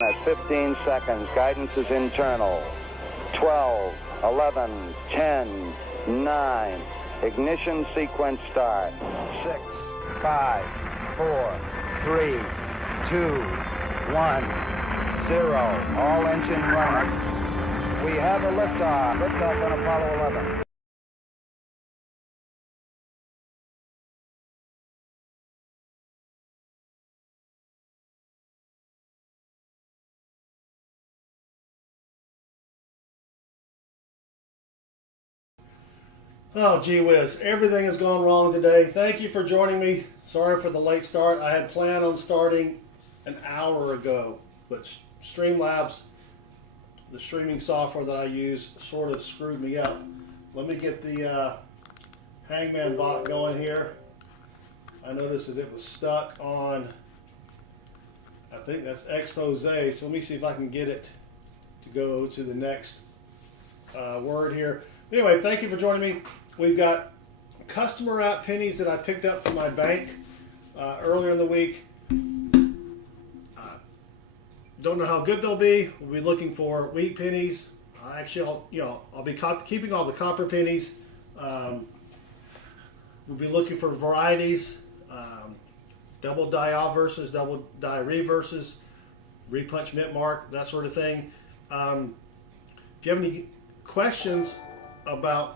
At 15 seconds, guidance is internal. 12, 11, 10, 9. Ignition sequence start. 6, 5, 4, 3, 2, 1, 0. All engine running. We have a liftoff. Liftoff on Apollo 11. Oh, gee whiz. Everything has gone wrong today. Thank you for joining me. Sorry for the late start. I had planned on starting an hour ago, but Streamlabs, the streaming software that I use, sort of screwed me up. Let me get the Hangman bot going here. I noticed that it was stuck on, I think that's expose. So let me see if I can get it to go to the next word here. Anyway, thank you for joining me. We've got customer app pennies that I picked up from my bank earlier in the week. Don't know how good they'll be. We'll be looking for wheat pennies. I'll be keeping all the copper pennies. We'll be looking for varieties, double die obverses, double die reverses, repunch mint mark, that sort of thing. If you have any questions about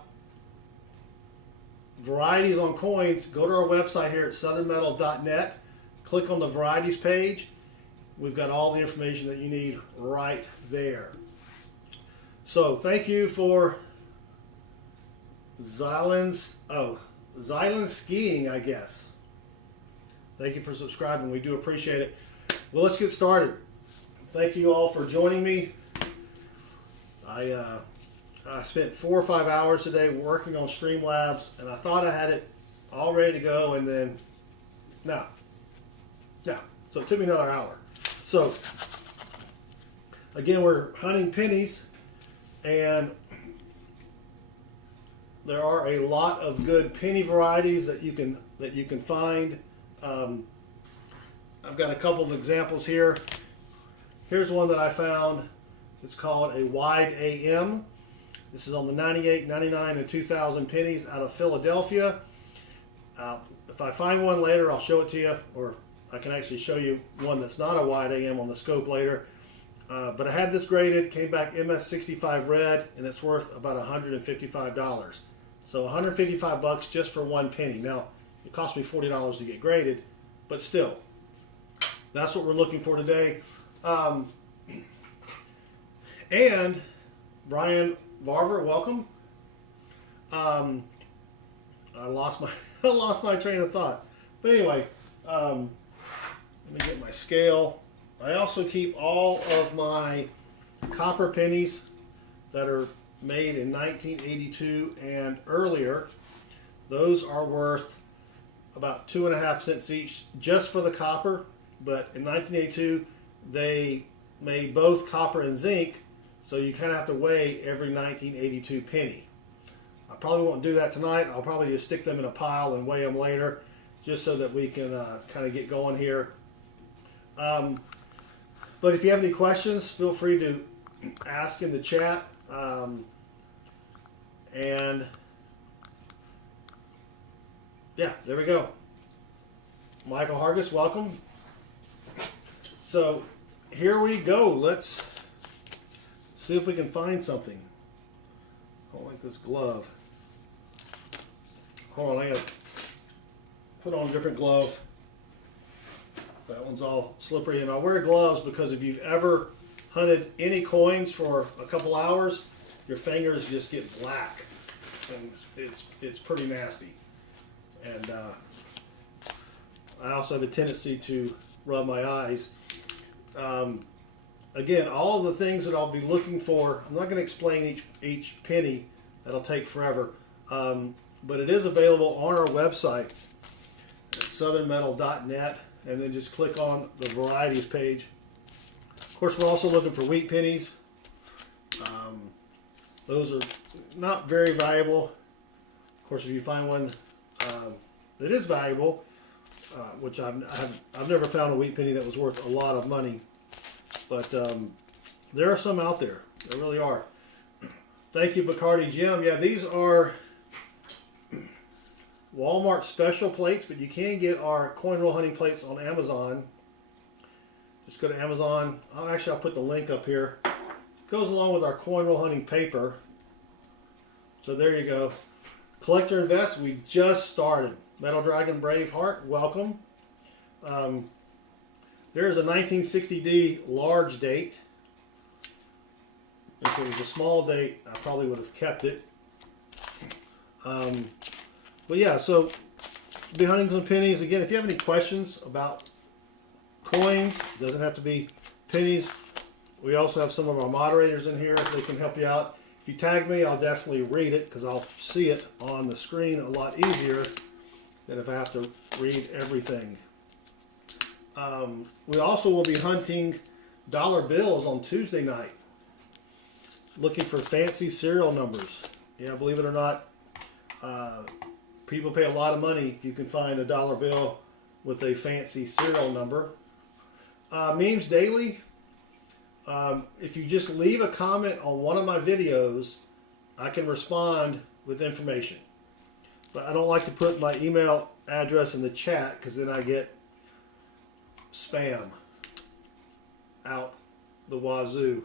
varieties on coins, go to our website here at southernmetal.net. Click on the varieties page. We've got all the information that you need right there. So thank you for Xylan skiing, I guess. Thank you for subscribing. We do appreciate it. Well, let's get started. Thank you all for joining me. I spent 4 or 5 hours today working on Streamlabs, and I thought I had it all ready to go, and then no. So it took me another hour. So again, we're hunting pennies, and there are a lot of good penny varieties that you can find. I've got a couple of examples here. Here's one that I found. It's called a wide AM. This is on the 98, 99, and 2000 pennies out of Philadelphia. If I find one later, I'll show it to you, or I can actually show you one that's not a wide AM on the scope later. But I had this graded, came back MS65 red, and it's worth about $155. So 155 bucks just for one penny. Now, it cost me $40 to get graded, but still, that's what we're looking for today. And Brian Barver, welcome. I lost my train of thought. But anyway, let me get my scale. I also keep all of my copper pennies that are made in 1982 and earlier. Those are worth about 2.5 cents each just for the copper. But in 1982, they made both copper and zinc. So you kind of have to weigh every 1982 penny. I probably won't do that tonight. I'll probably just stick them in a pile and weigh them later, just so that we can kind of get going here. But if you have any questions, feel free to ask in the chat. And yeah, there we go. Michael Hargis, welcome. So here we go. Let's see if we can find something. I don't like this glove. Hold on, I gotta put on a different glove. That one's all slippery, and I wear gloves because if you've ever hunted any coins for a couple hours, your fingers just get black, and it's pretty nasty. And I also have a tendency to rub my eyes. Again, all of the things that I'll be looking for, I'm not going to explain each penny. That'll take forever. But it is available on our website at southernmetal.net, and then just click on the varieties page. Of course, we're also looking for wheat pennies. Those are not very valuable. Of course, if you find one that is valuable, which I've never found a wheat penny that was worth a lot of money. But there are some out there. There really are. Thank you, Bacardi Jim. Yeah, these are Walmart special plates, but you can get our coin roll hunting plates on Amazon. Just go to Amazon. I'll put the link up here. It goes along with our coin roll hunting paper. So there you go. Collector Invest, we just started. Metal Dragon Braveheart, welcome. There's a 1960D large date. If it was a small date, I probably would have kept it. But yeah, so be hunting some pennies. Again, if you have any questions about coins, doesn't have to be pennies. We also have some of our moderators in here. They can help you out. If you tag me, I'll definitely read it because I'll see it on the screen a lot easier than if I have to read everything. We also will be hunting dollar bills on Tuesday night, looking for fancy serial numbers. Yeah, believe it or not, people pay a lot of money if you can find a dollar bill with a fancy serial number. Memes Daily. If you just leave a comment on one of my videos, I can respond with information. But I don't like to put my email address in the chat because then I get spam out the wazoo.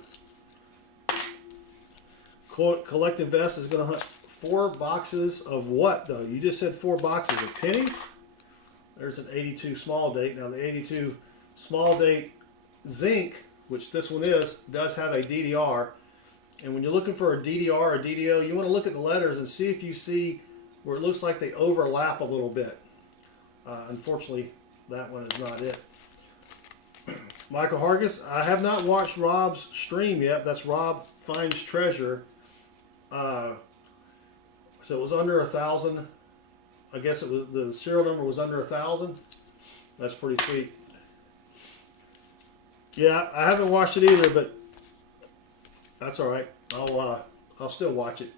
Collect Invest is going to hunt 4 boxes of what, though? You just said 4 boxes of pennies? There's an 82 small date. Now, the 82 small date zinc, which this one is, does have a DDR. And when you're looking for a DDR or DDO, you want to look at the letters and see if you see where it looks like they overlap a little bit. Unfortunately, that one is not it. Michael Hargis, I have not watched Rob's stream yet. That's Rob Finds Treasure. So it was under 1,000. I guess it was the serial number was under 1,000. That's pretty sweet. Yeah, I haven't watched it either, but that's all right. I'll still watch it.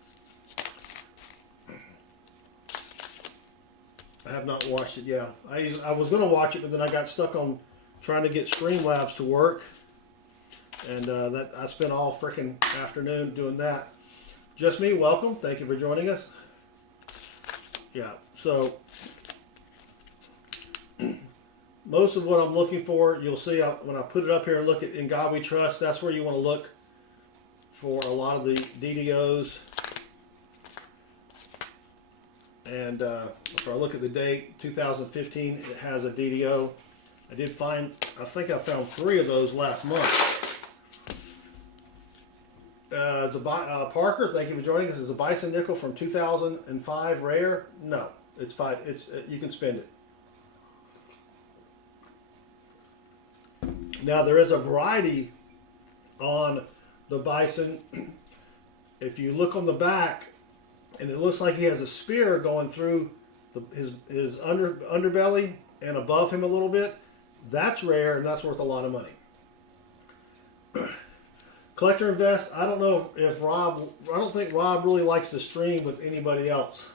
I have not watched it. Yeah, I was going to watch it, but then I got stuck on trying to get Streamlabs to work, and that I spent all freaking afternoon doing that. Just me, welcome. Thank you for joining us. Yeah, so most of what I'm looking for, you'll see when I put it up here and look at In God We Trust, that's where you want to look for a lot of the DDOs. And if I look at the date, 2015, it has a DDO. I think I found 3 of those last month. Parker, thank you for joining us. Is a Bison nickel from 2005 rare? No, it's 5. You can spend it. Now there is a variety on the Bison. If you look on the back, and it looks like he has a spear going through his underbelly and above him a little bit, that's rare and that's worth a lot of money. Collector Invest, I don't know if Rob, I don't think Rob really likes to stream with anybody else.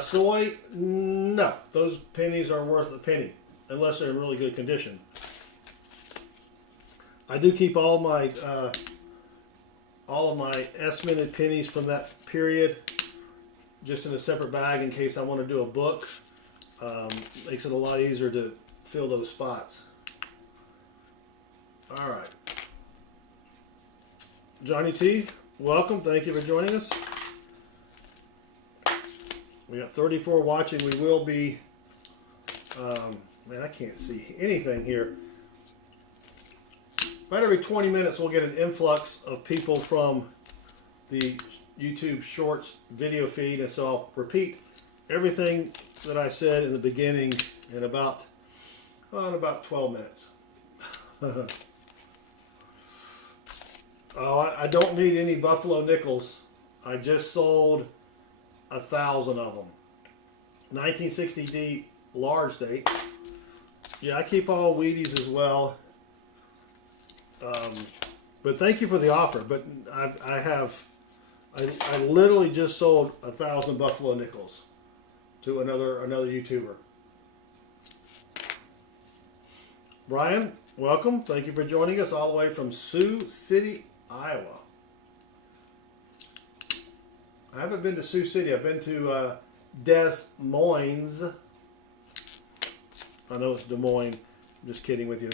Soy, no, those pennies are worth a penny unless they're in really good condition. I do keep all of my S-minted pennies from that period just in a separate bag in case I want to do a book. Makes it a lot easier to fill those spots. All right. Johnny T, welcome. Thank you for joining us. We got 34 watching. We will be, man, I can't see anything here. About every 20 minutes, we'll get an influx of people from the YouTube Shorts video feed. And so I'll repeat everything that I said in the beginning in about 12 minutes. Oh, I don't need any Buffalo nickels. I just sold 1,000 of them. 1960D large date. Yeah, I keep all Wheaties as well. But thank you for the offer. But I literally just sold 1,000 Buffalo nickels to another YouTuber. Brian, welcome. Thank you for joining us all the way from Sioux City, Iowa. I haven't been to Sioux City. I've been to Des Moines. I know it's Des Moines. I'm just kidding with you.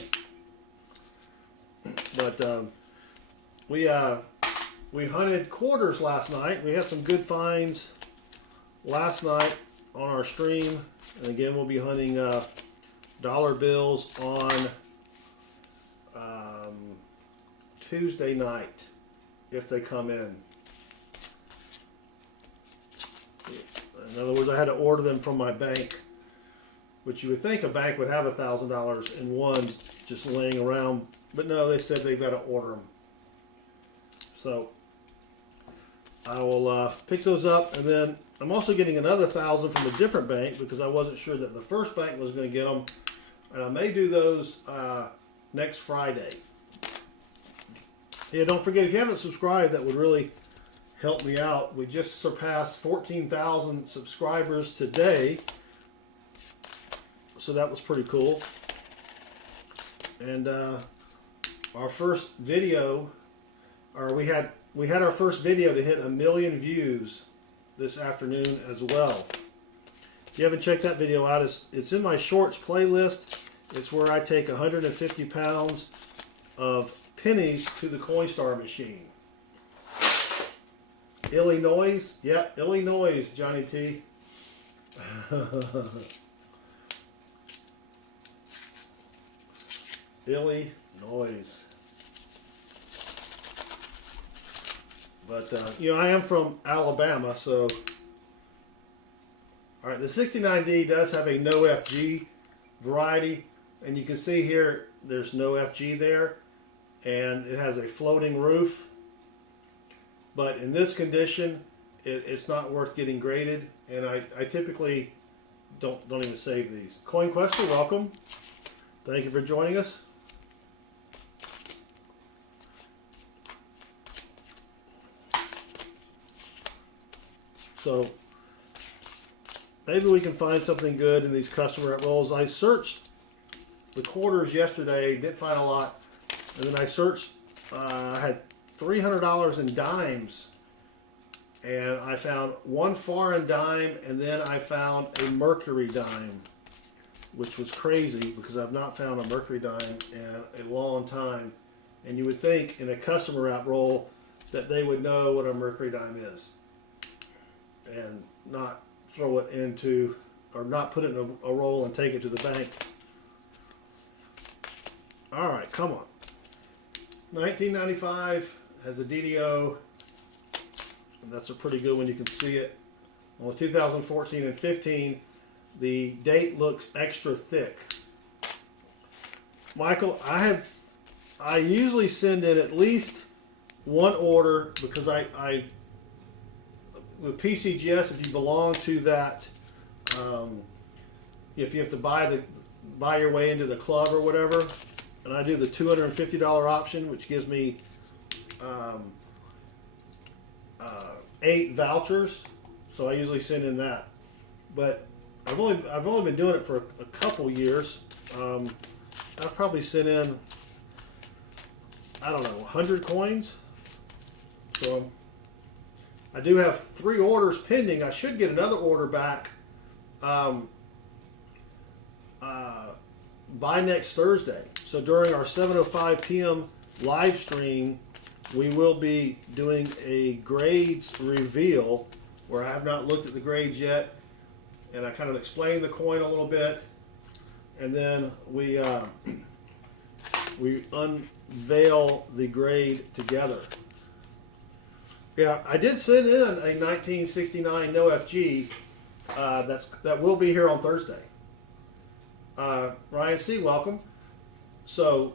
But we hunted quarters last night. We had some good finds last night on our stream. And again, we'll be hunting dollar bills on Tuesday night if they come in. In other words, I had to order them from my bank, which you would think a bank would have $1,000 in one just laying around, but no, they said they've got to order them. So I will pick those up, and then I'm also getting another 1,000 from a different bank because I wasn't sure that the first bank was going to get them, and I may do those next Friday. Yeah, don't forget, if you haven't subscribed, that would really help me out. We just surpassed 14,000 subscribers today, so that was pretty cool. And our first video, or we had our first video to hit 1 million views this afternoon as well. If you haven't checked that video out, it's in my shorts playlist. It's where I take 150 pounds of pennies to the Coinstar machine. Illinois? Yeah, Illinois, Johnny T. Illinois. But, you know, I am from Alabama, so... Alright, the 69D does have a no FG variety, and you can see here there's no FG there, and it has a floating roof. But in this condition, it's not worth getting graded, and I typically don't even save these. CoinQuester, welcome. Thank you for joining us. So maybe we can find something good in these customer at rolls. I searched the quarters yesterday, didn't find a lot, and then I searched. I had $300 in dimes, and I found one foreign dime, and then I found a mercury dime, which was crazy because I've not found a mercury dime in a long time. And you would think in a customer app roll that they would know what a mercury dime is and not throw it into, or not put it in a roll and take it to the bank. All right, come on. 1995 has a DDO, and that's a pretty good one. You can see it. Well, 2014 and 15, the date looks extra thick. Michael, I usually send in at least one order because with PCGS, if you belong to that, if you have to buy your way into the club or whatever, and I do the $250 option, which gives me 8 vouchers, so I usually send in that. But I've only been doing it for a couple years. I've probably sent in, I don't know, 100 coins. So I do have 3 orders pending. I should get another order back by next Thursday. So during our 7:05 p.m. live stream, we will be doing a grades reveal where I have not looked at the grades yet, and I kind of explain the coin a little bit, and then we unveil the grade together. Yeah, I did send in a 1969 no FG that will be here on Thursday. Ryan C., welcome. So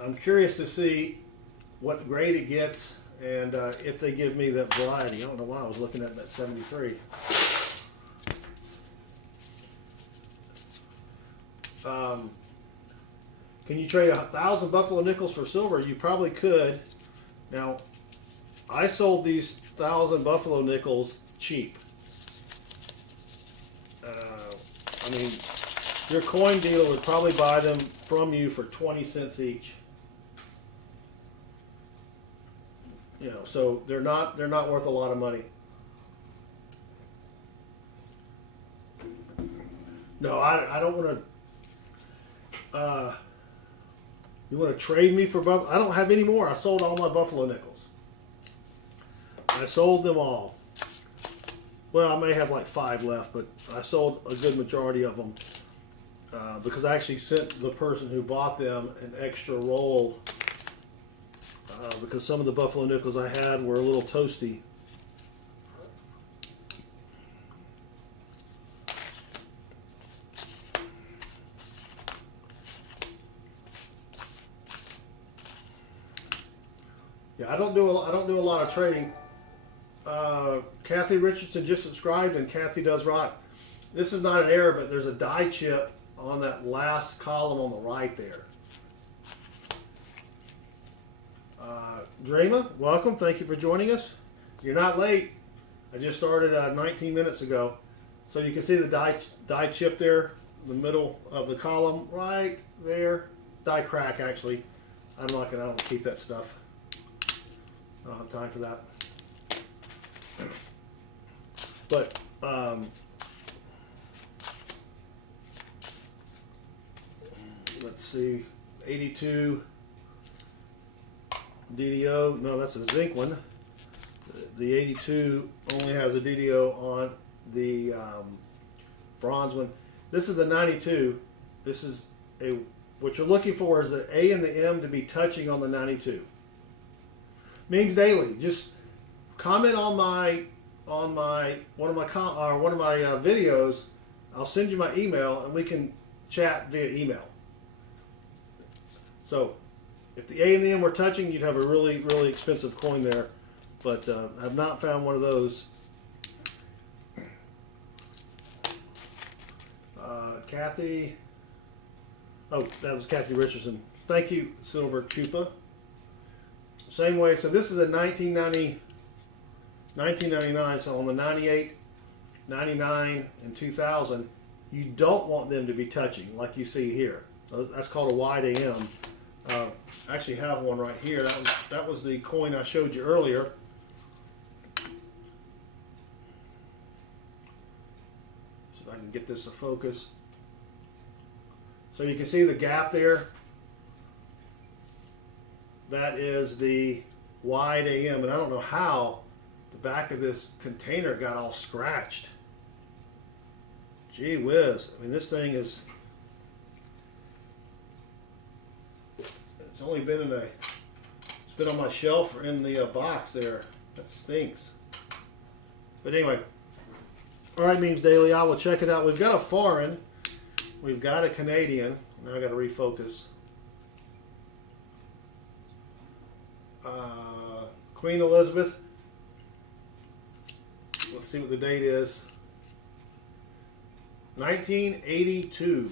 I'm curious to see what grade it gets and if they give me that variety. I don't know why I was looking at that 73. Can you trade 1,000 Buffalo nickels for silver? You probably could. Now, I sold these 1,000 Buffalo nickels cheap. I mean, your coin dealer would probably buy them from you for 20 cents each. You know, so they're not worth a lot of money. No, I don't want to. You want to trade me for buffalo? I don't have any more. I sold all my buffalo nickels. I sold them all. Well, I may have like 5 left, but I sold a good majority of them because I actually sent the person who bought them an extra roll because some of the buffalo nickels I had were a little toasty. Yeah, I don't do a lot of trading. Kathy Richardson just subscribed, and Kathy does right. This is not an error, but there's a die chip on that last column on the right there. Dreama, welcome. Thank you for joining us. You're not late. I just started 19 minutes ago. So you can see the die chip there, the middle of the column, right there. Die crack, actually. I don't keep that stuff. I don't have time for that. But let's see, 82 DDO. No, that's a zinc one. The 82 only has a DDO on the bronze one. This is the 92. This is what you're looking for is the A and the M to be touching on the 92. Memes Daily. Just comment on one of my videos. I'll send you my email and we can chat via email. So if the A and the M were touching, you'd have a really, really expensive coin there. But I've not found one of those. Kathy. Oh, that was Kathy Richardson. Thank you, Silver Chupa. Same way. So this is a 1999. So on the 98, 99, and 2000, you don't want them to be touching like you see here. That's called a wide AM. I actually have one right here. That was the coin I showed you earlier. See if I can get this to focus. So you can see the gap there. That is the wide AM, and I don't know how the back of this container got all scratched. Gee whiz. I mean, this thing is, it's only been it's been on my shelf or in the box there. That stinks. But anyway, all right, Memes Daily, I will check it out. We've got a foreign, we've got a Canadian. Now I got to refocus. Queen Elizabeth. Let's see what the date is. 1982.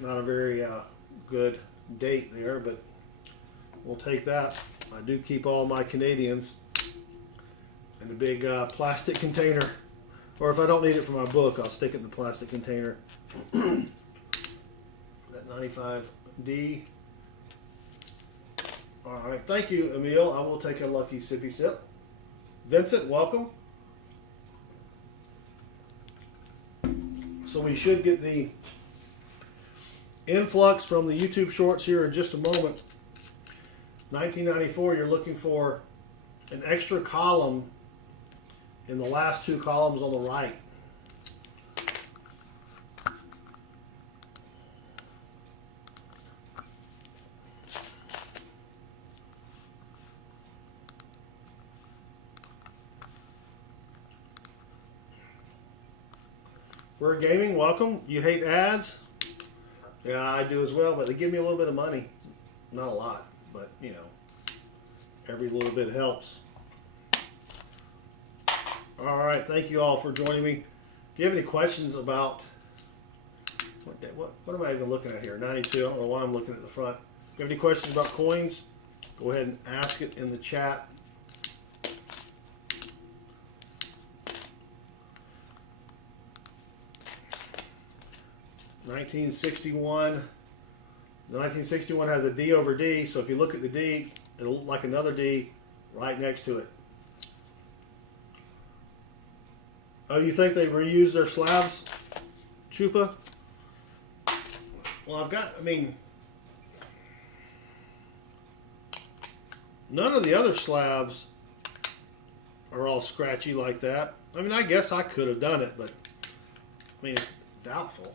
Not a very good date there, but we'll take that. I do keep all my Canadians in a big plastic container. Or if I don't need it for my book, I'll stick it in the plastic container. That 95D. All right, thank you, Emil. I will take a lucky sippy sip. Vincent, welcome. So we should get the influx from the YouTube shorts here in just a moment. 1994, you're looking for an extra column in the last 2 columns on the right. We're Gaming, welcome. You hate ads? Yeah, I do as well, but they give me a little bit of money. Not a lot, but you know, every little bit helps. All right, thank you all for joining me. If you have any questions about, what am I even looking at here? 92, I don't know why I'm looking at the front. If you have any questions about coins, go ahead and ask it in the chat. 1961. The 1961 has a D over D, so if you look at the D, it'll look like another D right next to it. Oh, you think they reuse their slabs, Chupa? Well, none of the other slabs are all scratchy like that. I mean, I guess I could have done it, but I mean, it's doubtful.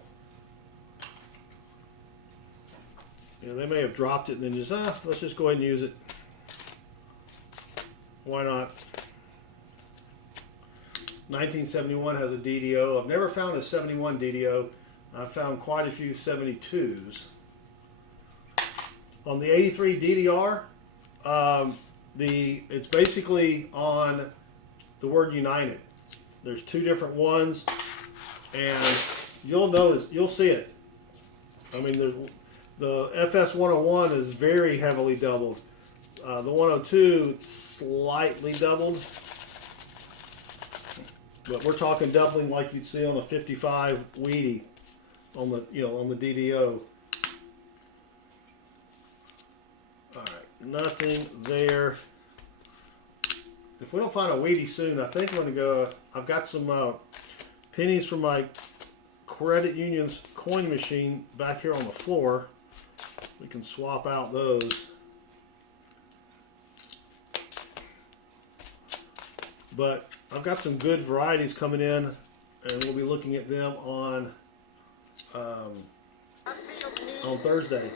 You know, they may have dropped it and then just, let's just go ahead and use it. Why not? 1971 has a DDO. I've never found a 71 DDO. I've found quite a few 72s. On the 83 DDR, it's basically on the word United. There's two different ones, and you'll notice, you'll see it. I mean, the FS 101 is very heavily doubled. The 102 slightly doubled, but we're talking doubling like you'd see on a 55 Wheatie on the DDO. All right, nothing there. If we don't find a Wheatie soon, I think I'm going to go. I've got some pennies from my credit union's coin machine back here on the floor. We can swap out those. But I've got some good varieties coming in, and we'll be looking at them on Thursday.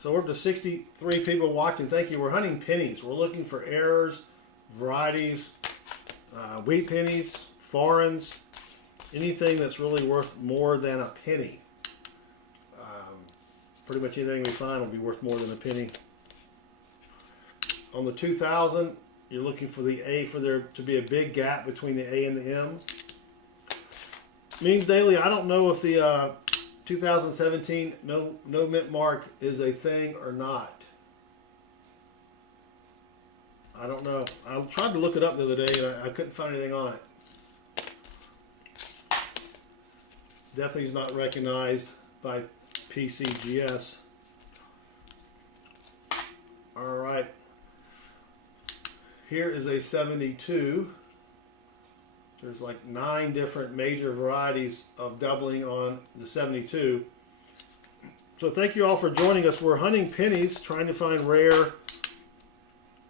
So we're up to 63 people watching. Thank you. We're hunting pennies. We're looking for errors, varieties, wheat pennies, foreigns, anything that's really worth more than a penny. Pretty much anything we find will be worth more than a penny. On the 2000, you're looking for the A, for there to be a big gap between the A and the M. Means Daily, I don't know if the 2017 no mint mark is a thing or not. I don't know. I tried to look it up the other day and I couldn't find anything on it. Definitely is not recognized by PCGS. All right. Here is a 72. There's like 9 different major varieties of doubling on the 72. So thank you all for joining us. We're hunting pennies, trying to find rare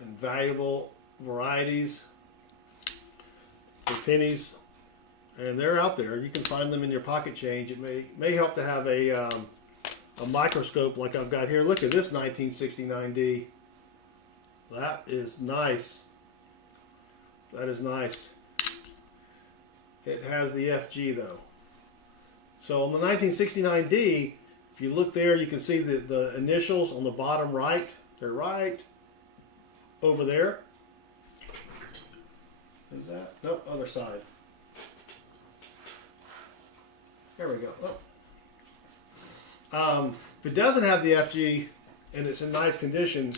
and valuable varieties for pennies. And they're out there. You can find them in your pocket change. It may help to have a microscope like I've got here. Look at this 1969D. That is nice. That is nice. It has the FG though. So on the 1969D, if you look there, you can see the initials on the bottom right. They're right over there. Is that? No, other side. There we go. Oh. If it doesn't have the FG and it's in nice condition,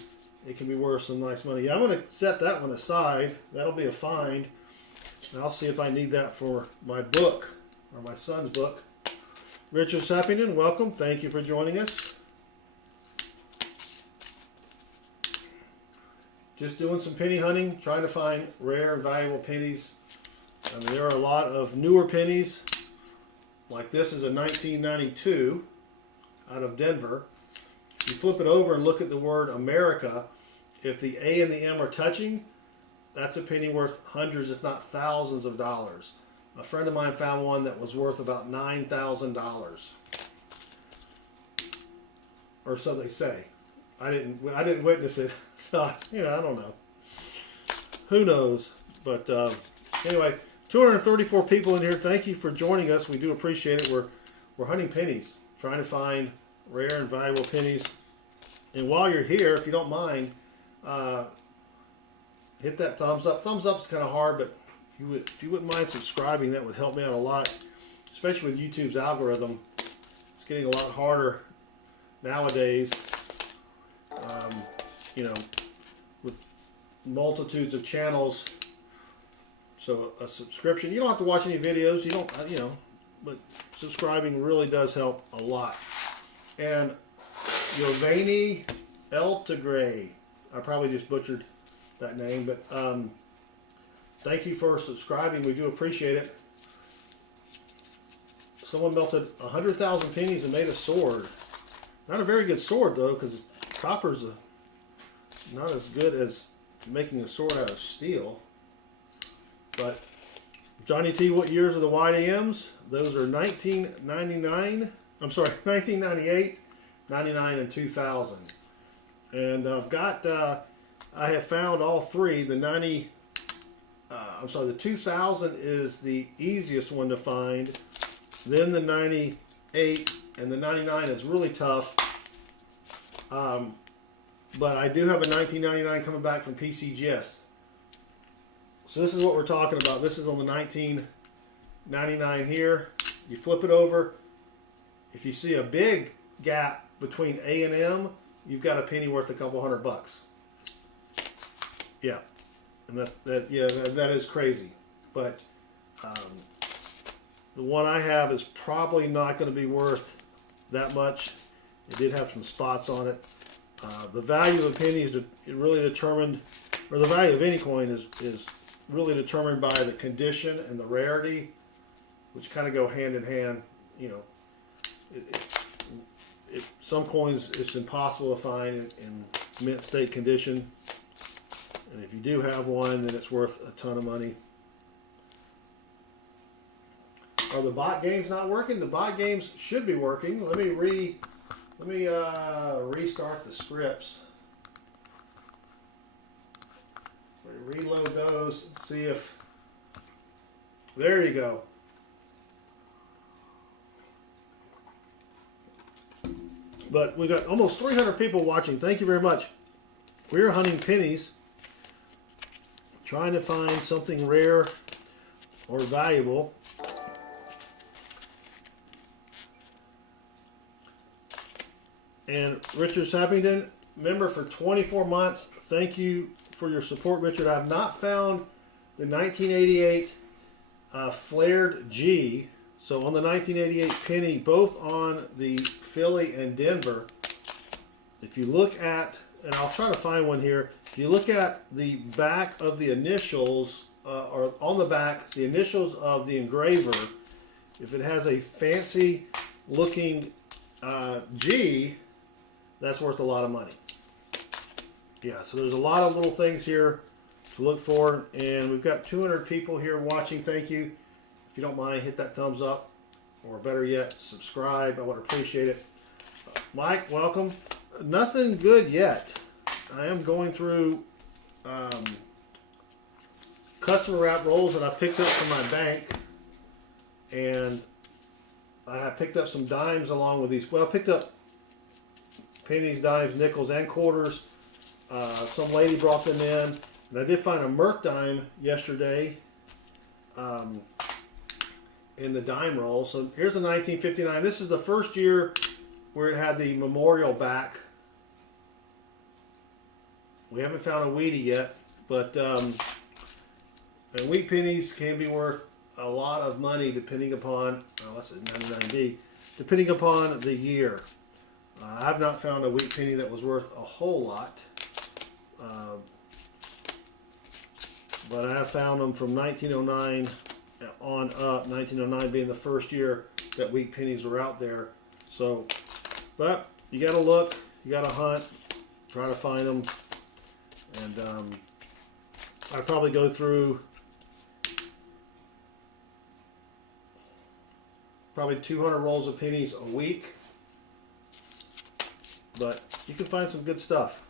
it can be worth some nice money. Yeah, I'm going to set that one aside. That'll be a find. And I'll see if I need that for my book, or my son's book. Richard Sappington, welcome. Thank you for joining us. Just doing some penny hunting, trying to find rare and valuable pennies. I mean, there are a lot of newer pennies. Like this is a 1992 out of Denver. If you flip it over and look at the word America, if the A and the M are touching, that's a penny worth hundreds, if not thousands of dollars. A friend of mine found one that was worth about $9,000. Or so they say. I didn't witness it, so I don't know. Who knows? But anyway, 234 people in here. Thank you for joining us. We do appreciate it. We're hunting pennies, trying to find rare and valuable pennies. And while you're here, if you don't mind, hit that thumbs up. Thumbs up is kind of hard, but if you wouldn't mind subscribing, that would help me out a lot, especially with YouTube's algorithm. It's getting a lot harder nowadays. With multitudes of channels So a subscription, you don't have to watch any videos, you don't, but subscribing really does help a lot. And Giovanni Eltegray, I probably just butchered that name, but thank you for subscribing. We do appreciate it. Someone melted 100,000 pennies and made a sword. Not a very good sword though, because copper's not as good as making a sword out of steel. But Johnny T, what years are the YDMs? Those are 1999. I'm sorry, 1998, 99, and 2000. And I've got, I have found all three. The 2000 is the easiest one to find. Then the 98 and the 99 is really tough. But I do have a 1999 coming back from PCGS. So this is what we're talking about. This is on the 1999 here. You flip it over. If you see a big gap between A and M, you've got a penny worth a couple $100. Yeah, and that is crazy. But the one I have is probably not going to be worth that much. It did have some spots on it. The value of a penny is really determined, or the value of any coin is really determined by the condition and the rarity, which kind of go hand in hand. Some coins it's impossible to find in mint state condition, and if you do have one, then it's worth a ton of money. Are the bot games not working? The bot games should be working. Let me restart the scripts. Reload those and see if, there you go. But we got almost 300 people watching. Thank you very much. We're hunting pennies, trying to find something rare or valuable. And Richard Sappington, member for 24 months. Thank you for your support, Richard. I've not found the 1988 flared G. So on the 1988 penny, both on the Philly and Denver, if you look at, and I'll try to find one here, if you look at the back of the initials, or on the back, the initials of the engraver, if it has a fancy looking G, that's worth a lot of money. Yeah, so there's a lot of little things here to look for, and we've got 200 people here watching. Thank you. If you don't mind, hit that thumbs up, or better yet, subscribe. I would appreciate it. Mike, welcome. Nothing good yet. I am going through customer wrap rolls that I picked up from my bank, and I picked up some dimes along with these. Well, I picked up pennies, dimes, nickels, and quarters. Some lady brought them in, and I did find a Merc dime yesterday in the dime roll. So here's a 1959. This is the first year where it had the memorial back. We haven't found a Wheatie yet, but and wheat pennies can be worth a lot of money depending upon, that's a 99D, depending upon the year. I have not found a wheat penny that was worth a whole lot. But I have found them from 1909 on up, 1909 being the first year that wheat pennies were out there. So, but you got to look, you got to hunt, try to find them. And I probably go through probably 200 rolls of pennies a week. But you can find some good stuff.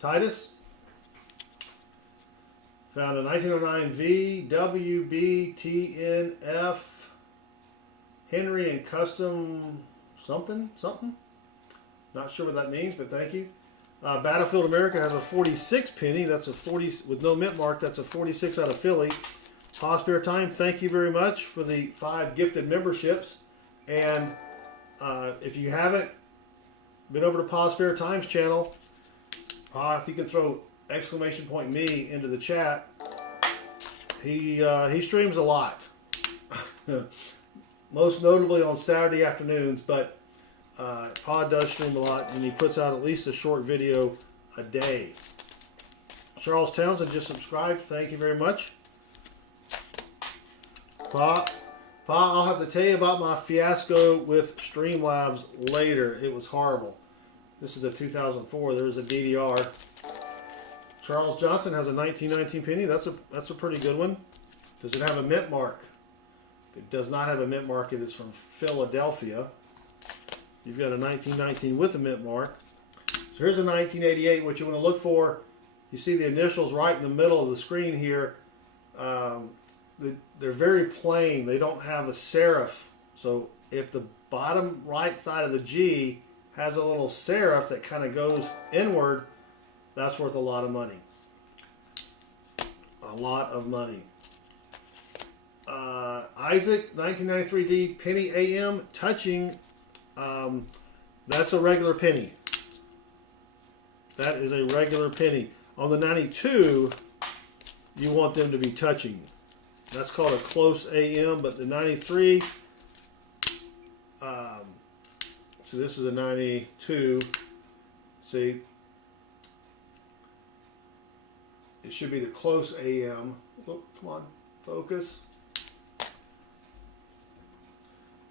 Titus found a 1909 V, WB, TNF, Henry and Custom something. Not sure what that means, but thank you. Battlefield America has a 46 penny. That's a 40 with no mint mark. That's a 46 out of Philly. Paw Spare Time, thank you very much for the 5 gifted memberships. And if you haven't been over to Paw Spare Time's channel, if you could throw !me into the chat, He streams a lot, most notably on Saturday afternoons. But Pod does stream a lot, and he puts out at least a short video a day. Charles Townsend just subscribed. Thank you very much. Pa, I'll have to tell you about my fiasco with Streamlabs later. It was horrible. This is a 2004. There's a DDR. Charles Johnson has a 1919 penny. That's a pretty good one. Does it have a mint mark? It does not have a mint mark. It is from Philadelphia. You've got a 1919 with a mint mark. So here's a 1988. What you want to look for, you see the initials right in the middle of the screen here. They're very plain. They don't have a serif. So if the bottom right side of the G has a little serif that kind of goes inward, that's worth a lot of money. A lot of money. Isaac, 1993D penny AM touching. That's a regular penny. That is a regular penny. On the 92, you want them to be touching. That's called a close AM, but the 93, so this is a 92. See, it should be the close AM. Oh, come on, focus.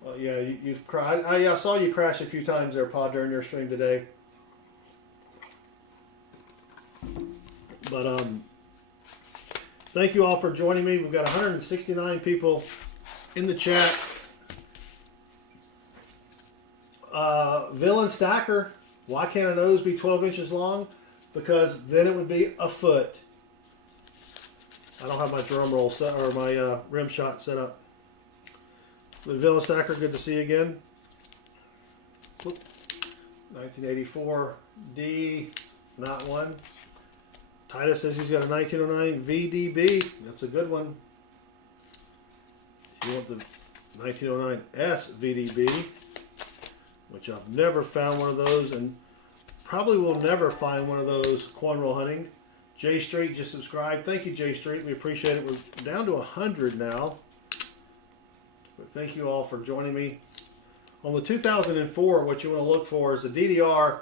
Well, yeah, you've cried. I saw you crash a few times there, Pod, during your stream today. But thank you all for joining me. We've got 169 people in the chat. Villain Stacker, why can't a nose be 12 inches long? Because then it would be a foot. I don't have my drum roll set or my rim shot set up. But Villain Stacker, good to see you again. Whoop. 1984 D, not one. Titus says he's got a 1909 VDB. That's a good one. You want the 1909 S VDB, which I've never found one of those, and probably will never find one of those coinrollhunting. J Street just subscribed. Thank you, J Street. We appreciate it. We're down to 100 now. But thank you all for joining me. On the 2004, what you want to look for is a DDR.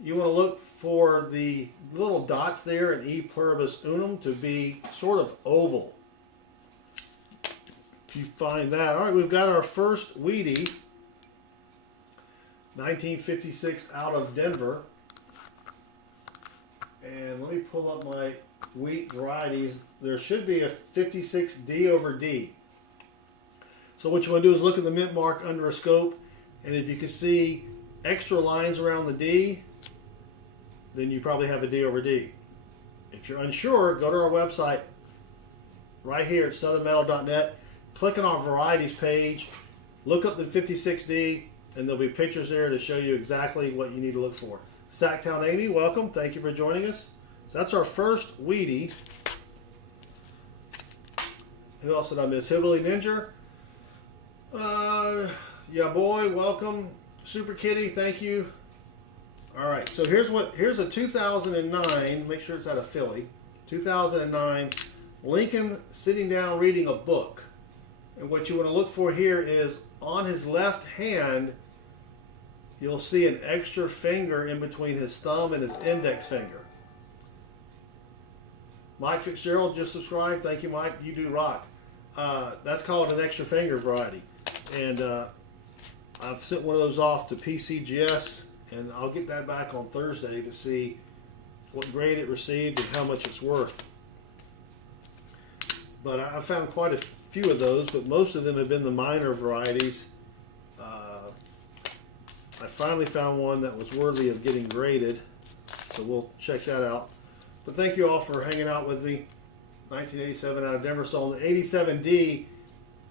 You want to look for the little dots there in E pluribus unum to be sort of oval. If you find that. All right, we've got our first Wheatie. 1956 out of Denver. And let me pull up my wheat varieties. There should be a 56 D over D. So what you want to do is look at the mint mark under a scope. And if you can see extra lines around the D, then you probably have a D over D. If you're unsure, go to our website right here at southernmetal.net. Click on our varieties page. Look up the 56D, and there'll be pictures there to show you exactly what you need to look for. Sacktown Amy, welcome. Thank you for joining us. So that's our first Wheatie. Who else did I miss? Hillbilly Ninja. Yeah, boy, welcome. Super Kitty, thank you. All right, so here's a 2009. Make sure it's out of Philly. 2009. Lincoln sitting down reading a book, and what you want to look for here is on his left hand. You'll see an extra finger in between his thumb and his index finger. Mike Fitzgerald just subscribed. Thank you, Mike. You do rock. That's called an extra finger variety. And I've sent one of those off to PCGS, and I'll get that back on Thursday to see what grade it received and how much it's worth. But I found quite a few of those, but most of them have been the minor varieties. I finally found one that was worthy of getting graded, so we'll check that out. But thank you all for hanging out with me. 1987 out of Denver. So on the 87D,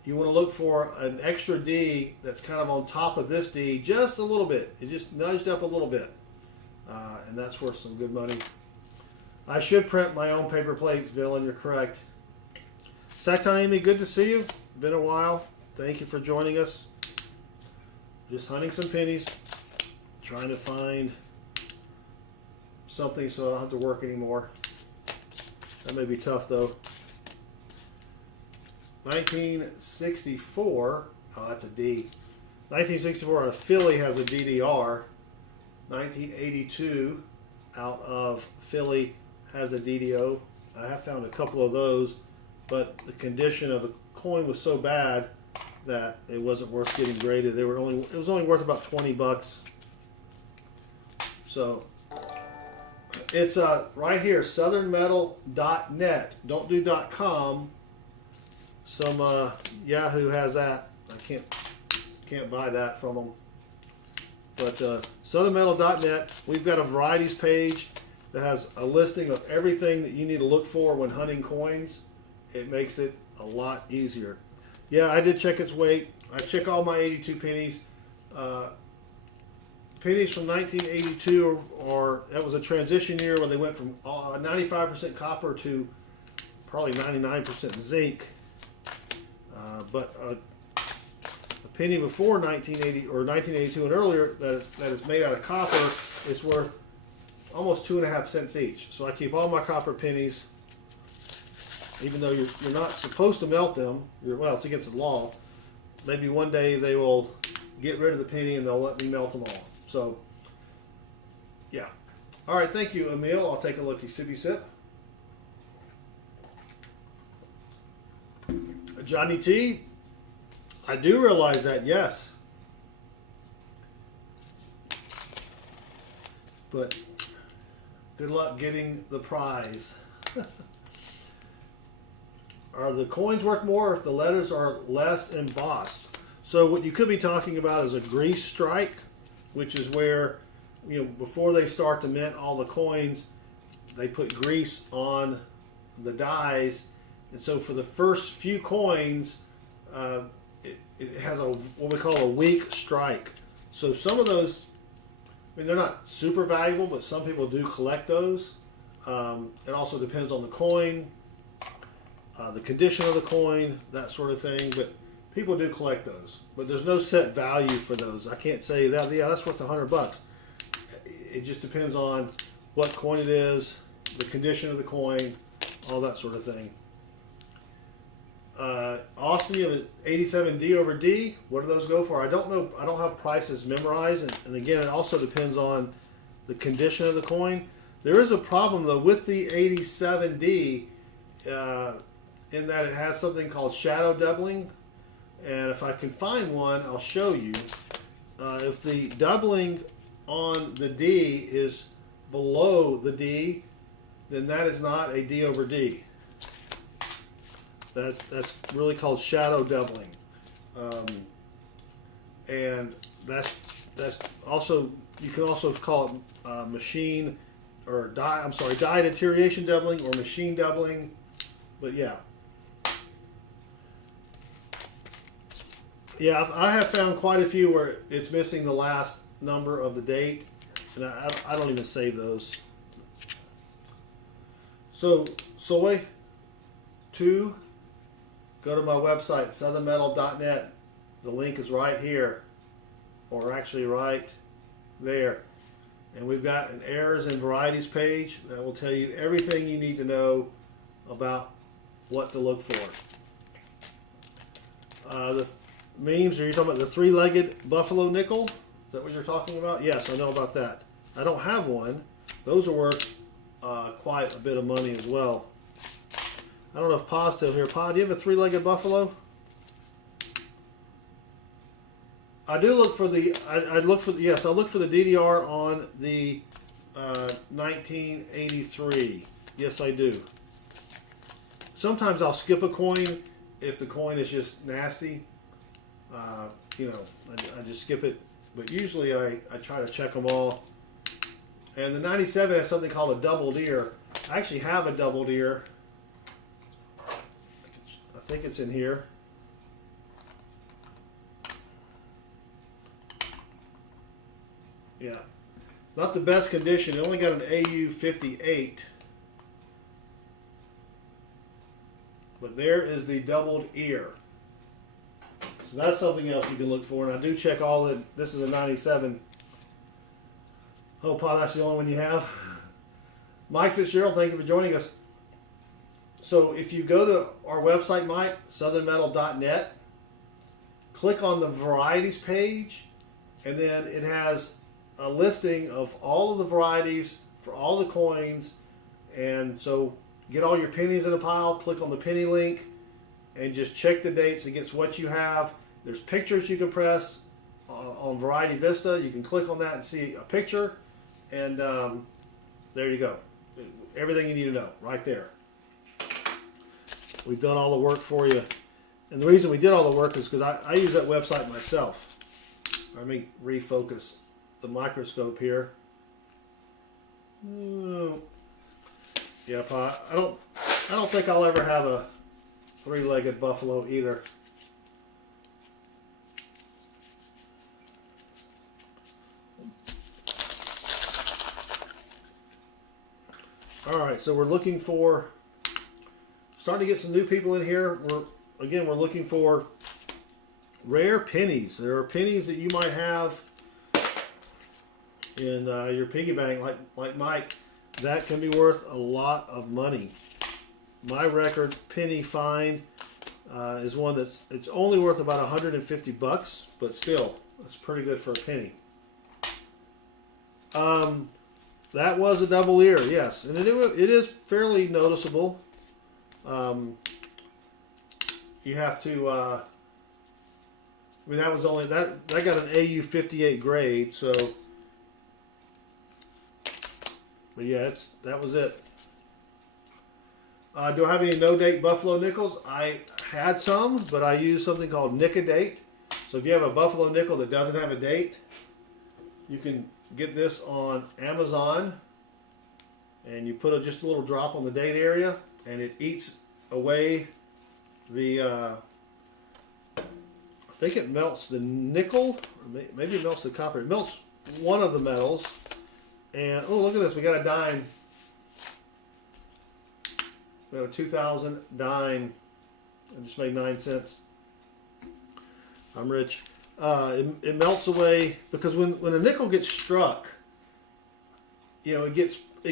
you want to look for an extra D that's kind of on top of this D just a little bit. It just nudged up a little bit. And that's worth some good money. I should print my own paper plates, Villain. You're correct. Sacktown Amy, good to see you. Been a while. Thank you for joining us. Just hunting some pennies. Trying to find something so I don't have to work anymore. That may be tough, though. 1964, oh, that's a D. 1964 out of Philly has a DDR. 1982 out of Philly has a DDO. I have found a couple of those, but the condition of the coin was so bad that it wasn't worth getting graded. It was only worth about 20 bucks. So it's right here, southernmetal.net. Don't do .com. Some Yahoo has that. I can't buy that from them. But southernmetal.net, we've got a varieties page that has a listing of everything that you need to look for when hunting coins. It makes it a lot easier. Yeah, I did check its weight. I check all my 82 pennies. Pennies from 1982, or that was a transition year where they went from 95% copper to probably 99% zinc. But a penny before 1980 or 1982 and earlier that is made out of copper is worth almost 2.5 cents each. So I keep all my copper pennies, even though you're not supposed to melt them. Well, it's against the law. Maybe one day they will get rid of the penny and they'll let me melt them all. So, yeah. All right, thank you, Emil. I'll take a look. Sippy sip. Johnny T, I do realize that, yes. But good luck getting the prize. Are the coins worth more if the letters are less embossed? So what you could be talking about is a grease strike, which is where, before they start to mint all the coins, they put grease on the dies. And so for the first few coins, it has what we call a weak strike. So some of those, they're not super valuable, but some people do collect those. It also depends on the coin, the condition of the coin, that sort of thing. But people do collect those. But there's no set value for those. I can't say that, yeah, that's worth $100. It just depends on what coin it is, the condition of the coin, all that sort of thing. Austin, you have an 87 D over D. What do those go for? I don't know. I don't have prices memorized. And again, it also depends on the condition of the coin. There is a problem, though, with the 87D in that it has something called shadow doubling. And if I can find one, I'll show you. If the doubling on the D is below the D, then that is not a D over D. That's really called shadow doubling, and that's also, you can also call it machine or die deterioration doubling or machine doubling, but yeah, I have found quite a few where it's missing the last number of the date, and I don't even save those. So soy 2. Go to my website, southernmetal.net. The link is right here, or actually right there. And we've got an errors and varieties page that will tell you everything you need to know about what to look for. The memes, are you talking about the three-legged buffalo nickel? Is that what you're talking about? Yes, I know about that. I don't have one. Those are worth quite a bit of money as well. I don't know if Pa's still here. Pa, do you have a three-legged buffalo? I do look for the. I look for the. Yes, I look for the DDR on the 1983. Yes, I do. Sometimes I'll skip a coin if the coin is just nasty. I just skip it. But usually I try to check them all. And the 97 has something called a doubled ear. I actually have a doubled ear. I think it's in here. Yeah. It's not the best condition. It only got an AU 58. But there is the doubled ear. So that's something else you can look for. And I do check all the. This is a 97. Oh, Pa, that's the only one you have. Mike Fitzgerald, thank you for joining us. So if you go to our website, Mike, southernmetal.net, click on the varieties page, and then it has a listing of all of the varieties for all the coins. And so get all your pennies in a pile, click on the penny link, and just check the dates against what you have. There's pictures you can press on Variety Vista. You can click on that and see a picture, and there you go. Everything you need to know right there. We've done all the work for you. And the reason we did all the work is because I use that website myself. Let me refocus the microscope here. Yep, I don't think I'll ever have a three-legged buffalo either. All right, so we're looking for, starting to get some new people in here. We're looking for rare pennies. There are pennies that you might have in your piggy bank, like Mike, that can be worth a lot of money. My record penny find is one it's only worth about 150 bucks, but still, that's pretty good for a penny. That was a double ear, yes, and it is fairly noticeable. You have to. I mean, that was only that got an AU 58 grade, so. But yeah, that was it. Do I have any no-date buffalo nickels? I had some, but I used something called Nick-A-Date. So if you have a buffalo nickel that doesn't have a date, you can get this on Amazon, and you put just a little drop on the date area, and it eats away the. I think it melts the nickel, or maybe it melts the copper. It melts one of the metals. And, oh, look at this. We got a dime. We got a 2000 dime. I just made 9 cents. I'm rich. It melts away because when a nickel gets struck, you know, it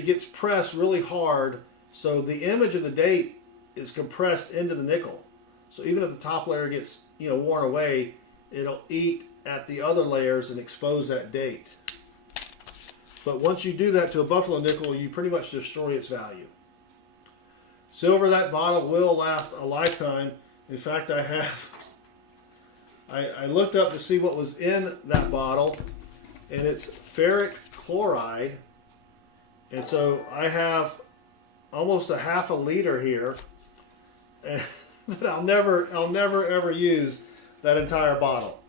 gets pressed really hard. So the image of the date is compressed into the nickel. So even if the top layer gets, you know, worn away, it'll eat at the other layers and expose that date. But once you do that to a buffalo nickel, you pretty much destroy its value. Silver, that bottle will last a lifetime. In fact, I looked up to see what was in that bottle, and it's ferric chloride. And so I have almost a half a liter here, and but I'll never ever use that entire bottle.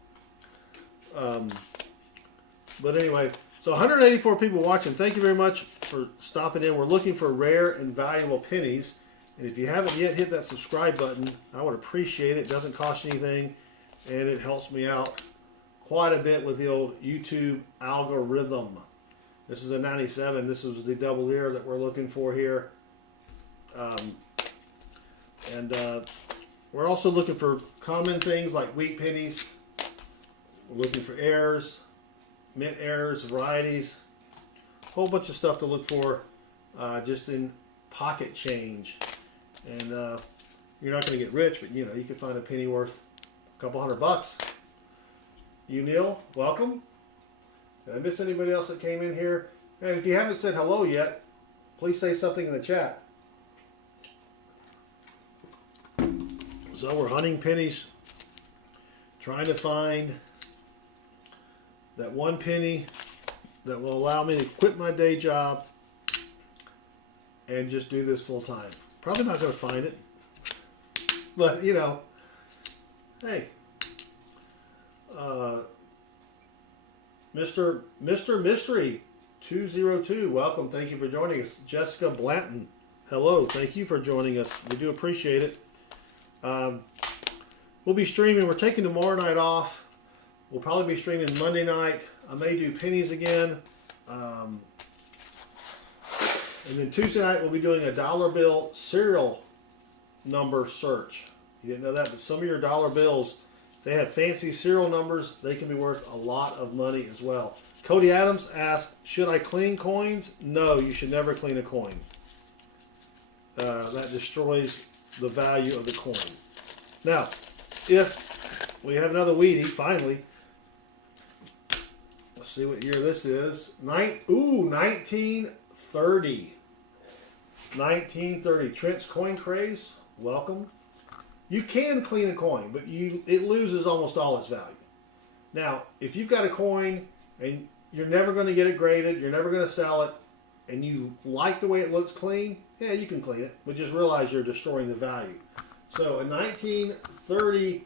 But anyway. So 184 people watching. Thank you very much for stopping in. We're looking for rare and valuable pennies. And if you haven't yet hit that subscribe button, I would appreciate it. It doesn't cost you anything, and it helps me out quite a bit with the old YouTube algorithm. This is a 97. This is the double ear that we're looking for here. We're also looking for common things like wheat pennies. We're looking for heirs. Mint heirs, varieties, a whole bunch of stuff to look for just in pocket change. And you're not going to get rich, but you know, you can find a penny worth a couple $100. You, Neil, welcome. Did I miss anybody else that came in here? And if you haven't said hello yet, please say something in the chat. So we're hunting pennies, trying to find that one penny that will allow me to quit my day job and just do this full time. Probably not going to find it, but you know, hey, Mr. Mystery 202, welcome. Thank you for joining us. Jessica Blanton, hello. Thank you for joining us. We do appreciate it. We'll be streaming. We're taking tomorrow night off. We'll probably be streaming Monday night. I may do pennies again. And then Tuesday night we'll be doing a dollar bill serial number search. You didn't know that, but some of your dollar bills, if they have fancy serial numbers, they can be worth a lot of money as well. Cody Adams asked, should I clean coins? No, you should never clean a coin. that destroys the value of the coin. Now, if we have another Wheatie, finally, let's see what year this is. 1930. 1930. Trent's Coin Craze, welcome. You can clean a coin, but it loses almost all its value. Now, if you've got a coin and you're never going to get it graded, you're never going to sell it, and you like the way it looks clean, yeah, you can clean it, but just realize you're destroying the value. So, a 1930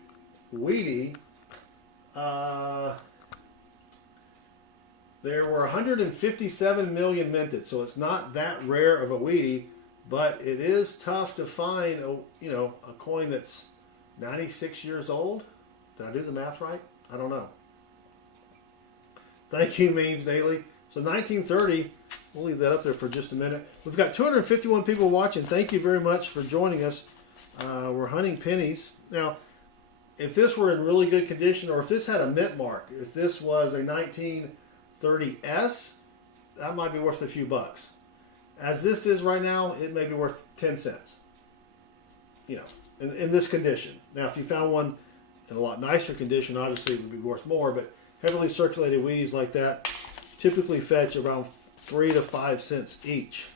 Wheatie, there were 157 million minted, so it's not that rare of a Wheatie, but it is tough to find a coin that's 96 years old. Did I do the math right? I don't know. Thank you, Memes Daily. So 1930, we'll leave that up there for just a minute. We've got 251 people watching. Thank you very much for joining us. We're hunting pennies. Now, if this were in really good condition, or if this had a mint mark, if this was a 1930S, that might be worth a few bucks. As this is right now, it may be worth 10 cents. You know, in this condition. Now, if you found one in a lot nicer condition, obviously it would be worth more, but heavily circulated Wheaties like that typically fetch around 3 to 5 cents each.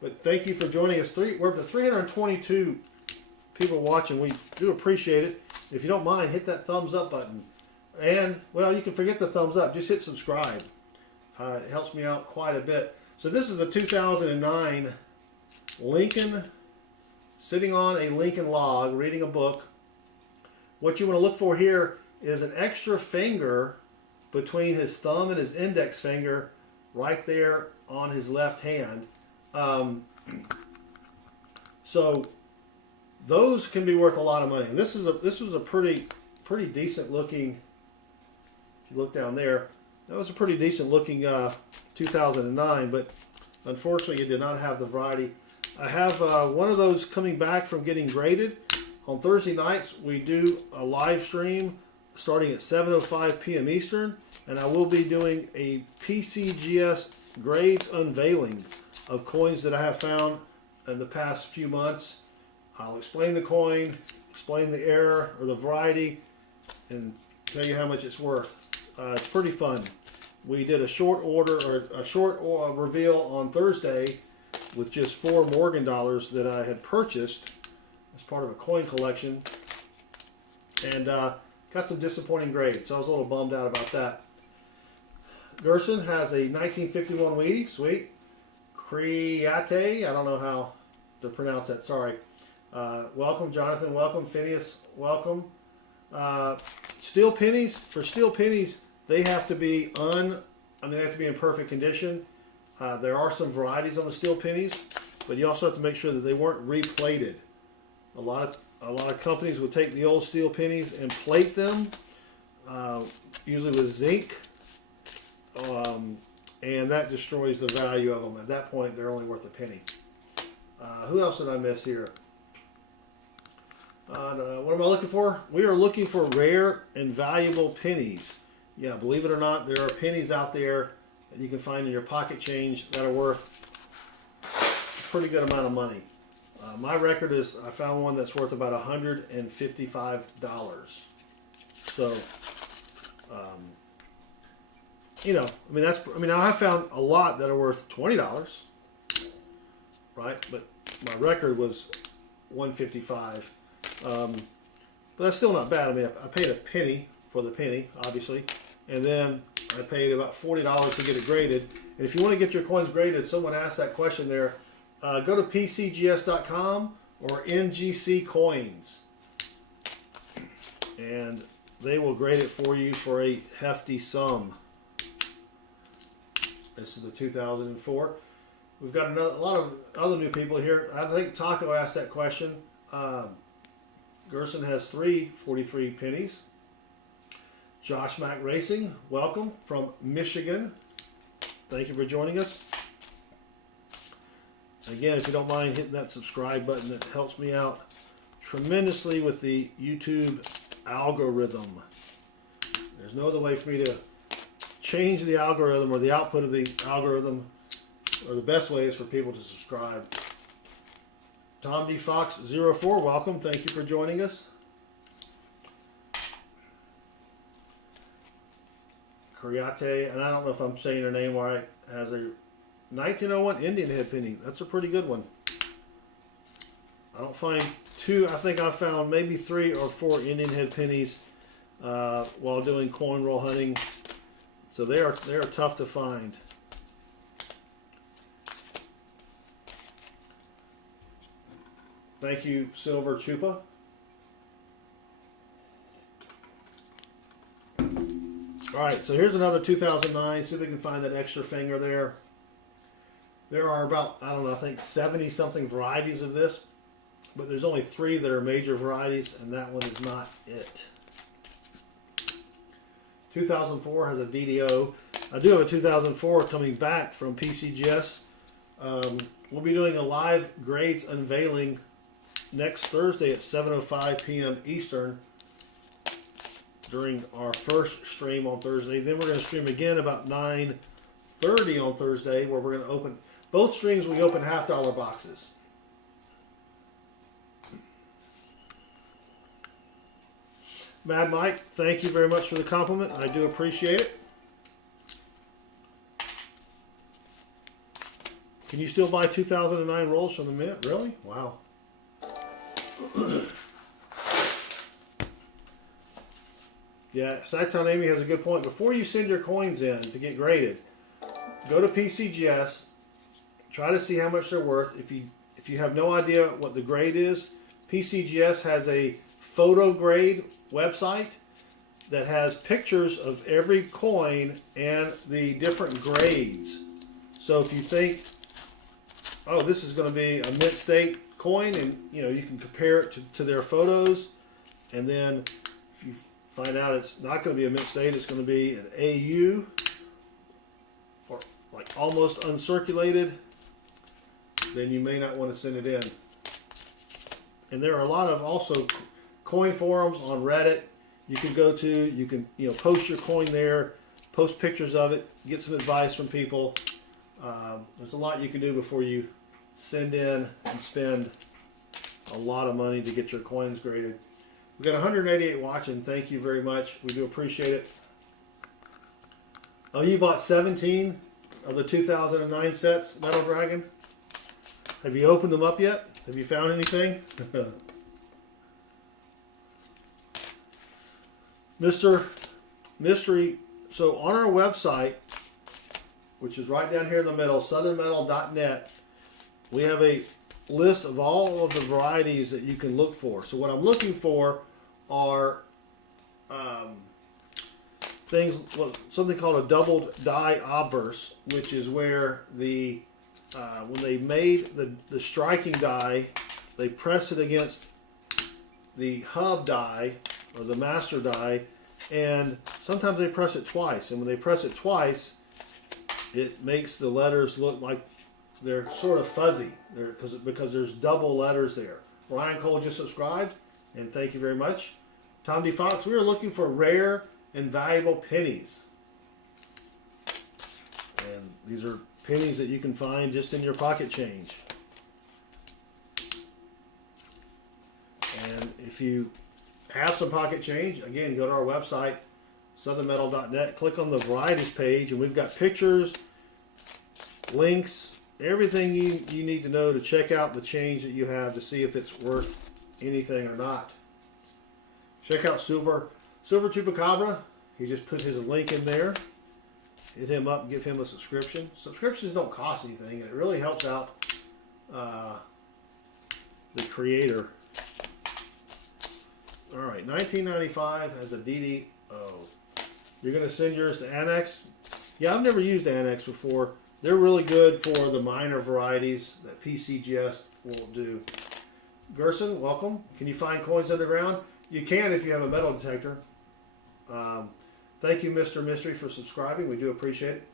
But thank you for joining us. We're up to 322 people watching. We do appreciate it. If you don't mind, hit that thumbs up button. And, well, you can forget the thumbs up. Just hit subscribe. It helps me out quite a bit. So this is a 2009 Lincoln, sitting on a Lincoln log, reading a book. What you want to look for here is an extra finger between his thumb and his index finger right there on his left hand. So those can be worth a lot of money. And this was a pretty decent looking, if you look down there, that was a pretty decent looking 2009, but unfortunately it did not have the variety. I have one of those coming back from getting graded. On Thursday nights we do a live stream starting at 7:05 p.m. Eastern, and I will be doing a PCGS grades unveiling of coins that I have found in the past few months. I'll explain the coin, explain the error or the variety, and tell you how much it's worth. It's pretty fun. We did a short reveal on Thursday with just 4 Morgan dollars that I had purchased as part of a coin collection, and got some disappointing grades, so I was a little bummed out about that. Gerson has a 1951 Wheatie, sweet. Create, I don't know how to pronounce that, sorry. Welcome, Jonathan, welcome. Phineas, welcome. Steel pennies, for steel pennies, they have to be they have to be in perfect condition. There are some varieties on the steel pennies, but you also have to make sure that they weren't replated. A lot of companies would take the old steel pennies and plate them, usually with zinc, and that destroys the value of them. At that point, they're only worth a penny. Who else did I miss here? What am I looking for? We are looking for rare and valuable pennies. Yeah, believe it or not, there are pennies out there that you can find in your pocket change that are worth a pretty good amount of money. My record is I found one that's worth about $155. So, I have found a lot that are worth $20, right? But my record was $155. But that's still not bad. I mean, I paid a penny for the penny, obviously, and then I paid about $40 to get it graded. And if you want to get your coins graded, someone asked that question there, go to pcgs.com or NGC Coins, and they will grade it for you for a hefty sum. This is the 2004. We've got a lot of other new people here. I think Taco asked that question. Gerson has 343 pennies. Josh Mack Racing, welcome from Michigan. Thank you for joining us. Again, if you don't mind hitting that subscribe button, that helps me out tremendously with the YouTube algorithm. There's no other way for me to change the algorithm or the output of the algorithm, or the best way is for people to subscribe. Tom D. Fox 04, welcome. Thank you for joining us. Kriate, and I don't know if I'm saying her name right, has a 1901 Indian head penny. That's a pretty good one. I don't find two. I think I found maybe 3 or 4 Indian head pennies while doing coin roll hunting. So they are tough to find. Thank you, Silver Chupa. All right, so here's another 2009. See if we can find that extra finger there. There are about, I don't know, I think 70 something varieties of this, but there's only 3 that are major varieties, and that one is not it. 2004 has a DDO. I do have a 2004 coming back from PCGS. We'll be doing a live grades unveiling next Thursday at 7:05 p.m. Eastern during our first stream on Thursday. Then we're going to stream again about 9:30 on Thursday, where we're going to open both streams. We open $half boxes. Mad Mike, thank you very much for the compliment. I do appreciate it. Can you still buy 2009 rolls from the mint? Really? Wow. Yeah, Sacktown Amy has a good point. Before you send your coins in to get graded, go to PCGS, try to see how much they're worth. If you have no idea what the grade is, PCGS has a photo grade website that has pictures of every coin and the different grades. So if you think, oh, this is going to be a mint state coin, and you can compare it to their photos, and then if you find out it's not going to be a mint state, it's going to be an AU or like almost uncirculated, then you may not want to send it in. And there are a lot of also coin forums on Reddit you can go to. You can post your coin there, post pictures of it, get some advice from people. There's a lot you can do before you send in and spend a lot of money to get your coins graded. We've got 188 watching. Thank you very much. We do appreciate it. Oh, you bought 17 of the 2009 sets, Metal Dragon? Have you opened them up yet? Have you found anything? Mr. Mystery. So on our website, which is right down here in the middle, southernmetal.net, we have a list of all of the varieties that you can look for. So what I'm looking for are something called a doubled die obverse, which is where when they made the striking die, they press it against the hub die or the master die, and sometimes they press it twice. And when they press it twice, it makes the letters look like they're sort of fuzzy because there's double letters there. Ryan Cole just subscribed, and thank you very much. Tom D. Fox, we are looking for rare and valuable pennies. And these are pennies that you can find just in your pocket change. And if you have some pocket change, again, go to our website, southernmetal.net, click on the varieties page, and we've got pictures, links, everything you need to know to check out the change that you have to see if it's worth anything or not. Check out Silver Chupacabra. He just put his link in there. Hit him up and give him a subscription. Subscriptions don't cost anything, and it really helps out the creator. All right, 1995 has a DDO. You're going to send yours to Annex? Yeah, I've never used Annex before. They're really good for the minor varieties that PCGS will do. Gerson, welcome. Can you find coins underground? You can if you have a metal detector. Thank you, Mr. Mystery, for subscribing. We do appreciate it.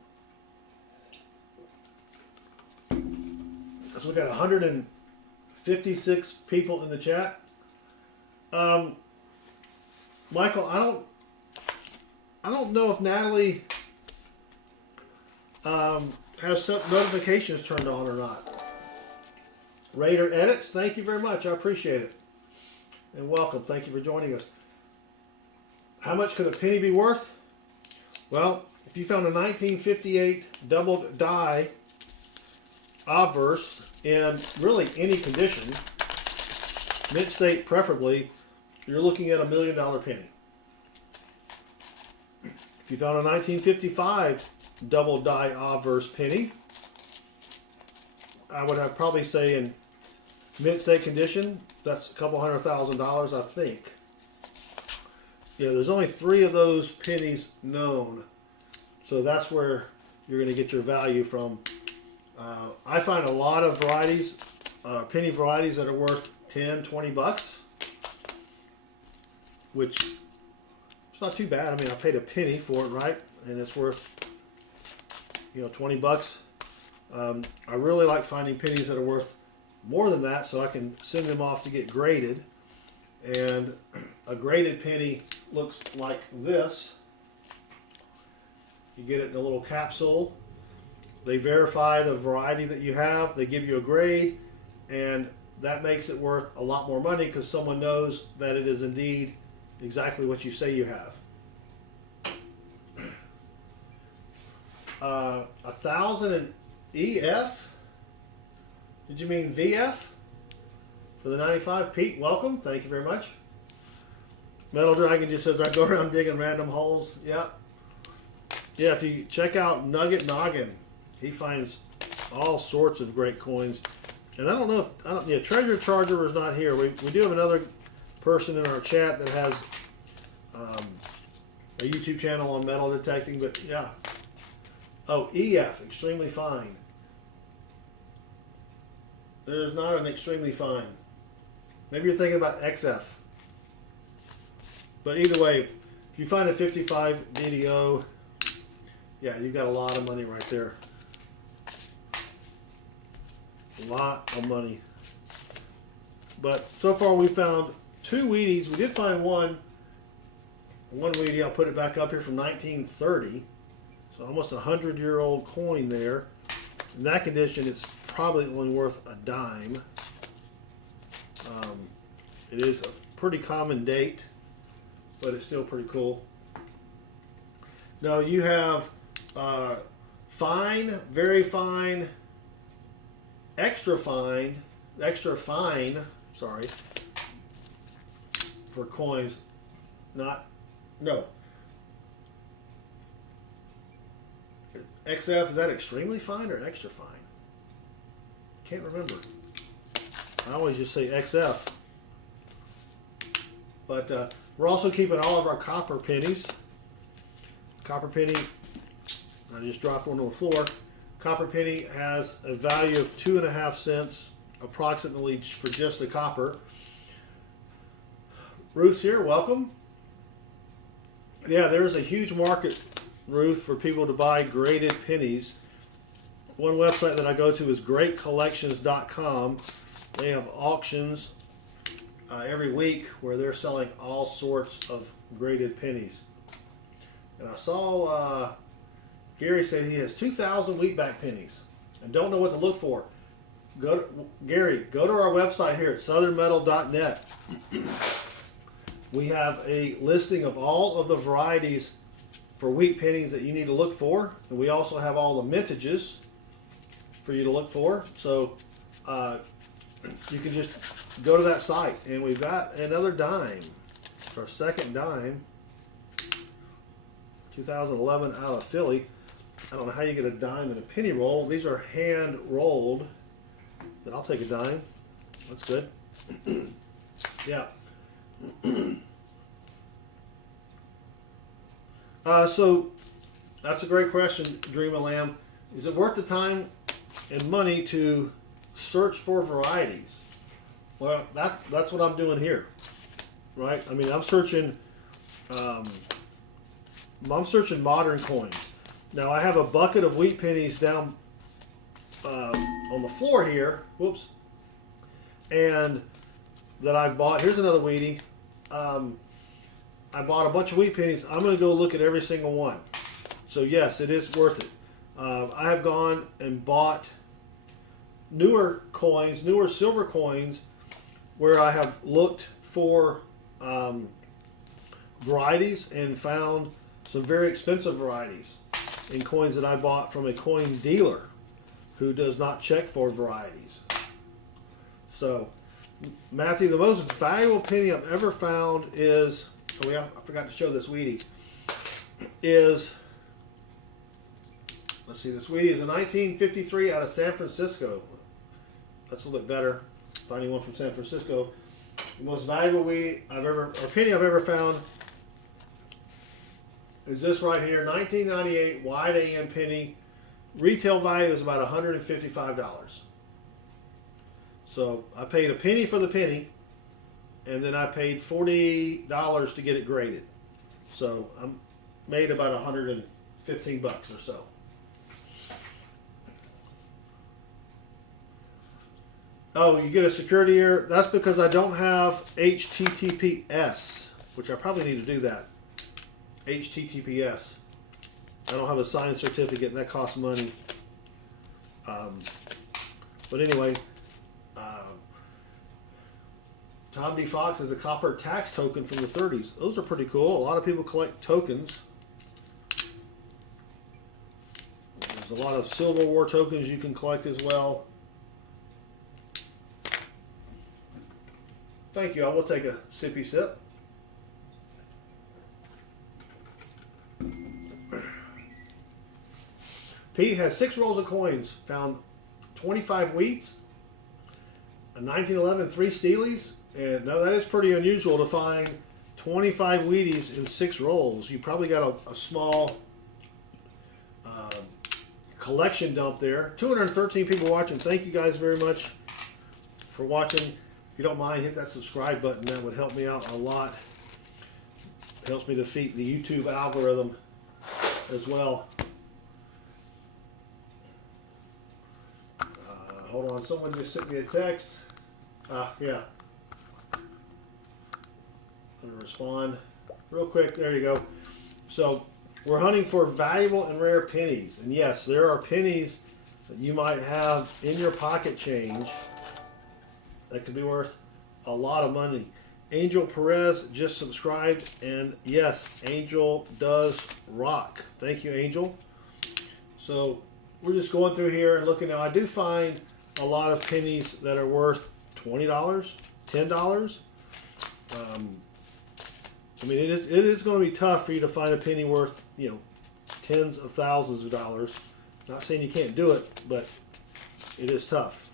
So we've got 156 people in the chat. Michael, I don't know if Natalie has some notifications turned on or not. Raider Edits, thank you very much. I appreciate it. And welcome. Thank you for joining us. How much could a penny be worth? Well, if you found a 1958 doubled die obverse in really any condition, mint state preferably, you're looking at $1 million penny. If you found a 1955 double die obverse penny, I would have probably say in mint state condition, that's a couple $100,000, I think. Yeah, there's only 3 of those pennies known, so that's where you're going to get your value from. I find a lot of varieties, penny varieties that are worth 10, 20 bucks, which it's not too bad. I mean, I paid a penny for it, right? And it's worth, 20 bucks. I really like finding pennies that are worth more than that, so I can send them off to get graded. And a graded penny looks like this. You get it in a little capsule. They verify the variety that you have. They give you a grade, and that makes it worth a lot more money because someone knows that it is indeed exactly what you say you have. 1,000 in EF? Did you mean VF? For the 95? Pete, welcome. Thank you very much. Metal Dragon just says, I go around digging random holes. Yep. Yeah, if you check out Nugget Noggin, he finds all sorts of great coins. And I don't know if, Treasure Charger is not here. We do have another person in our chat that has a YouTube channel on metal detecting, but yeah. Oh, EF, extremely fine. There's not an extremely fine. Maybe you're thinking about XF. But either way, if you find a 55 DDO, yeah, you got a lot of money right there. A lot of money. But so far we found 2 Wheaties. We did find one Wheatie. I'll put it back up here from 1930. So almost a 100-year-old coin there. In that condition, it's probably only worth a dime. It is a pretty common date, but it's still pretty cool. Now you have fine, very fine, extra fine, sorry, for coins. XF, is that extremely fine or extra fine? Can't remember. I always just say XF. But we're also keeping all of our copper pennies. Copper penny, I just dropped one on the floor. Copper penny has a value of 2.5 cents approximately for just the copper. Ruth's here, welcome. Yeah, there's a huge market, Ruth, for people to buy graded pennies. One website that I go to is greatcollections.com. They have auctions every week where they're selling all sorts of graded pennies. And I saw Gary say he has 2,000 wheatback pennies and don't know what to look for. Gary, go to our website here at southernmetal.net. We have a listing of all of the varieties for wheat pennies that you need to look for. And we also have all the mintages for you to look for. So you can just go to that site. And we've got another dime. It's our second dime. 2011 out of Philly. I don't know how you get a dime in a penny roll. These are hand rolled. But I'll take a dime. That's good. Yeah. So that's a great question, Dream of Lamb. Is it worth the time and money to search for varieties? Well, that's what I'm doing here, right? I mean, I'm searching modern coins. Now I have a bucket of wheat pennies down on the floor here. Whoops. And that I've bought. Here's another Wheatie. I bought a bunch of wheat pennies. I'm going to go look at every single one. So yes, it is worth it. I have gone and bought newer coins, newer silver coins, where I have looked for varieties and found some very expensive varieties in coins that I bought from a coin dealer who does not check for varieties. So, Matthew, the most valuable penny I've ever found is, oh yeah, I forgot to show this Wheatie, is, let's see, this Wheatie is a 1953 out of San Francisco. That's a little bit better, finding one from San Francisco. The most valuable Wheatie I've ever, or penny I've ever found is this right here, 1998 wide AM penny. Retail value is about $155. So I paid a penny for the penny, and then I paid $40 to get it graded. So I made about 115 bucks or so. Oh, you get a security error? That's because I don't have HTTPS, which I probably need to do that. HTTPS. I don't have a signed certificate, and that costs money. But anyway, Tom D. Fox has a copper tax token from the 30s. Those are pretty cool. A lot of people collect tokens. There's a lot of Civil War tokens you can collect as well. Thank you. I will take a sippy sip. Pete has 6 rolls of coins, found 25 wheats, a 1911 3 Steelies, and now that is pretty unusual to find 25 Wheaties in 6 rolls. You probably got a small collection dump there. 213 people watching. Thank you guys very much for watching. If you don't mind, hit that subscribe button. That would help me out a lot. It helps me defeat the YouTube algorithm as well. Hold on, someone just sent me a text. Yeah. I'm gonna respond real quick. There you go. So we're hunting for valuable and rare pennies. And yes, there are pennies that you might have in your pocket change that could be worth a lot of money. Angel Perez just subscribed, and yes, Angel does rock. Thank you, Angel. So we're just going through here and looking. Now I do find a lot of pennies that are worth $20, $10. I mean, it is going to be tough for you to find a penny worth, you know, tens of thousands of dollars. Not saying you can't do it, but it is tough.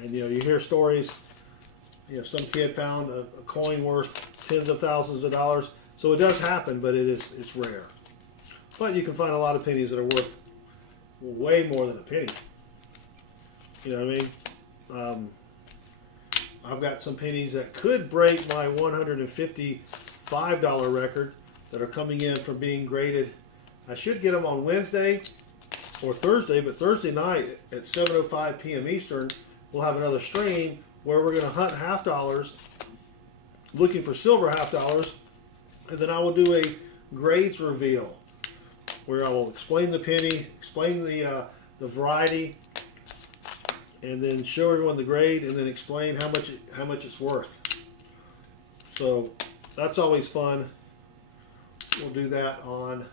And you know, you hear stories. You know, some kid found a coin worth tens of thousands of dollars. So it does happen, but it's rare. But you can find a lot of pennies that are worth way more than a penny. You know what I mean? I've got some pennies that could break my $155 record that are coming in from being graded. I should get them on Wednesday or Thursday, but Thursday night at 7:05 p.m. Eastern, we'll have another stream where we're going to hunt half dollars, looking for silver half dollars, and then I will do a grades reveal where I will explain the penny, explain the variety, and then show everyone the grade, and then explain how much it's worth. So that's always fun. We'll do that on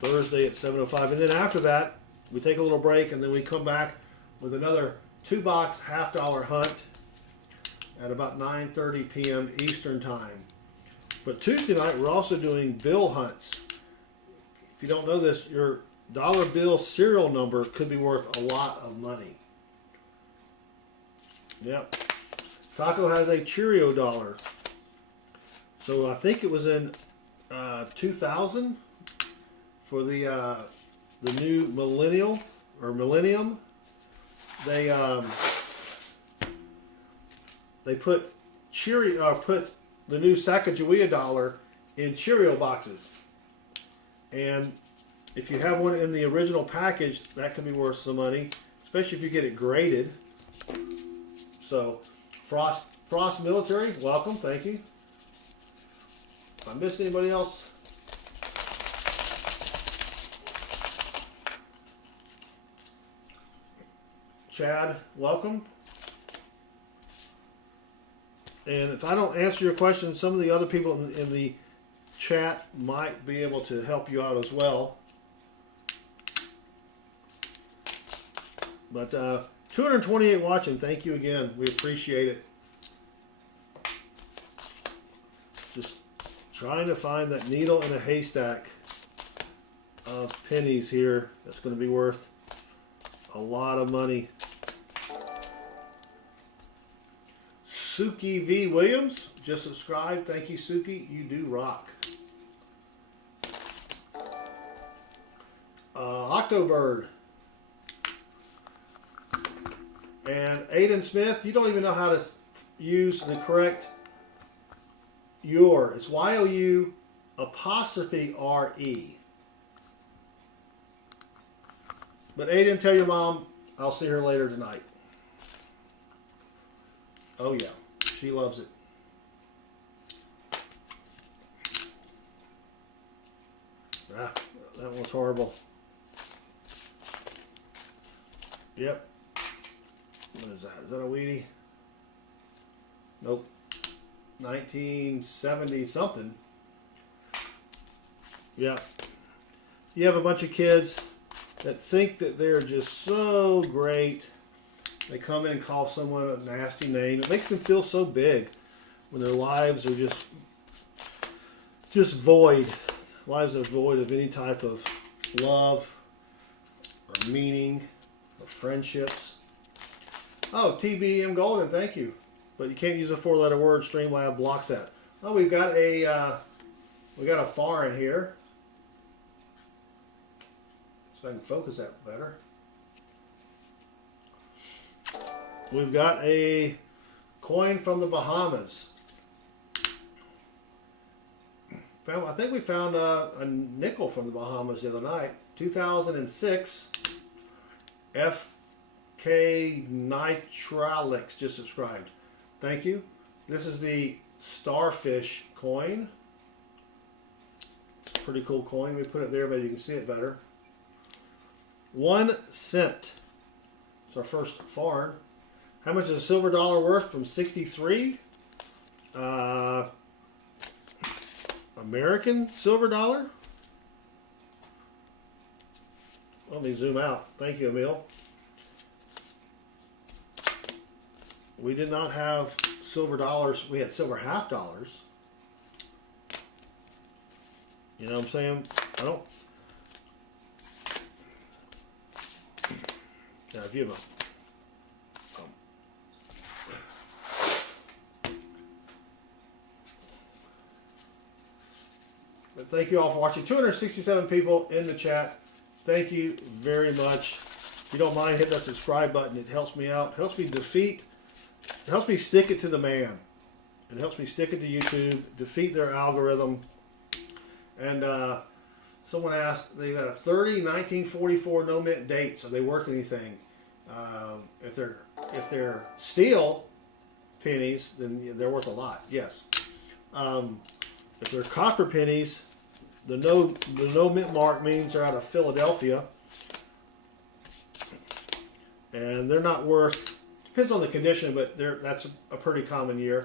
Thursday at 7:05, and then after that we take a little break, and then we come back with another 2-box half dollar hunt at about 9:30 p.m. Eastern time. But Tuesday night we're also doing bill hunts. If you don't know this, your dollar bill serial number could be worth a lot of money. Yep. Taco has a Cheerio dollar. So I think it was in 2000 for the new millennium. They put put the new Sacagawea dollar in Cheerio boxes. And if you have one in the original package, that can be worth some money, especially if you get it graded. So, Frost Military, welcome, thank you. If I missed anybody else, Chad, welcome. And if I don't answer your question, some of the other people in the chat might be able to help you out as well. But 228 watching. Thank you again. We appreciate it. Just trying to find that needle in a haystack of pennies here that's going to be worth a lot of money. Suki V. Williams just subscribed. Thank you, Suki. You do rock. Octobird. And Aiden Smith, you don't even know how to use the correct your. It's Y-O-U apostrophe R-E. But Aiden, tell your mom I'll see her later tonight. Oh yeah, she loves it. Ah, that was horrible. Yep. What is that? Is that a Wheatie? Nope. 1970 something. Yep. You have a bunch of kids that think that they're just so great. They come in and call someone a nasty name. It makes them feel so big when their lives are just void. Lives are void of any type of love or meaning or friendships. Oh, TBM Golden, thank you. But you can't use a 4-letter word. Streamlab blocks that. Oh, we got a foreign here. So I can focus that better. We've got a coin from the Bahamas. I think we found a nickel from the Bahamas the other night. 2006. FK Nitralix just subscribed. Thank you. This is the starfish coin. It's a pretty cool coin. We put it there, but you can see it better. 1 cent. It's our first foreign. How much is a silver dollar worth from 63? American silver dollar? Let me zoom out. Thank you, Emil. We did not have silver dollars. We had silver half dollars. You know what I'm saying? I don't. Yeah, if you have a. But thank you all for watching. 267 people in the chat. Thank you very much. If you don't mind, hit that subscribe button. It helps me out. It helps me it helps me stick it to the man. It helps me stick it to YouTube, defeat their algorithm. And someone asked, they got a 1944 no mint dates. Are they worth anything? If they're steel pennies, then they're worth a lot. Yes. If they're copper pennies, the no mint mark means they're out of Philadelphia, and they're not worth. Depends on the condition, but that's a pretty common year.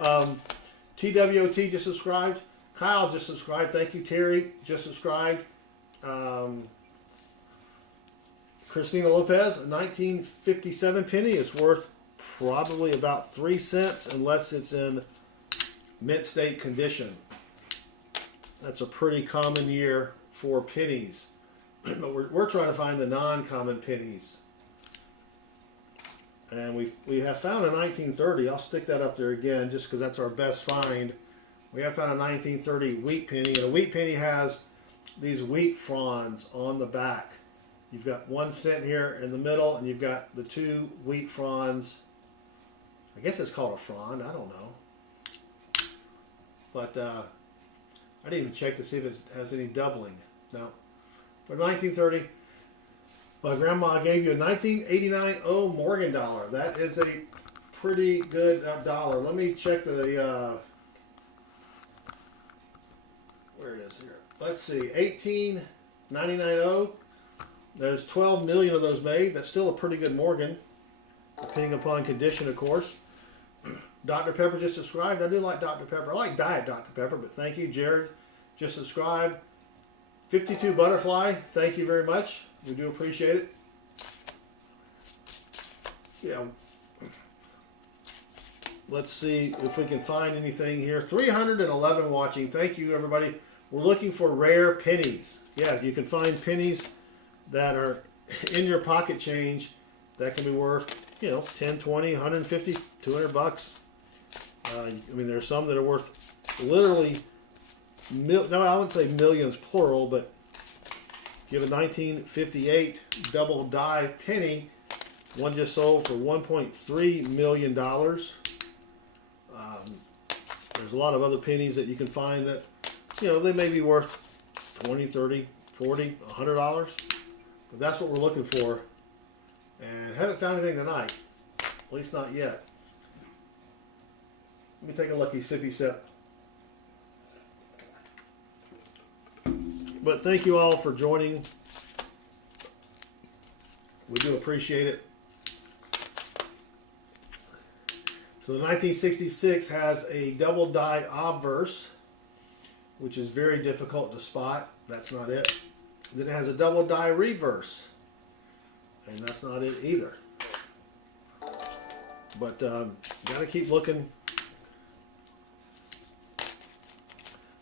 TWOT just subscribed. Kyle just subscribed. Thank you. Terry just subscribed. Christina Lopez, a 1957 penny. It's worth probably about 3 cents unless it's in mint state condition. That's a pretty common year for pennies. But we're trying to find the non-common pennies. And we have found a 1930. I'll stick that up there again just because that's our best find. We have found a 1930 wheat penny. And a wheat penny has these wheat fronds on the back. You've got 1 cent here in the middle, and you've got the 2 wheat fronds. I guess it's called a frond. I don't know. But I didn't even check to see if it has any doubling. No. For 1930, my grandma gave you a 1989 Morgan dollar. That is a pretty good dollar. Let me check the, where it is here. Let's see, 1899. There's 12 million of those made. That's still a pretty good Morgan, depending upon condition, of course. Dr. Pepper just subscribed. I do like Dr. Pepper. I like Diet Dr. Pepper, but thank you. Jared just subscribed. 52 Butterfly, thank you very much. We do appreciate it. Yeah. Let's see if we can find anything here. 311 watching. Thank you, everybody. We're looking for rare pennies. Yeah, you can find pennies that are in your pocket change that can be worth, you know, 10, 20, 150, 200 bucks. I mean, there's some that are worth literally, no, I wouldn't say millions plural, but you have a 1958 double die penny. One just sold for $1.3 million. There's a lot of other pennies that you can find that, you know, they may be worth 20, 30, 40, $100. But that's what we're looking for. And haven't found anything tonight. At least not yet. Let me take a lucky sippy sip. But thank you all for joining. We do appreciate it. So the 1966 has a double die obverse, which is very difficult to spot. That's not it. Then it has a double die reverse, and that's not it either. But gotta keep looking.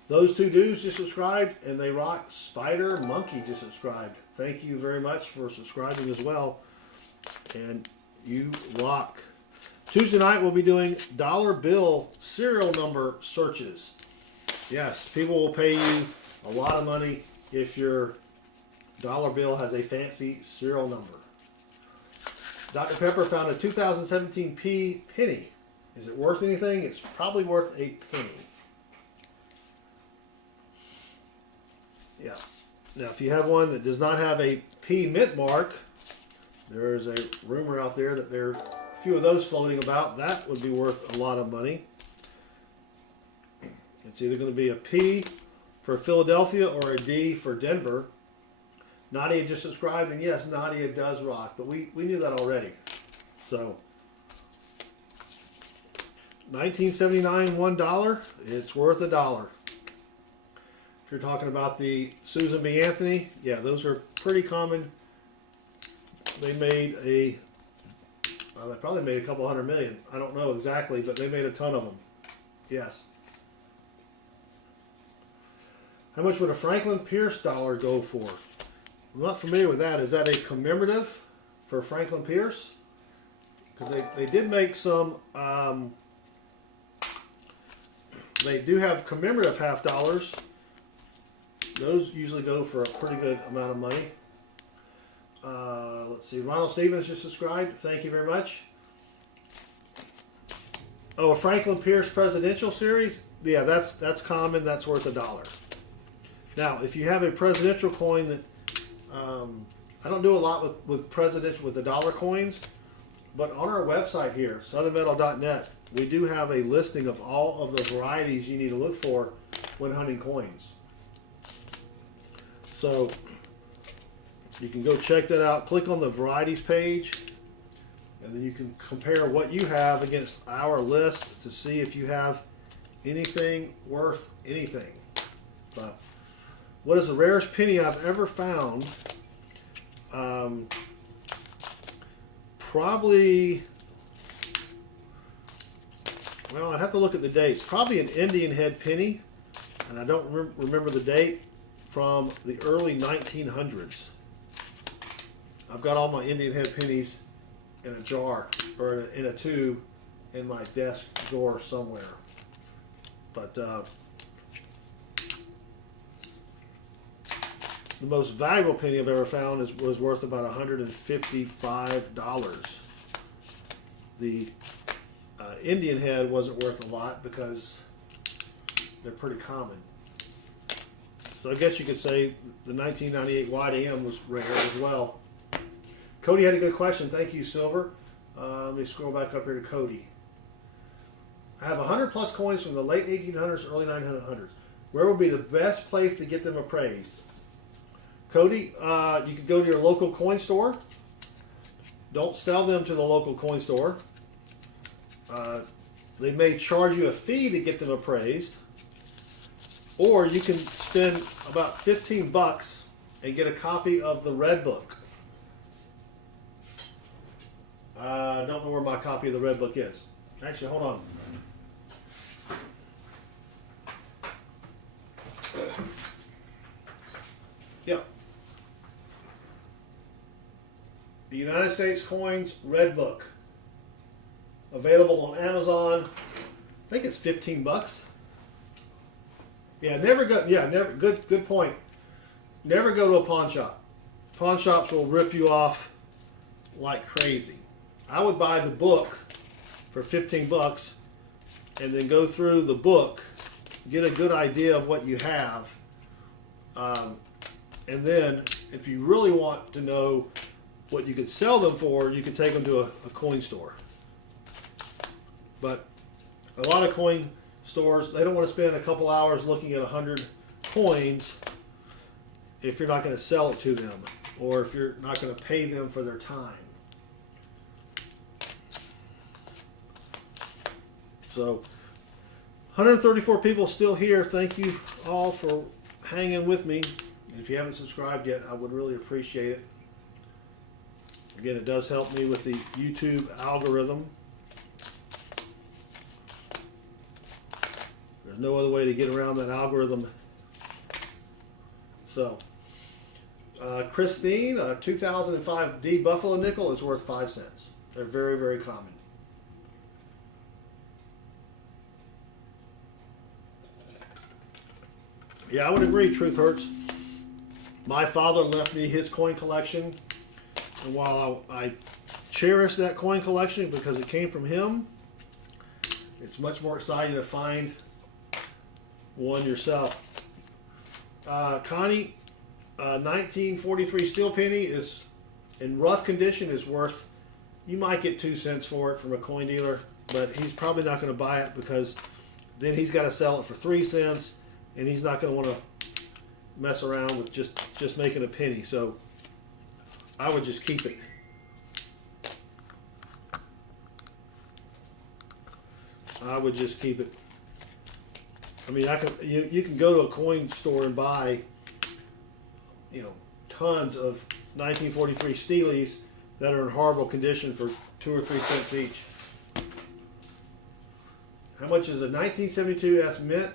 Those two dudes just subscribed, and they rock. Spider Monkey just subscribed. Thank you very much for subscribing as well. And you rock. Tuesday night we'll be doing dollar bill serial number searches. Yes, people will pay you a lot of money if your dollar bill has a fancy serial number. Dr. Pepper found a 2017 P penny. Is it worth anything? It's probably worth a penny. Yeah. Now, if you have one that does not have a P mint mark, there is a rumor out there that there are a few of those floating about. That would be worth a lot of money. It's either going to be a P for Philadelphia or a D for Denver. Nadia just subscribed, and yes, Nadia does rock, but we knew that already. So, 1979 $1, it's worth $1. If you're talking about the Susan B. Anthony, yeah, those are pretty common. They made they probably made a couple 100 million. I don't know exactly, but they made a ton of them. Yes. How much would a Franklin Pierce dollar go for? I'm not familiar with that. Is that a commemorative for Franklin Pierce? Because they did make some, they do have commemorative half dollars. Those usually go for a pretty good amount of money. Let's see. Ronald Stevens just subscribed. Thank you very much. Oh, a Franklin Pierce presidential series? Yeah, that's common. That's worth $1. Now, if you have a presidential coin that I don't do a lot with presidential with the dollar coins, but on our website here, southernmetal.net, we do have a listing of all of the varieties you need to look for when hunting coins. So you can go check that out. Click on the varieties page, and then you can compare what you have against our list to see if you have anything worth anything. But what is the rarest penny I've ever found? Probably, well, I'd have to look at the dates. Probably an Indian head penny, and I don't remember the date, from the early 1900s. I've got all my Indian head pennies in a jar, or in a tube, in my desk drawer somewhere. But the most valuable penny I've ever found was worth about $155. The Indian head wasn't worth a lot because they're pretty common. So I guess you could say the 1998 YDM was rare as well. Cody had a good question. Thank you, Silver. Let me scroll back up here to Cody. I have 100 plus coins from the late 1800s, early 1900s. Where would be the best place to get them appraised? Cody, you can go to your local coin store. Don't sell them to the local coin store. They may charge you a fee to get them appraised. Or you can spend about 15 bucks and get a copy of the Red Book. I don't know where my copy of the Red Book is. Actually, hold on. Yeah. The United States Coins Red Book. Available on Amazon. I think it's 15 bucks. Yeah, never good point. Never go to a pawn shop. Pawn shops will rip you off like crazy. I would buy the book for 15 bucks and then go through the book, get a good idea of what you have. And then if you really want to know what you could sell them for, you can take them to a coin store. But a lot of coin stores, they don't want to spend a couple hours looking at 100 coins if you're not going to sell it to them or if you're not going to pay them for their time. So 134 people still here. Thank you all for hanging with me. And if you haven't subscribed yet, I would really appreciate it. Again, it does help me with the YouTube algorithm. There's no other way to get around that algorithm. So, Christine, a 2005 D Buffalo nickel is worth 5 cents. They're very, very common. Yeah, I would agree, Truth Hurts. My father left me his coin collection. And while I cherish that coin collection because it came from him, it's much more exciting to find one yourself. Connie, 1943 steel penny is in rough condition is worth, you might get 2 cents for it from a coin dealer, but he's probably not going to buy it because then he's got to sell it for 3 cents and he's not going to want to mess around with just making a penny. So I would just keep it. I would just keep it. I mean, you can go to a coin store and buy, tons of 1943 steelies that are in horrible condition for 2 or 3 cents each. How much is a 1972 S mint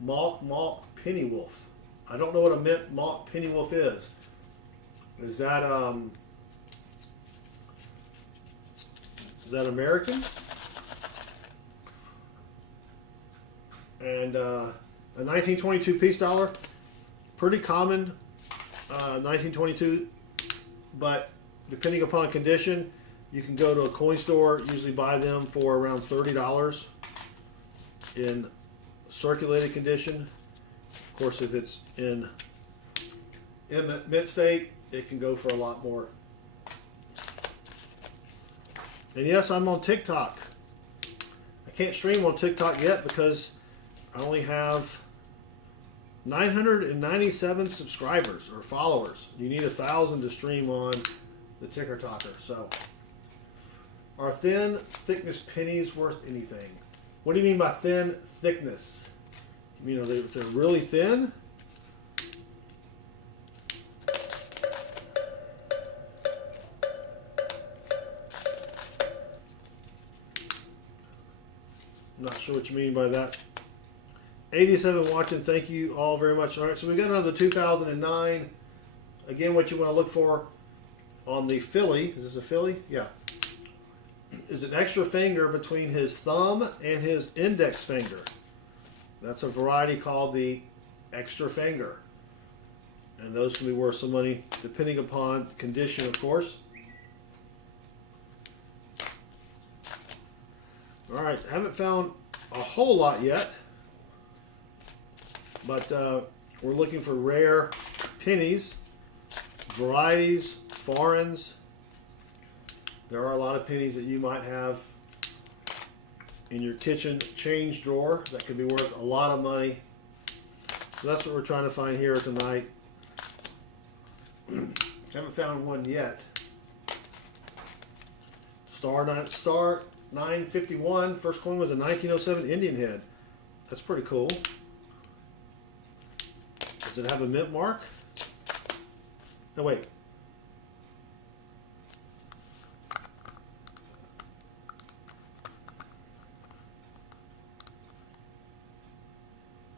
malt penny wolf? I don't know what a mint malt penny wolf is. Is that American? And a 1922 peace dollar, pretty common, 1922, but depending upon condition, you can go to a coin store, usually buy them for around $30 in circulated condition. Of course, if it's in mint state, it can go for a lot more. And yes, I'm on TikTok. I can't stream on TikTok yet because I only have 997 subscribers or followers. You need 1,000 to stream on the Ticker Talker. So, are thin thickness pennies worth anything? What do you mean by thin thickness? You mean if they're really thin? I'm not sure what you mean by that. 87 watching, thank you all very much. All right, so we got another 2009. Again, what you want to look for on the Philly, is this a Philly? Yeah. Is an extra finger between his thumb and his index finger. That's a variety called the extra finger. And those can be worth some money depending upon condition, of course. All right, haven't found a whole lot yet. But we're looking for rare pennies, varieties, foreigns. There are a lot of pennies that you might have in your kitchen change drawer that could be worth a lot of money. So that's what we're trying to find here tonight. Haven't found one yet. Star 951. First coin was a 1907 Indian head. That's pretty cool. Does it have a mint mark? No, wait.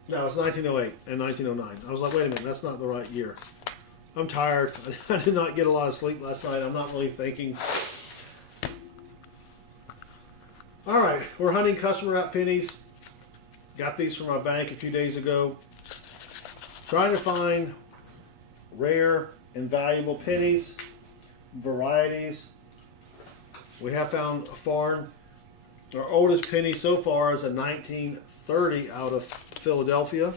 No, it's 1908 and 1909. I was like, wait a minute, that's not the right year. I'm tired. I did not get a lot of sleep last night. I'm not really thinking. All right, we're hunting customer out pennies. Got these from my bank a few days ago. Trying to find rare and valuable pennies, varieties. We have found a foreign. Our oldest penny so far is a 1930 out of Philadelphia.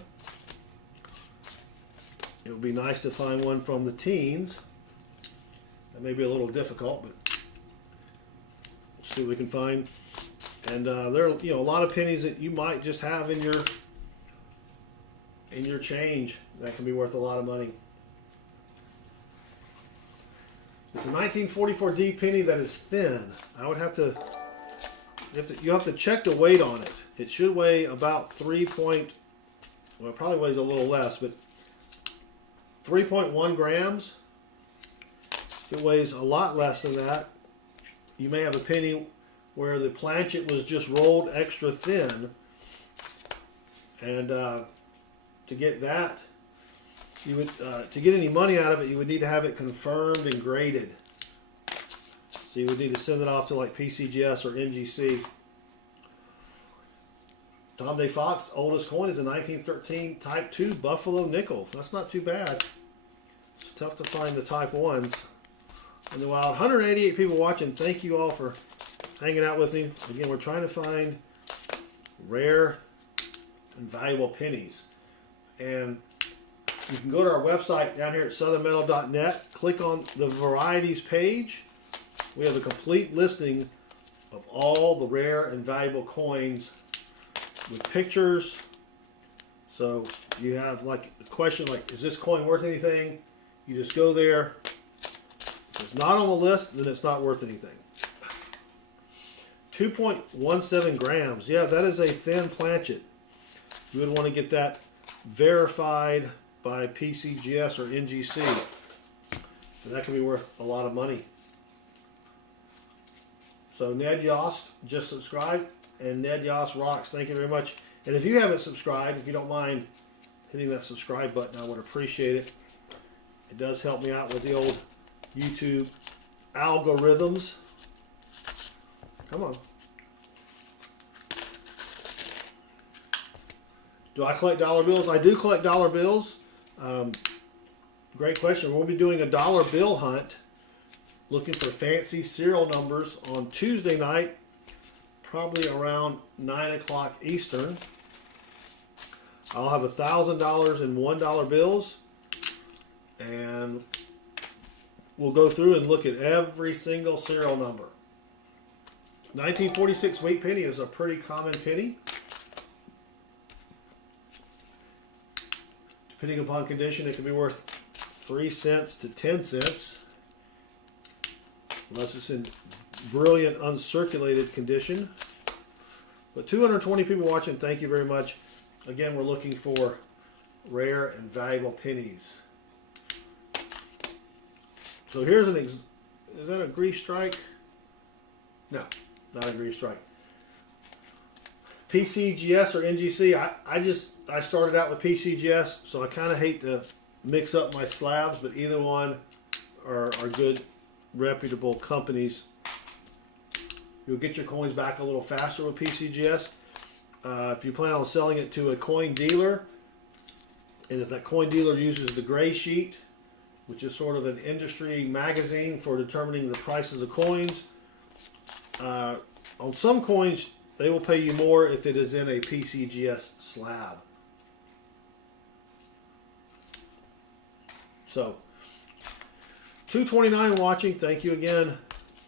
It would be nice to find one from the teens. That may be a little difficult, but we'll see what we can find. And there are a lot of pennies that you might just have in your change that can be worth a lot of money. It's a 1944D penny that is thin. I would have to. You have to check the weight on it. It should weigh about well, it probably weighs a little less, but 3.1 grams. If it weighs a lot less than that, you may have a penny where the planchet was just rolled extra thin. And to get that, you would to get any money out of it, you would need to have it confirmed and graded. So you would need to send it off to like PCGS or NGC. Tom Day Fox, oldest coin is a 1913 Type 2 Buffalo nickel. That's not too bad. It's tough to find the Type 1s in the wild. 188 people watching. Thank you all for hanging out with me. Again, we're trying to find rare and valuable pennies. And you can go to our website down here at southernmetal.net. Click on the varieties page. We have a complete listing of all the rare and valuable coins with pictures. So you have like a question like, is this coin worth anything? You just go there. If it's not on the list, then it's not worth anything. 2.17 grams. Yeah, that is a thin planchet. You would want to get that verified by PCGS or NGC. And that can be worth a lot of money. So Ned Yost just subscribed, and Ned Yost rocks. Thank you very much. And if you haven't subscribed, if you don't mind hitting that subscribe button, I would appreciate it. It does help me out with the old YouTube algorithms. Come on. Do I collect dollar bills? I do collect dollar bills. Great question. We'll be doing a dollar bill hunt, looking for fancy serial numbers on Tuesday night, probably around 9 o'clock Eastern. I'll have $1,000 in $1 bills, and we'll go through and look at every single serial number. 1946 weight penny is a pretty common penny. Depending upon condition, it can be worth 3 cents to 10 cents. Unless it's in brilliant uncirculated condition. But 220 people watching, thank you very much. Again, we're looking for rare and valuable pennies. So here's an is that a grease strike? No, not a grease strike. PCGS or NGC, I started out with PCGS, so I kind of hate to mix up my slabs, but either one are good, reputable companies. You'll get your coins back a little faster with PCGS. If you plan on selling it to a coin dealer, and if that coin dealer uses the gray sheet, which is sort of an industry magazine for determining the prices of coins, on some coins, they will pay you more if it is in a PCGS slab. So, 229 watching, thank you again.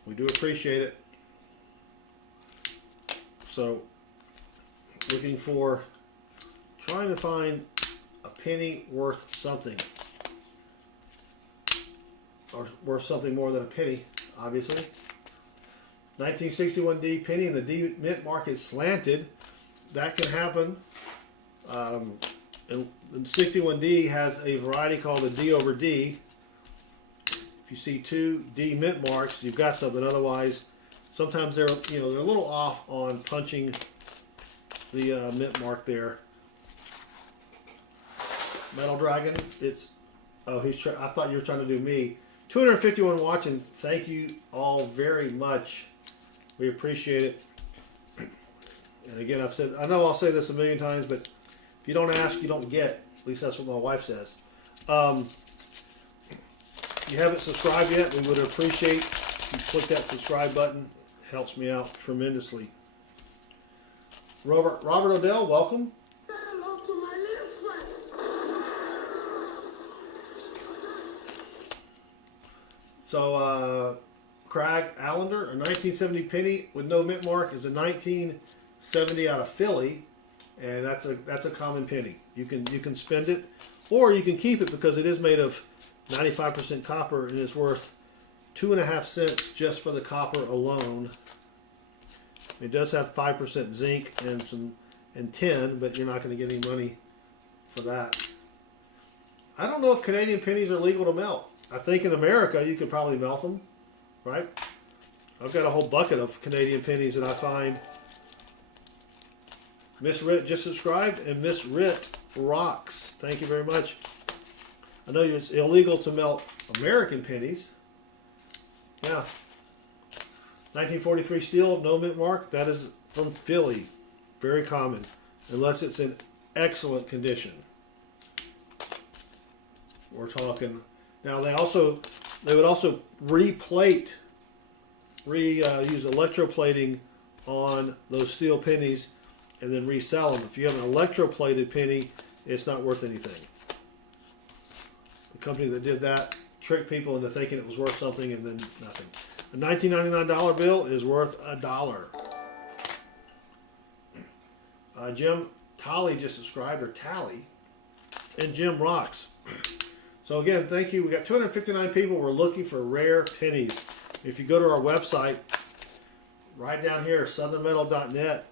We do appreciate it. So, trying to find a penny worth something. are worth something more than a penny, obviously. 1961 D penny, and the D mint mark is slanted. That can happen. And the 61D has a variety called the D over D. If you see two D mint marks, you've got something. Otherwise, sometimes they're they're a little off on punching the mint mark there. Metal Dragon, it's I thought you were trying to do me. 251 watching. Thank you all very much. We appreciate it. And again, I know I'll say this a million times, but if you don't ask, you don't get. At least that's what my wife says. If you haven't subscribed yet, we would appreciate if you click that subscribe button. It helps me out tremendously. Robert Odell, welcome. Hello to my little friend. So, Craig Allender, a 1970 penny with no mint mark, is a 1970 out of Philly, and that's a common penny. You can spend it, or you can keep it because it is made of 95% copper and is worth 2.5 cents just for the copper alone. It does have 5% zinc and tin, but you're not going to get any money for that. I don't know if Canadian pennies are legal to melt. I think in America you could probably melt them, right? I've got a whole bucket of Canadian pennies that I find. Miss Rit just subscribed, and Miss Rit rocks. Thank you very much. I know it's illegal to melt American pennies. Yeah. 1943 steel, no mint mark. That is from Philly. Very common, unless it's in excellent condition. We're talking. Now they would also replate, use electroplating on those steel pennies, and then resell them. If you have an electroplated penny, it's not worth anything. The company that did that tricked people into thinking it was worth something and then nothing. A $19.99 bill is worth $1. Jim Talley just subscribed, or Tally, and Jim rocks. So again, thank you. We got 259 people. We're looking for rare pennies. If you go to our website, right down here, southernmetal.net,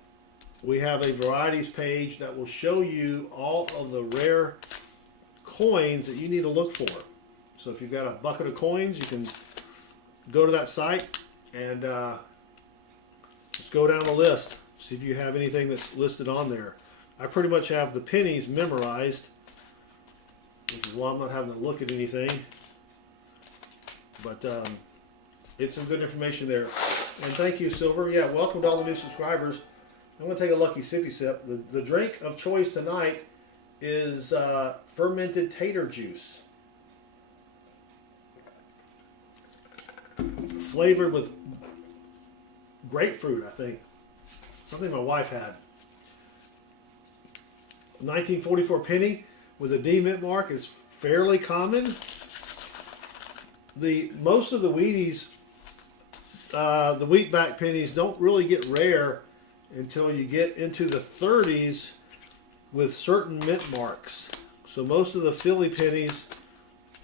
we have a varieties page that will show you all of the rare coins that you need to look for. So if you've got a bucket of coins, you can go to that site and just go down the list. See if you have anything that's listed on there. I pretty much have the pennies memorized, which is why I'm not having to look at anything. But it's some good information there. And thank you, Silver. Yeah, welcome to all the new subscribers. I'm going to take a lucky sippy sip. The drink of choice tonight is fermented tater juice. Flavored with grapefruit, I think. Something my wife had. 1944 penny with a D mint mark is fairly common. Most of the Wheaties, the wheatback pennies, don't really get rare until you get into the 30s with certain mint marks. So most of the Philly pennies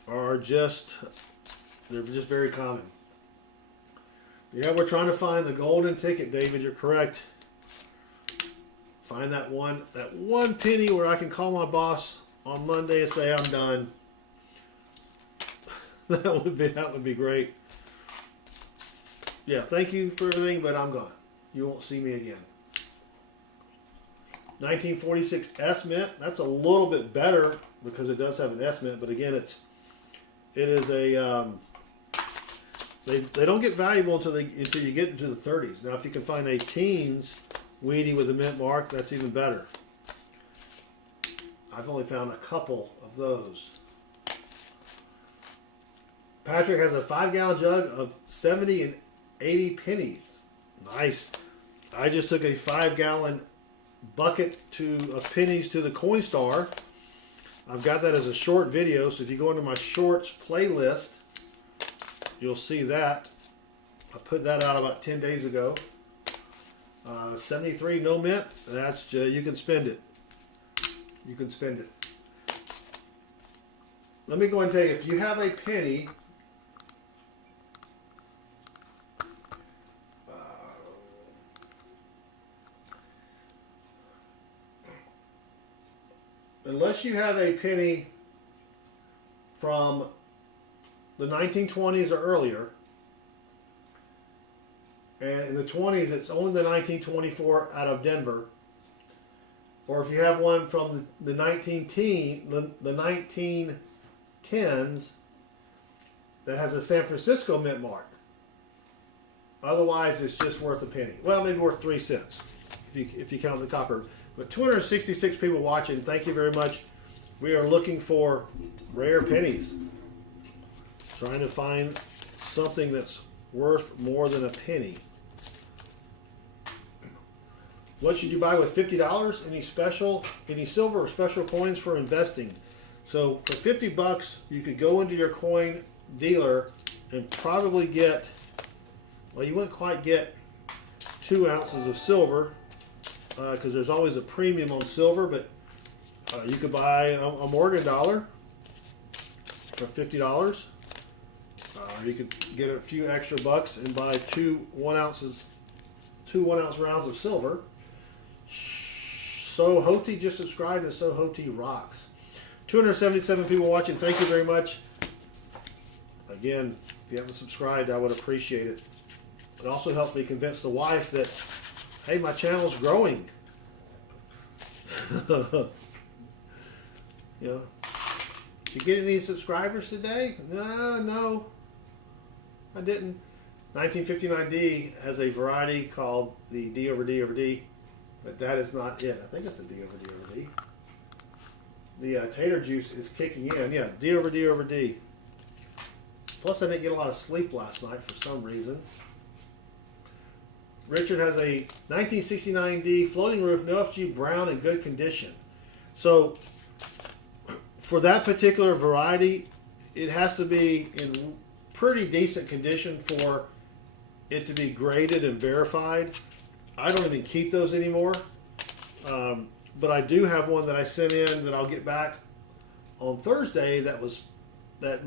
are they're just very common. Yeah, we're trying to find the golden ticket, David. You're correct. Find that one penny where I can call my boss on Monday and say I'm done. That would be great. Yeah, thank you for everything, but I'm gone. You won't see me again. 1946 S mint. That's a little bit better because it does have an S mint, but again, it is a they don't get valuable until you get into the 30s. Now, if you can find a teens Wheatie with a mint mark, that's even better. I've only found a couple of those. Patrick has a 5-gallon jug of 70 and 80 pennies. Nice. I just took a 5-gallon bucket of pennies to the Coinstar. I've got that as a short video, so if you go into my shorts playlist, you'll see that. I put that out about 10 days ago. 73 no mint. That's you can spend it. You can spend it. Let me go and tell you, if you have a penny unless you have a penny from the 1920s or earlier, and in the 20s it's only the 1924 out of Denver, or if you have one from the 1910s that has a San Francisco mint mark. Otherwise, it's just worth a penny. Well, maybe worth 3 cents if you count the copper. But 266 people watching. Thank you very much. We are looking for rare pennies. Trying to find something that's worth more than a penny. What should you buy with $50? Any silver or special coins for investing? So for 50 bucks, you could go into your coin dealer and probably get, well, you wouldn't quite get 2 ounces of silver because there's always a premium on silver, but you could buy a Morgan dollar for $50. You could get a few extra bucks and buy two 1 ounce rounds of silver. So Hoti just subscribed, and So Hoti rocks. 277 people watching. Thank you very much. Again, if you haven't subscribed, I would appreciate it. It also helps me convince the wife that, hey, my channel's growing. You know, did you get any subscribers today? No, I didn't. 1959D has a variety called the D over D over D, but that is not it. I think it's the D over D over D. The tater juice is kicking in. Yeah, D over D over D. Plus, I didn't get a lot of sleep last night for some reason. Richard has a 1969D floating roof, no FG, brown, in good condition. So, for that particular variety, it has to be in pretty decent condition for it to be graded and verified. I don't even keep those anymore. But I do have one that I sent in that I'll get back on Thursday that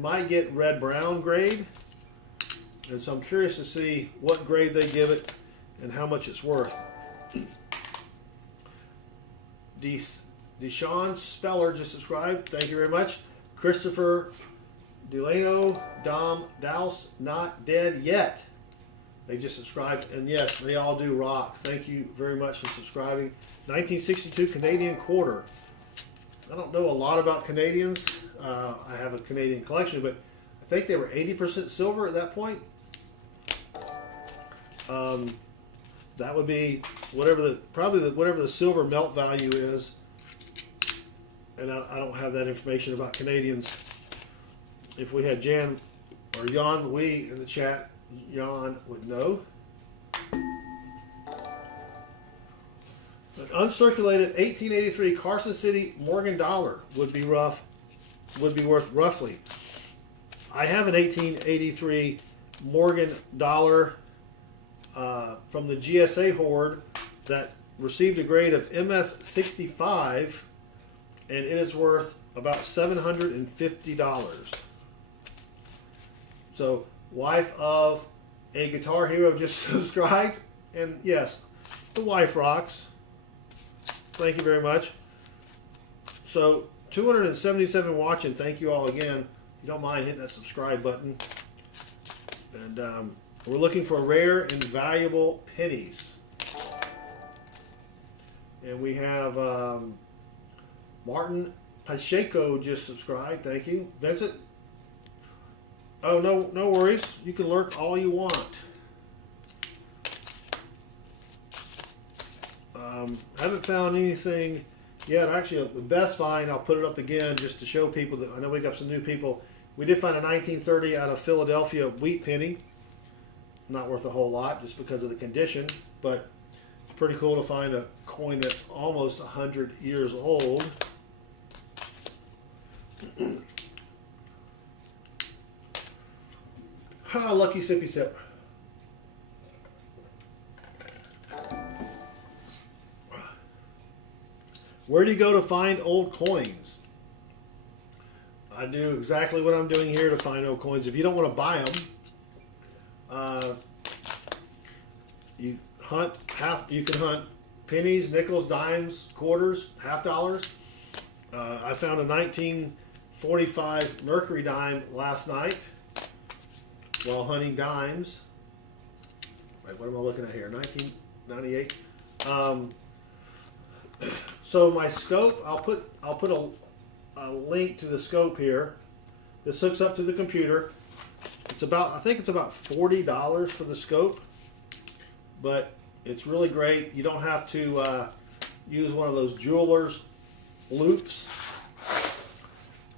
might get red-brown grade. And so I'm curious to see what grade they give it and how much it's worth. Deshaun Speller just subscribed. Thank you very much. Christopher Delano, Dom Douse, not dead yet. They just subscribed. And yes, they all do rock. Thank you very much for subscribing. 1962 Canadian quarter. I don't know a lot about Canadians. I have a Canadian collection, but I think they were 80% silver at that point. That would be whatever the silver melt value is. And I don't have that information about Canadians. If we had Jan or Jan Louis in the chat, Jan would know. An uncirculated 1883 Carson City Morgan dollar would be worth roughly. I have an 1883 Morgan dollar from the GSA hoard that received a grade of MS 65, and it is worth about $750. So, wife of a guitar hero just subscribed, and yes, the wife rocks. Thank you very much. So, 277 watching. Thank you all again. If you don't mind, hit that subscribe button. And we're looking for rare and valuable pennies. And we have Martin Pacheco just subscribed. Thank you. Vincent? Oh, no worries. You can lurk all you want. Haven't found anything yet. Actually, the best find, I'll put it up again just to show people that I know we got some new people. We did find a 1930 out of Philadelphia wheat penny. Not worth a whole lot just because of the condition, but it's pretty cool to find a coin that's almost 100 years old. Lucky sippy sip. Where do you go to find old coins? I do exactly what I'm doing here to find old coins. If you don't want to buy them, you can hunt pennies, nickels, dimes, quarters, half dollars. I found a 1945 Mercury dime last night while hunting dimes. Wait, what am I looking at here? 1998. So my scope, I'll put a link to the scope here. This hooks up to the computer. It's about, I think it's about $40 for the scope, but it's really great. You don't have to use one of those jeweler's loops,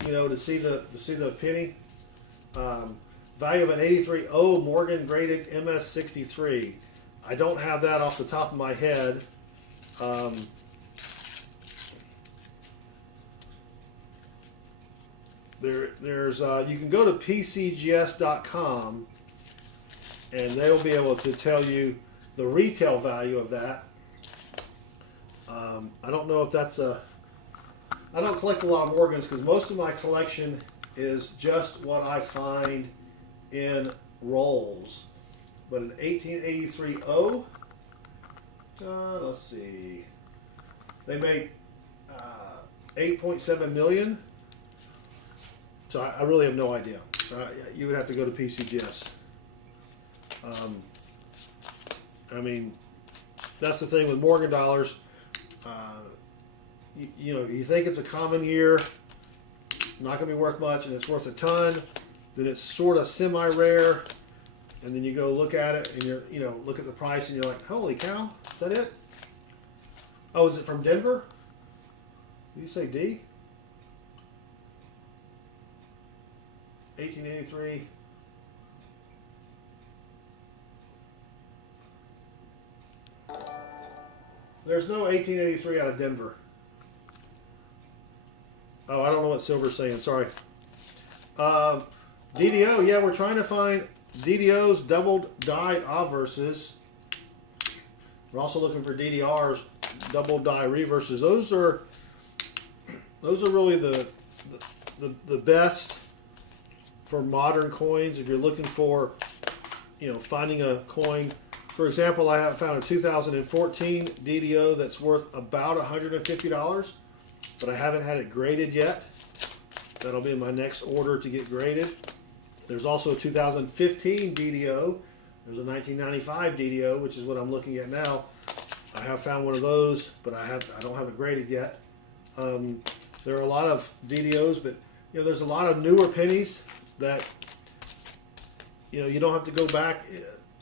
you know, to see the penny. Value of an 83O Morgan graded MS63. I don't have that off the top of my head. There's you can go to pcgs.com and they'll be able to tell you the retail value of that. I don't know if that's a... I don't collect a lot of Morgans because most of my collection is just what I find in rolls. But an 1883 O, let's see, they made 8.7 million. So I really have no idea. You would have to go to PCGS. I mean, that's the thing with Morgan dollars. You know, you think it's a common year, not going to be worth much, and it's worth a ton. Then it's sort of semi-rare, and then you go look at it, and you know, look at the price, and you're like, holy cow, is that it? Oh, is it from Denver? Did you say D? 1883. There's no 1883 out of Denver. Oh, I don't know what Silver's saying. Sorry. DDO. Yeah, we're trying to find DDOs, doubled die obverses. We're also looking for DDRs, double die reverses. Those are really the best for modern coins. If you're looking for, you know, finding a coin. For example, I have found a 2014 DDO that's worth about $150, but I haven't had it graded yet. That'll be my next order to get graded. There's also a 2015 DDO. There's a 1995 DDO, which is what I'm looking at now. I have found one of those, but I don't have it graded yet. There are a lot of DDOs, but you know, there's a lot of newer pennies that, you know, you don't have to go back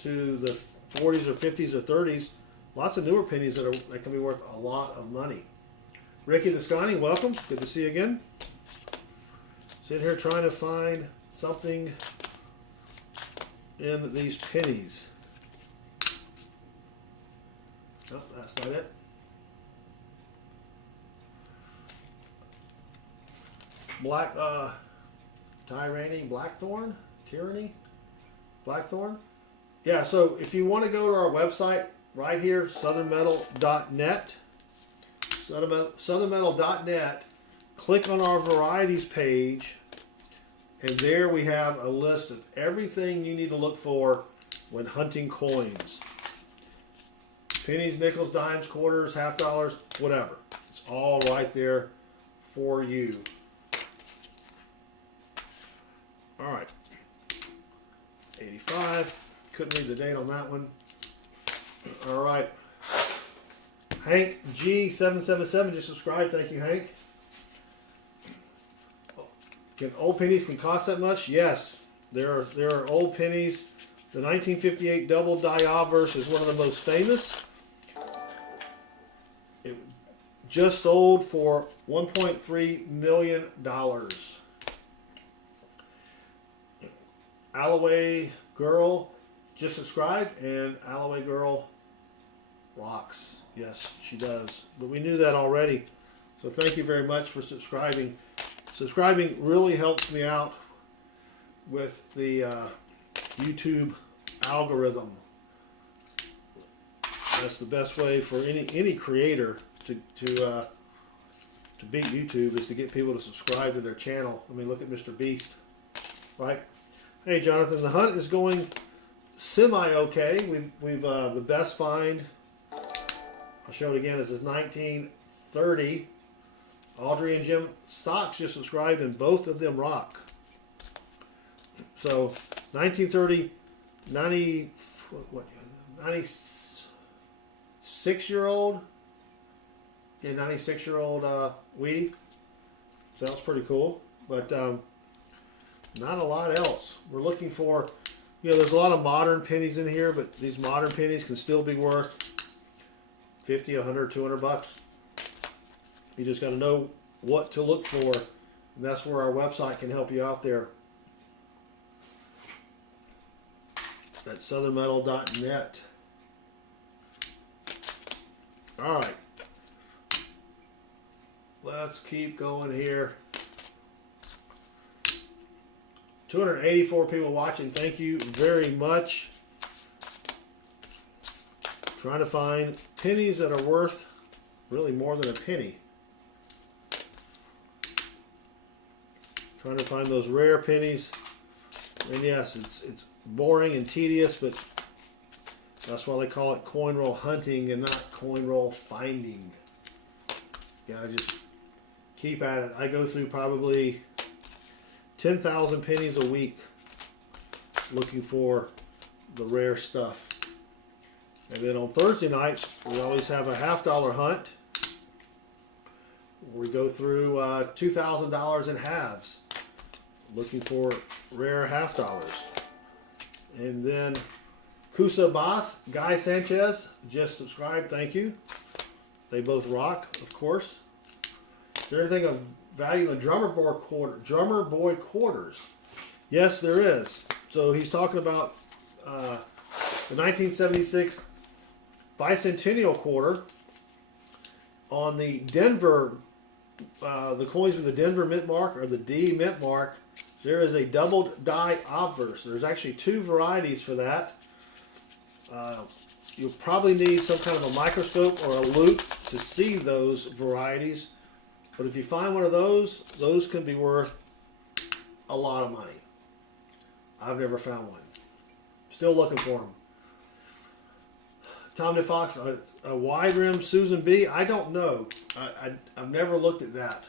to the 40s or 50s or 30s. Lots of newer pennies that can be worth a lot of money. Ricky the Scotty, welcome. Good to see you again. Sitting here trying to find something in these pennies. Oh, that's not it. Black tyranny, blackthorn, tyranny, blackthorn. Yeah, so if you want to go to our website right here, southernmetal.net, southernmetal.net, click on our varieties page, and there we have a list of everything you need to look for when hunting coins. Pennies, nickels, dimes, quarters, half dollars, whatever. It's all right there for you. All right. 85. Couldn't read the date on that one. All right. Hank G777 just subscribed. Thank you, Hank. Old pennies can cost that much? Yes. There are old pennies. The 1958 double die obverse is one of the most famous. It just sold for $1.3 million. Alloway Girl just subscribed, and Alloway Girl rocks. Yes, she does. But we knew that already. So thank you very much for subscribing. Subscribing really helps me out with the YouTube algorithm. That's the best way for any creator to beat YouTube, is to get people to subscribe to their channel. I mean, look at Mr. Beast, right? Hey, Jonathan, the hunt is going semi-okay. We've the best find, I'll show it again, is this 1930 Audrey and Jim Stocks just subscribed, and both of them rock. So 1930, 96-year-old. Yeah, 96-year-old Wheatie. So that's pretty cool. But not a lot else. We're looking for, there's a lot of modern pennies in here, but these modern pennies can still be worth 50, 100, 200 bucks. You just got to know what to look for, and that's where our website can help you out there. At southernmetal.net. All right. Let's keep going here. 284 people watching. Thank you very much. Trying to find pennies that are worth really more than a penny. Trying to find those rare pennies. And yes, it's boring and tedious, but that's why they call it coin roll hunting and not coin roll finding. Gotta just keep at it. I go through probably 10,000 pennies a week looking for the rare stuff. And then on Thursday nights, we always have a $half-dollar hunt. We go through $2,000 in halves looking for rare $half-dollars. And then Kusa Boss, Guy Sanchez just subscribed. Thank you. They both rock, of course. Is there anything of value in the drummer boy quarters? Yes, there is. So he's talking about the 1976 bicentennial quarter on the Denver, the coins with the Denver mint mark or the D mint mark. There is a doubled die obverse. There's actually two varieties for that. You'll probably need some kind of a microscope or a loupe to see those varieties. But if you find one of those can be worth a lot of money. I've never found one. Still looking for them. Tom DeFox, a wide rim Susan B. I don't know. I've never looked at that.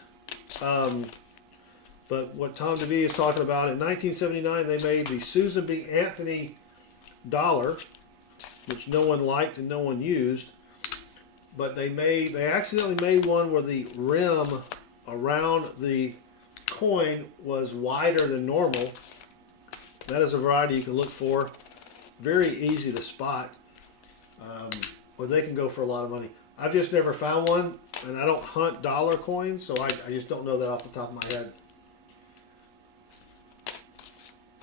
But what Tom DeVee is talking about, in 1979, they made the Susan B. Anthony dollar, which no one liked and no one used. But they accidentally made one where the rim around the coin was wider than normal. That is a variety you can look for. Very easy to spot. Or they can go for a lot of money. I've just never found one, and I don't hunt dollar coins, so I just don't know that off the top of my head.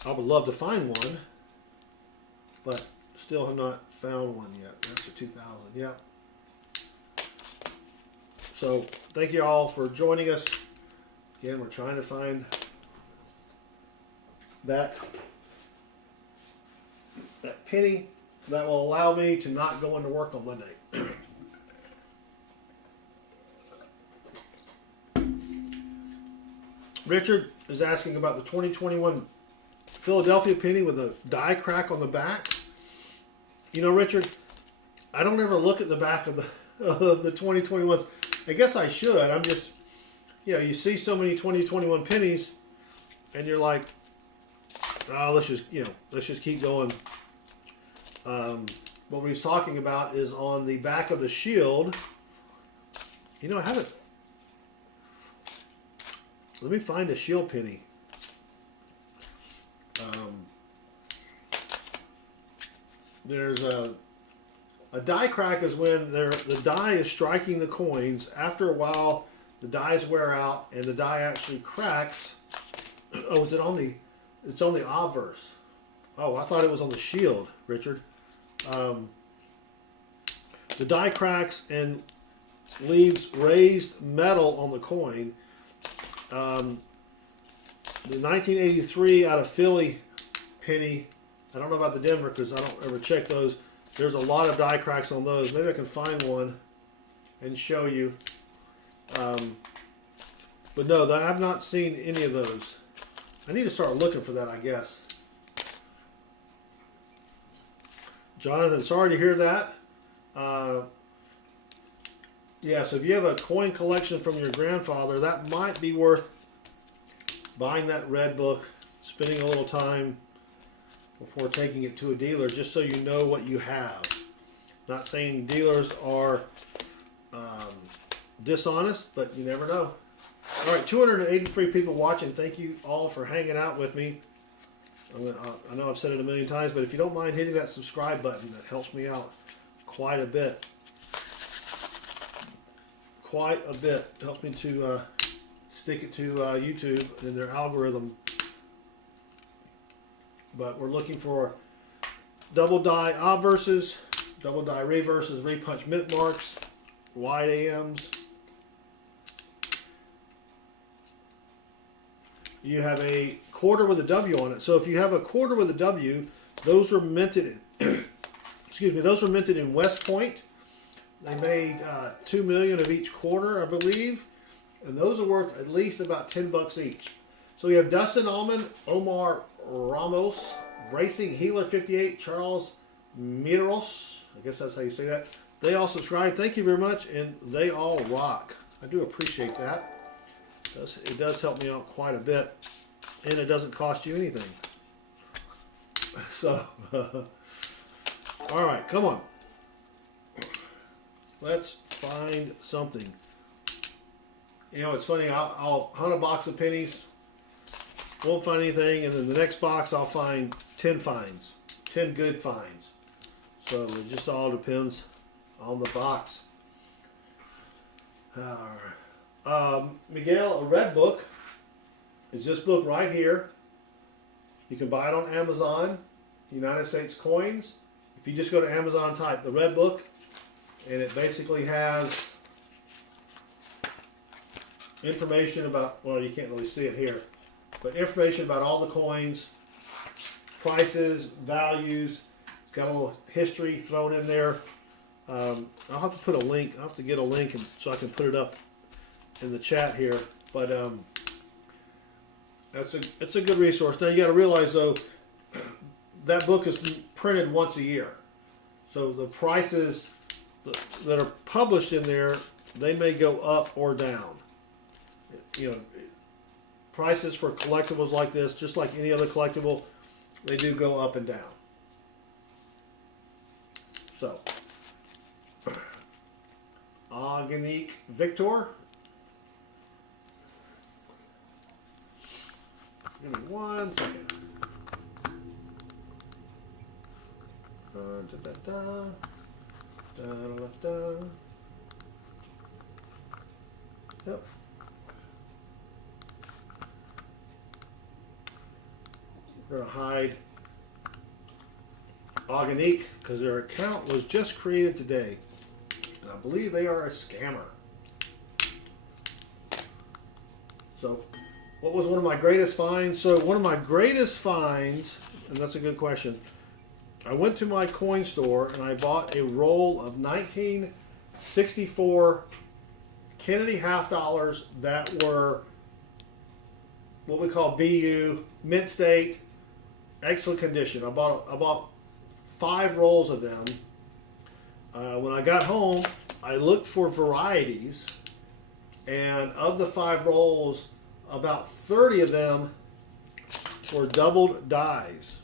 I would love to find one, but still have not found one yet. That's for 2000. Yeah. So thank you all for joining us. Again, we're trying to find that penny that will allow me to not go into work on Monday. Richard is asking about the 2021 Philadelphia penny with a die crack on the back. You know, Richard, I don't ever look at the back of the 2021s. I guess I should. I'm just, you see so many 2021 pennies, and you're like, oh, let's just keep going. What he's talking about is on the back of the shield. I haven't. Let me find a shield penny. There's a die crack is when the die is striking the coins. After a while, the dies wear out and the die actually cracks. Oh, is it on the? It's on the obverse. Oh, I thought it was on the shield, Richard. The die cracks and leaves raised metal on the coin. The 1983 out of Philly penny. I don't know about the Denver because I don't ever check those. There's a lot of die cracks on those. Maybe I can find one and show you. But no, I have not seen any of those. I need to start looking for that, I guess. Jonathan, sorry to hear that. Yeah, so if you have a coin collection from your grandfather, that might be worth buying that red book, spending a little time before taking it to a dealer, just so you know what you have. Not saying dealers are dishonest, but you never know. All right, 283 people watching. Thank you all for hanging out with me. I know I've said it a million times, but if you don't mind hitting that subscribe button, that helps me out quite a bit. Quite a bit. It helps me to stick it to YouTube and their algorithm. But we're looking for double die obverses, double die reverses, repunch mint marks, wide AMs. You have a quarter with a W on it. So if you have a quarter with a W, those were minted in, excuse me, those were minted in West Point. They made 2 million of each quarter, I believe. And those are worth at least about $10 each. So we have Dustin Allman, Omar Ramos, Racing Healer 58, Charles Miros. I guess that's how you say that. They all subscribe. Thank you very much. And they all rock. I do appreciate that. It does help me out quite a bit, and it doesn't cost you anything. So, all right, come on. Let's find something. You know, it's funny. I'll hunt a box of pennies, won't find anything, and then the next box I'll find 10 finds, 10 good finds. So it just all depends on the box. All right. Miguel, a red book is this book right here. You can buy it on Amazon, United States Coins. If you just go to Amazon and type the red book, and it basically has information about, well, you can't really see it here, but information about all the coins, prices, values. It's got a little history thrown in there. I'll have to put a link. I'll have to get a link so I can put it up in the chat here, but it's a good resource. Now you got to realize though, that book is printed once a year, so the prices that are published in there, they may go up or down. You know, prices for collectibles like this, just like any other collectible, they do go up and down. So, Organique Victor. Give me 1 second. Yep. We're going to hide Organique because their account was just created today. And I believe they are a scammer. So, what was one of my greatest finds? So one of my greatest finds, and that's a good question, I went to my coin store and I bought a roll of 1964 Kennedy half dollars that were what we call BU, mint state, excellent condition. I bought 5 rolls of them. When I got home, I looked for varieties, and of the 5 rolls, about 30 of them were doubled dies.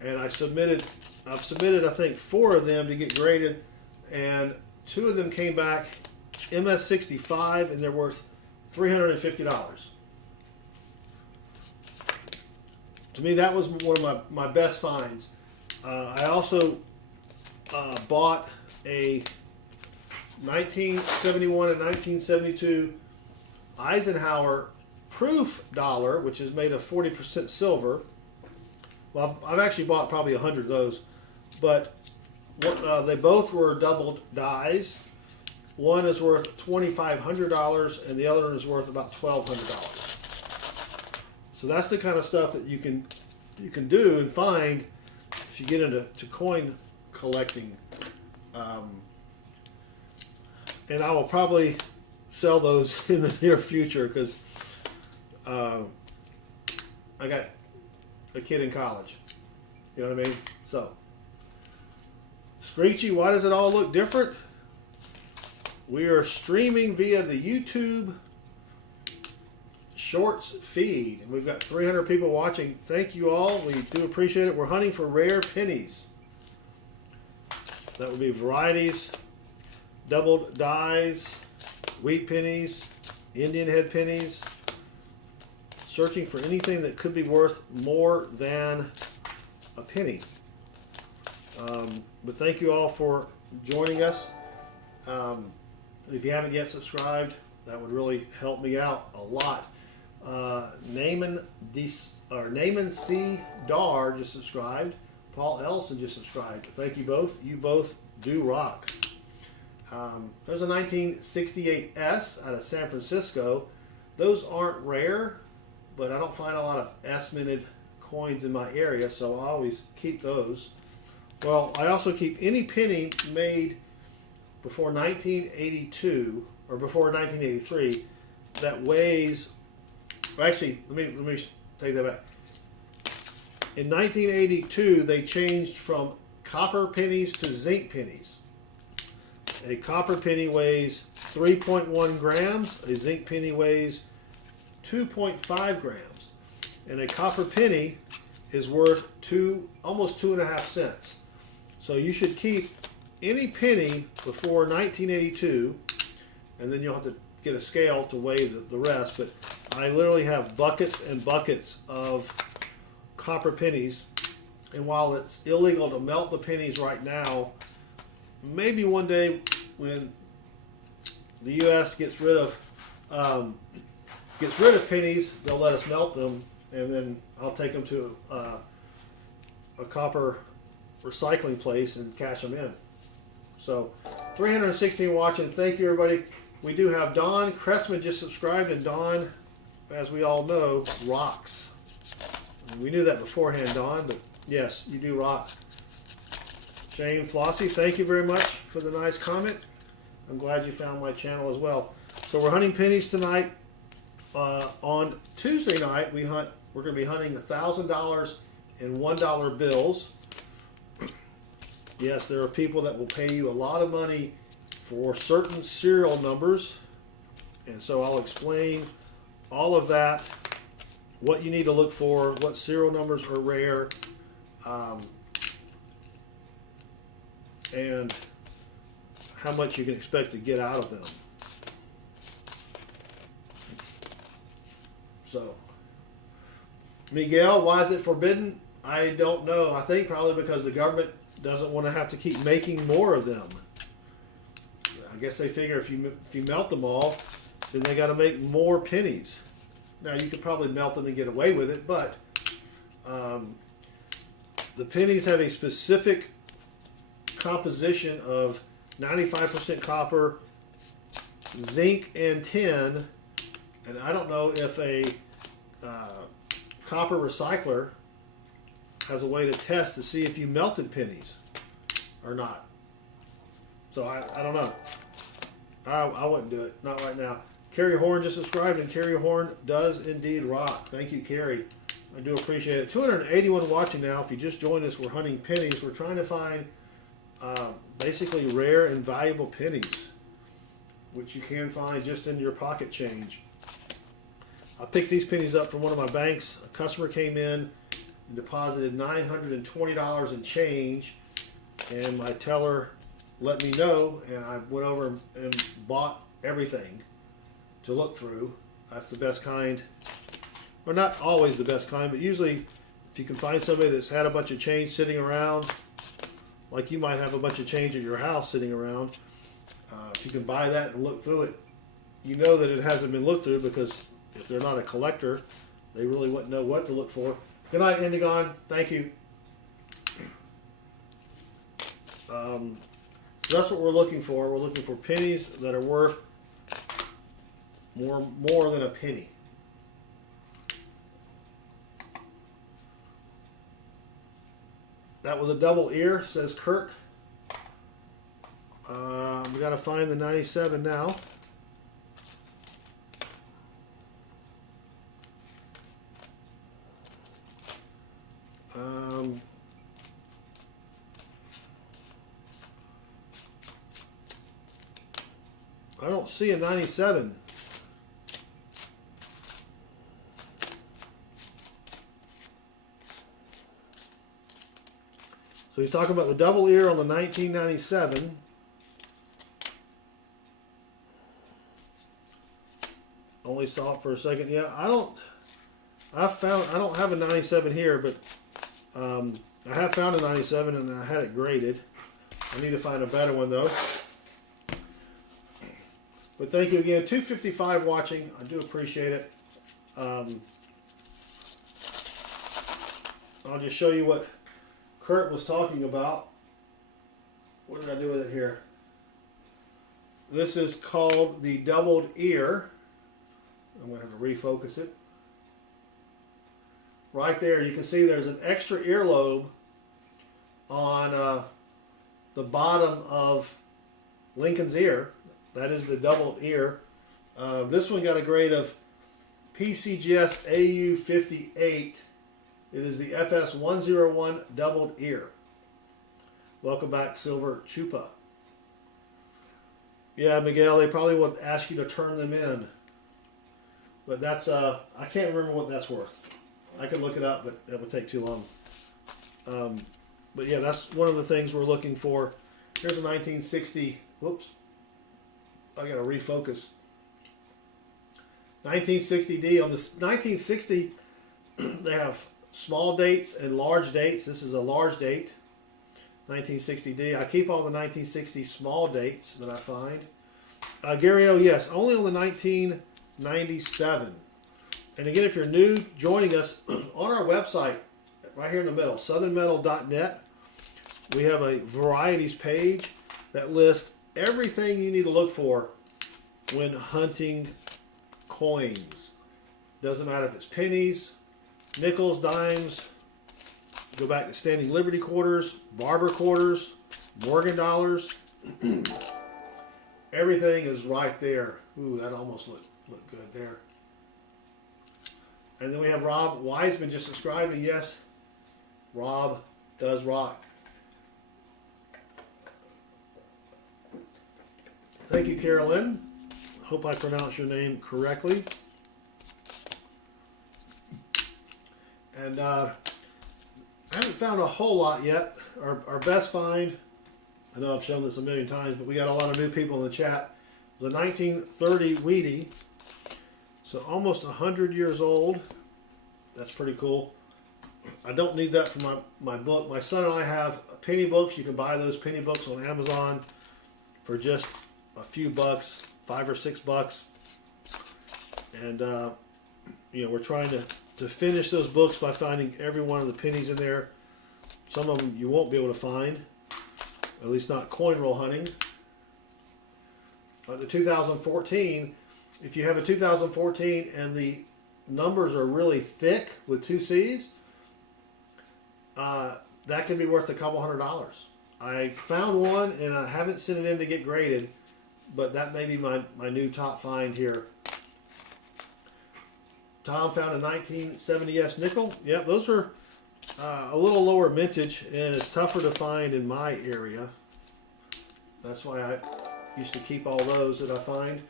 And I've submitted I think 4 of them to get graded, and 2 of them came back MS65, and they're worth $350. To me, that was one of my best finds. I also bought a 1971 and 1972 Eisenhower proof dollar, which is made of 40% silver. Well, I've actually bought probably 100 of those, but they both were doubled dies. One is worth $2,500, and the other one is worth about $1,200. So that's the kind of stuff that you can do and find if you get into coin collecting. And I will probably sell those in the near future because I got a kid in college. You know what I mean? So, Screechy, why does it all look different? We are streaming via the YouTube Shorts feed. And we've got 300 people watching. Thank you all. We do appreciate it. We're hunting for rare pennies. That would be varieties, doubled dies, wheat pennies, Indian head pennies. Searching for anything that could be worth more than a penny. But thank you all for joining us. If you haven't yet subscribed, that would really help me out a lot. Naaman C. Dar just subscribed. Paul Ellison just subscribed. Thank you both. You both do rock. There's a 1968 S out of San Francisco. Those aren't rare, but I don't find a lot of S-minted coins in my area, so I always keep those. Well, I also keep any penny made before 1982 or before 1983 that weighs. Actually, let me take that back. In 1982, they changed from copper pennies to zinc pennies. A copper penny weighs 3.1 grams. A zinc penny weighs 2.5 grams. And a copper penny is worth almost 2.5 cents. So you should keep any penny before 1982, and then you'll have to get a scale to weigh the rest. But I literally have buckets and buckets of copper pennies, and while it's illegal to melt the pennies right now, maybe one day when the U.S. gets rid of pennies, they'll let us melt them, and then I'll take them to a copper recycling place and cash them in. So 316 watching. Thank you, everybody. We do have Don Cressman just subscribed, and Don, as we all know, rocks. We knew that beforehand, Don, but yes, you do rock. Shane Flossie, thank you very much for the nice comment. I'm glad you found my channel as well. So we're hunting pennies tonight. On Tuesday night, we're going to be hunting $1,000 and $1 bills. Yes, there are people that will pay you a lot of money for certain serial numbers, and so I'll explain all of that, what you need to look for, what serial numbers are rare, and how much you can expect to get out of them. So, Miguel, why is it forbidden? I don't know. I think probably because the government doesn't want to have to keep making more of them. I guess they figure if you melt them all, then they got to make more pennies. Now you could probably melt them and get away with it, but the pennies have a specific composition of 95% copper, zinc, and tin. And I don't know if a copper recycler has a way to test to see if you melted pennies or not. So I don't know. I wouldn't do it. Not right now. Carrie Horn just subscribed, and Carrie Horn does indeed rock. Thank you, Carrie. I do appreciate it. 281 watching now. If you just joined us, we're hunting pennies. We're trying to find basically rare and valuable pennies, which you can find just in your pocket change. I picked these pennies up from one of my banks. A customer came in and deposited $920 in change, and my teller let me know, and I went over and bought everything to look through. That's the best kind, or not always the best kind, but usually if you can find somebody that's had a bunch of change sitting around, like you might have a bunch of change at your house sitting around, if you can buy that and look through it, you know that it hasn't been looked through, because if they're not a collector, they really wouldn't know what to look for. Good night, Indigon. Thank you. So that's what we're looking for. We're looking for pennies that are worth more than a penny. That was a double ear, says Kurt. We got to find the 97 now. I don't see a 97. So he's talking about the double ear on the 1997. Only saw it for a second. Yeah, I don't have a 97 here, but I have found a 97 and I had it graded. I need to find a better one though. But thank you again. 255 watching. I do appreciate it. I'll just show you what Kurt was talking about. What did I do with it here? This is called the doubled ear. I'm going to have to refocus it. Right there, you can see there's an extra earlobe on the bottom of Lincoln's ear. That is the doubled ear. This one got a grade of PCGS AU 58. It is the FS 101 doubled ear. Welcome back, Silver Chupa. Yeah, Miguel, they probably would ask you to turn them in. But that's, I can't remember what that's worth. I could look it up, but it would take too long. But yeah, that's one of the things we're looking for. Here's a 1960, whoops. I got to refocus. 1960D. On this 1960, they have small dates and large dates. This is a large date, 1960D. I keep all the 1960 small dates that I find. Gary O, yes, only on the 1997. And again, if you're new joining us, on our website, right here in the middle, southernmetal.net, we have a varieties page that lists everything you need to look for when hunting coins. Doesn't matter if it's pennies, nickels, dimes, go back to standing Liberty quarters, Barber quarters, Morgan dollars. Everything is right there. Ooh, that almost looked good there. And then we have Rob Wiseman just subscribing. Yes, Rob does rock. Thank you, Carolyn. Hope I pronounced your name correctly. And I haven't found a whole lot yet. Our best find, I know I've shown this a million times, but we got a lot of new people in the chat. The 1930 Wheatie. So almost 100 years old. That's pretty cool. I don't need that for my book. My son and I have penny books. You can buy those penny books on Amazon for just a few bucks, $5 or $6. And you know, we're trying to finish those books by finding every one of the pennies in there. Some of them you won't be able to find, at least not coin roll hunting. The 2014, if you have a 2014 and the numbers are really thick with 2 C's, that can be worth a couple $100. I found one and I haven't sent it in to get graded, but that may be my new top find here. Tom found a 1970S nickel. Yeah, those are a little lower mintage and it's tougher to find in my area. That's why I used to keep all those that I find.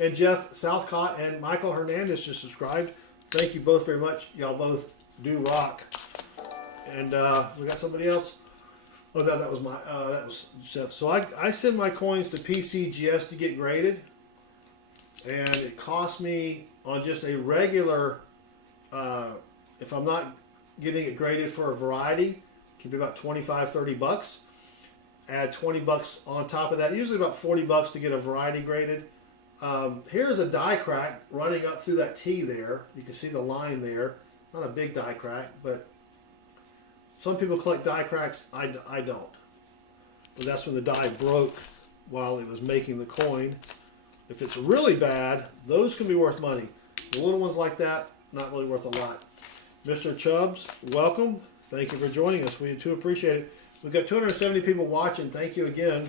And Jeff Southcott and Michael Hernandez just subscribed. Thank you both very much. Y'all both do rock. And we got somebody else. Oh, no, that was Jeff. So I send my coins to PCGS to get graded, and it costs me on just a regular. If I'm not getting it graded for a variety, it can be about $25-30. Add $20 on top of that. Usually about $40 to get a variety graded. Here's a die crack running up through that T there. You can see the line there. Not a big die crack, but some people collect die cracks. I don't. But that's when the die broke while it was making the coin. If it's really bad, those can be worth money. The little ones like that, not really worth a lot. Mr. Chubbs, welcome. Thank you for joining us. We do appreciate it. We've got 270 people watching. Thank you again.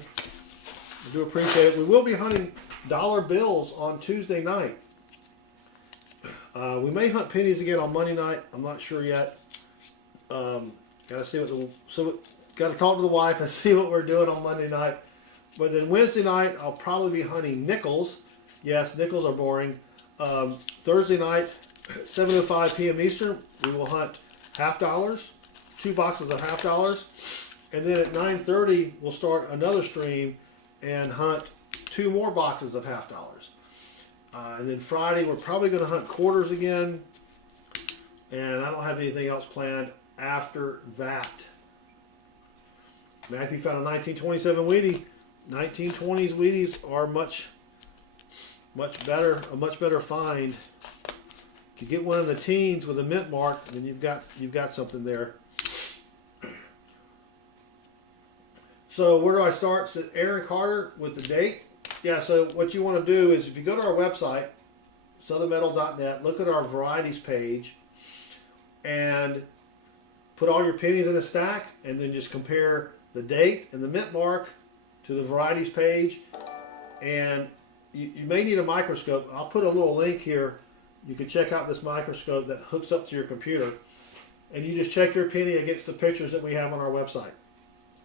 We do appreciate it. We will be hunting dollar bills on Tuesday night. We may hunt pennies again on Monday night. I'm not sure yet. Got to see got to talk to the wife and see what we're doing on Monday night. But then Wednesday night, I'll probably be hunting nickels. Yes, nickels are boring. Thursday night, 7:05 p.m. Eastern, we will hunt $half, 2 boxes of $half. And then at 9:30, we'll start another stream and hunt 2 more boxes of $half. And then Friday, we're probably going to hunt quarters again. And I don't have anything else planned after that. Matthew found a 1927 Wheatie. 1920s Wheaties are much better, a much better find. If you get one in the teens with a mint mark, then you've got something there. So where do I start? So Aaron Carter with the date. Yeah, so what you want to do is if you go to our website, southernmetal.net, look at our varieties page and put all your pennies in a stack and then just compare the date and the mint mark to the varieties page. And you may need a microscope. I'll put a little link here. You can check out this microscope that hooks up to your computer. And you just check your penny against the pictures that we have on our website.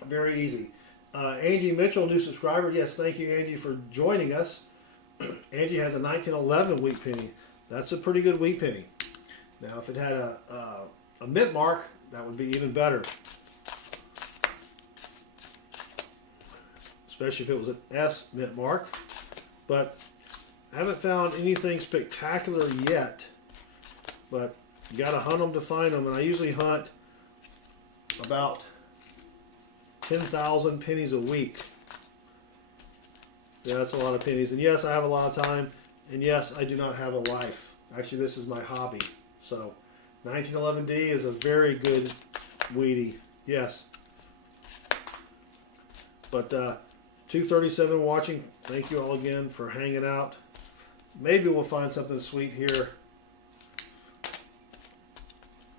Very easy. Angie Mitchell, new subscriber. Yes, thank you, Angie, for joining us. Angie has a 1911 wheat penny. That's a pretty good wheat penny. Now, if it had a mint mark, that would be even better. Especially if it was an S mint mark. But I haven't found anything spectacular yet. But you got to hunt them to find them. And I usually hunt about 10,000 pennies a week. Yeah, that's a lot of pennies. And yes, I have a lot of time. And yes, I do not have a life. Actually, this is my hobby. So, 1911D is a very good Wheatie. Yes. But 237 watching. Thank you all again for hanging out. Maybe we'll find something sweet here.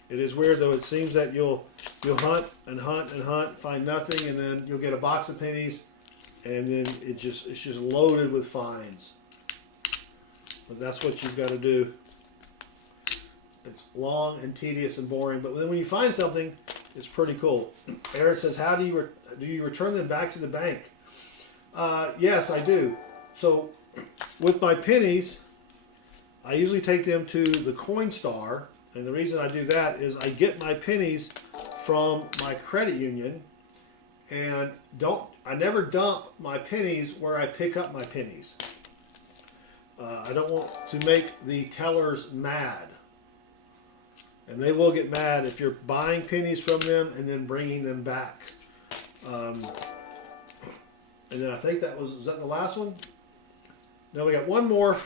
It is weird though. It seems that you'll hunt and hunt and hunt, find nothing, and then you'll get a box of pennies, and then it's just loaded with finds. But that's what you've got to do. It's long and tedious and boring, but then when you find something, it's pretty cool. Aaron says, "How do you return them back to the bank?" Yes, I do. So with my pennies, I usually take them to the Coinstar. And the reason I do that is I get my pennies from my credit union, and I never dump my pennies where I pick up my pennies. I don't want to make the tellers mad, and they will get mad if you're buying pennies from them and then bringing them back. And then I think was that the last one? No, we got one more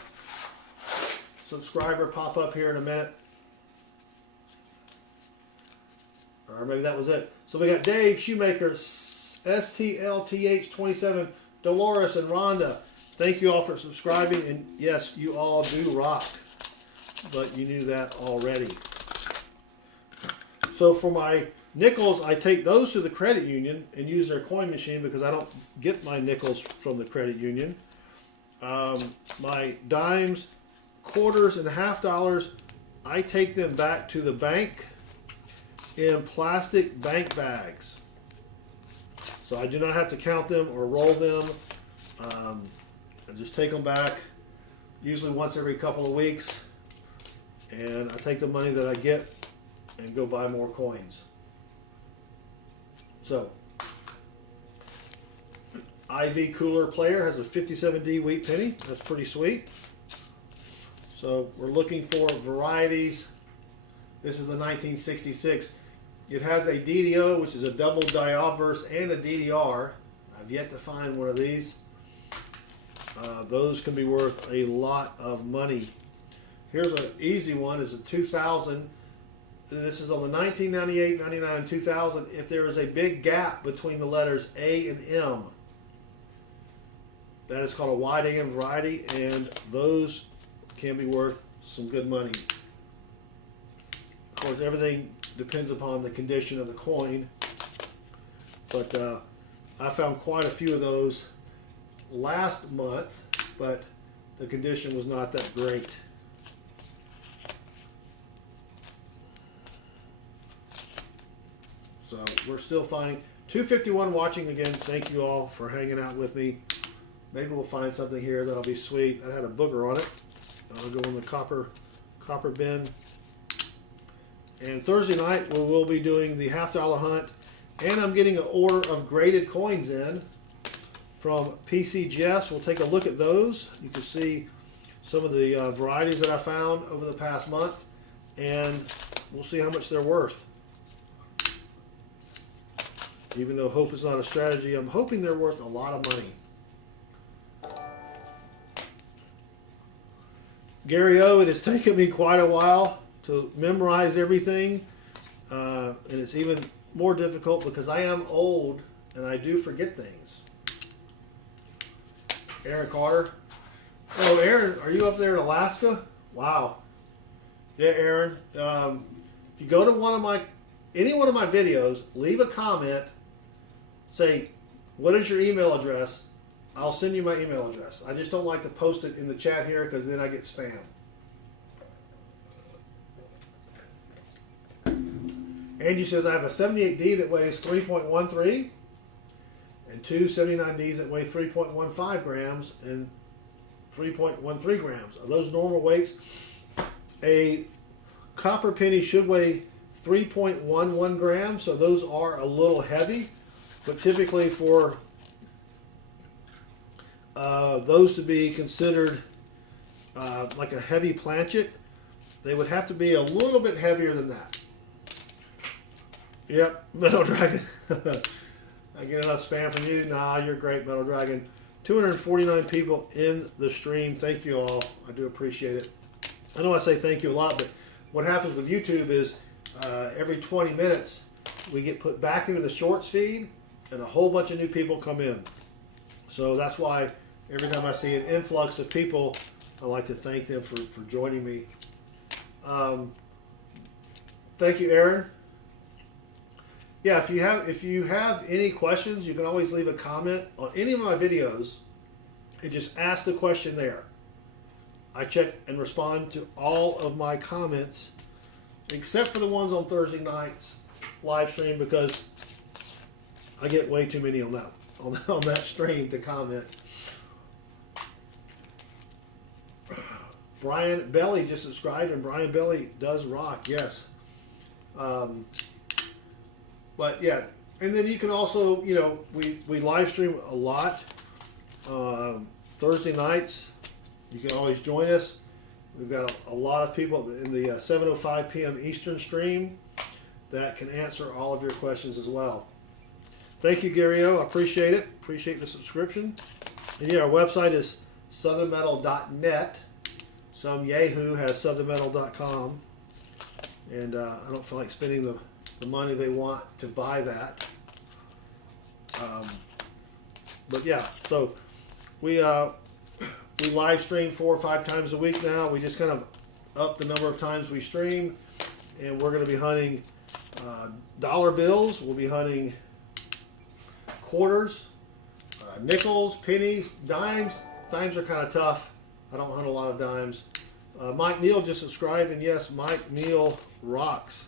subscriber pop up here in a minute. Or maybe that was it. So we got Dave Shoemaker, STLTH27, Dolores, and Rhonda. Thank you all for subscribing. And yes, you all do rock. But you knew that already. So for my nickels, I take those to the credit union and use their coin machine because I don't get my nickels from the credit union. My dimes, quarters, and $half, I take them back to the bank in plastic bank bags. So I do not have to count them or roll them. I just take them back usually once every couple of weeks, and I take the money that I get and go buy more coins. So IV Cooler Player has a 57D wheat penny. That's pretty sweet. So we're looking for varieties. This is the 1966. It has a DDO, which is a double diobverse, and a DDR. I've yet to find one of these. Those can be worth a lot of money. Here's an easy one. It's a 2000. This is on the 1998, 99, and 2000. If there is a big gap between the letters A and M, that is called a wide AM variety, and those can be worth some good money. Of course, everything depends upon the condition of the coin, but I found quite a few of those last month, but the condition was not that great. So we're still finding 251 watching again. Thank you all for hanging out with me. Maybe we'll find something here that'll be sweet. That had a booger on it. That'll go in the copper bin. And Thursday night we will be doing the $half hunt. And I'm getting an order of graded coins in from PC Jess. We'll take a look at those. You can see some of the varieties that I found over the past month. And we'll see how much they're worth. Even though hope is not a strategy, I'm hoping they're worth a lot of money. Gary O, it has taken me quite a while to memorize everything. And it's even more difficult because I am old and I do forget things. Aaron Carter. Oh, Aaron, are you up there in Alaska? Wow. Yeah, Aaron. If you go to any one of my videos, leave a comment. Say, what is your email address? I'll send you my email address. I just don't like to post it in the chat here because then I get spam. Angie says, I have a 78D that weighs 3.13 and two 79Ds that weigh 3.15 grams and 3.13 grams. Are those normal weights? A copper penny should weigh 3.11 grams, so those are a little heavy. But typically for those to be considered like a heavy planchet, they would have to be a little bit heavier than that. Yep, Metal Dragon. I get enough spam from you? Nah, you're great, Metal Dragon. 249 people in the stream. Thank you all. I do appreciate it. I know I say thank you a lot, but what happens with YouTube is every 20 minutes we get put back into the shorts feed and a whole bunch of new people come in. So that's why every time I see an influx of people, I like to thank them for joining me. Thank you, Aaron. Yeah, if you have any questions, you can always leave a comment on any of my videos and just ask the question there. I check and respond to all of my comments except for the ones on Thursday nights live stream because I get way too many on that stream to comment. Brian Belly just subscribed, and Brian Belly does rock, yes. But yeah, and then you can also, we live stream a lot. Thursday nights, you can always join us. We've got a lot of people in the 7:05 p.m. Eastern stream that can answer all of your questions as well. Thank you, Gary O. I appreciate it. Appreciate the subscription. And yeah, our website is southernmetal.net. Some Yahoo has southernmetal.com. And I don't feel like spending the money they want to buy that. But yeah, so we live stream 4 or 5 times a week now. We just kind of up the number of times we stream. And we're going to be hunting dollar bills. We'll be hunting quarters, nickels, pennies, dimes. Dimes are kind of tough. I don't hunt a lot of dimes. Mike Neal just subscribed, and yes, Mike Neal rocks.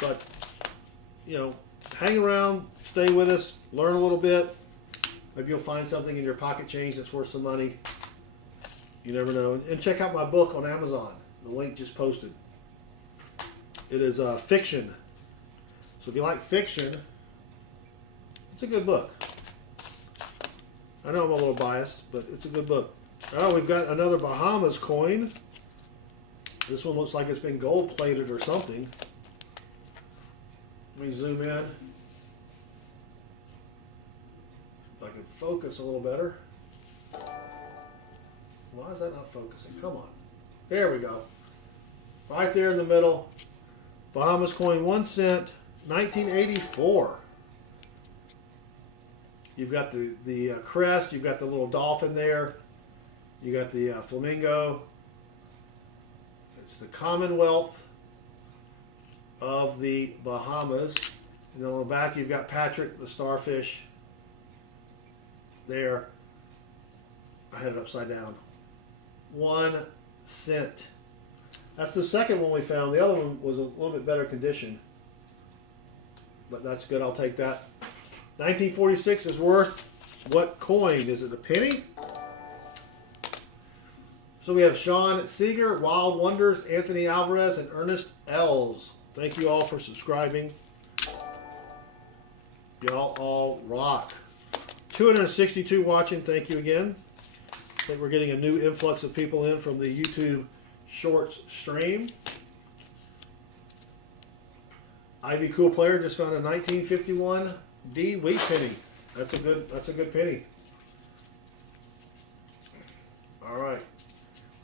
But, hang around, stay with us, learn a little bit. Maybe you'll find something in your pocket change that's worth some money. You never know. And check out my book on Amazon. The link just posted. It is fiction. So if you like fiction, it's a good book. I know I'm a little biased, but it's a good book. Oh, we've got another Bahamas coin. This one looks like it's been gold plated or something. Let me zoom in. If I can focus a little better. Why is that not focusing? Come on. There we go. Right there in the middle. Bahamas coin, 1 cent, 1984. You've got the crest. You've got the little dolphin there. You got the flamingo. It's the Commonwealth of the Bahamas. And then on the back you've got Patrick, the starfish. There. I had it upside down. 1 cent. That's the second one we found. The other one was a little bit better condition. But that's good. I'll take that. 1946 is worth what coin? Is it a penny? So we have Sean Seeger, Wild Wonders, Anthony Alvarez, and Ernest Els. Thank you all for subscribing. Y'all all rock. 262 watching. Thank you again. I think we're getting a new influx of people in from the YouTube Shorts stream. Ivy Cool Player just found a 1951 D wheat penny. That's a good penny. All right.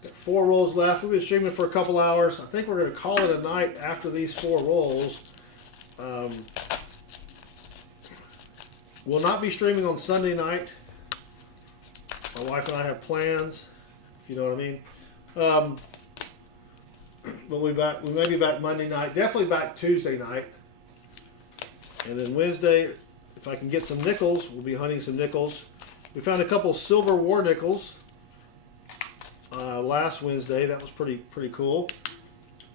Got 4 rolls left. We've been streaming for a couple hours. I think we're going to call it a night after these 4 rolls. We'll not be streaming on Sunday night. My wife and I have plans, if you know what I mean. But we may be back Monday night. Definitely back Tuesday night. And then Wednesday, if I can get some nickels, we'll be hunting some nickels. We found a couple silver war nickels last Wednesday. That was pretty cool.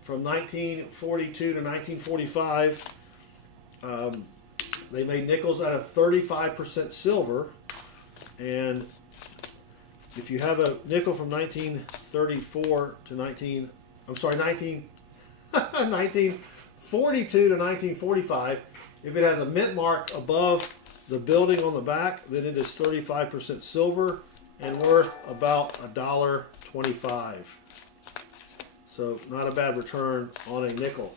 From 1942 to 1945, they made nickels out of 35% silver. And if you have a nickel from 1934 to 1942 to 1945, if it has a mint mark above the building on the back, then it is 35% silver and worth about $1.25. So not a bad return on a nickel.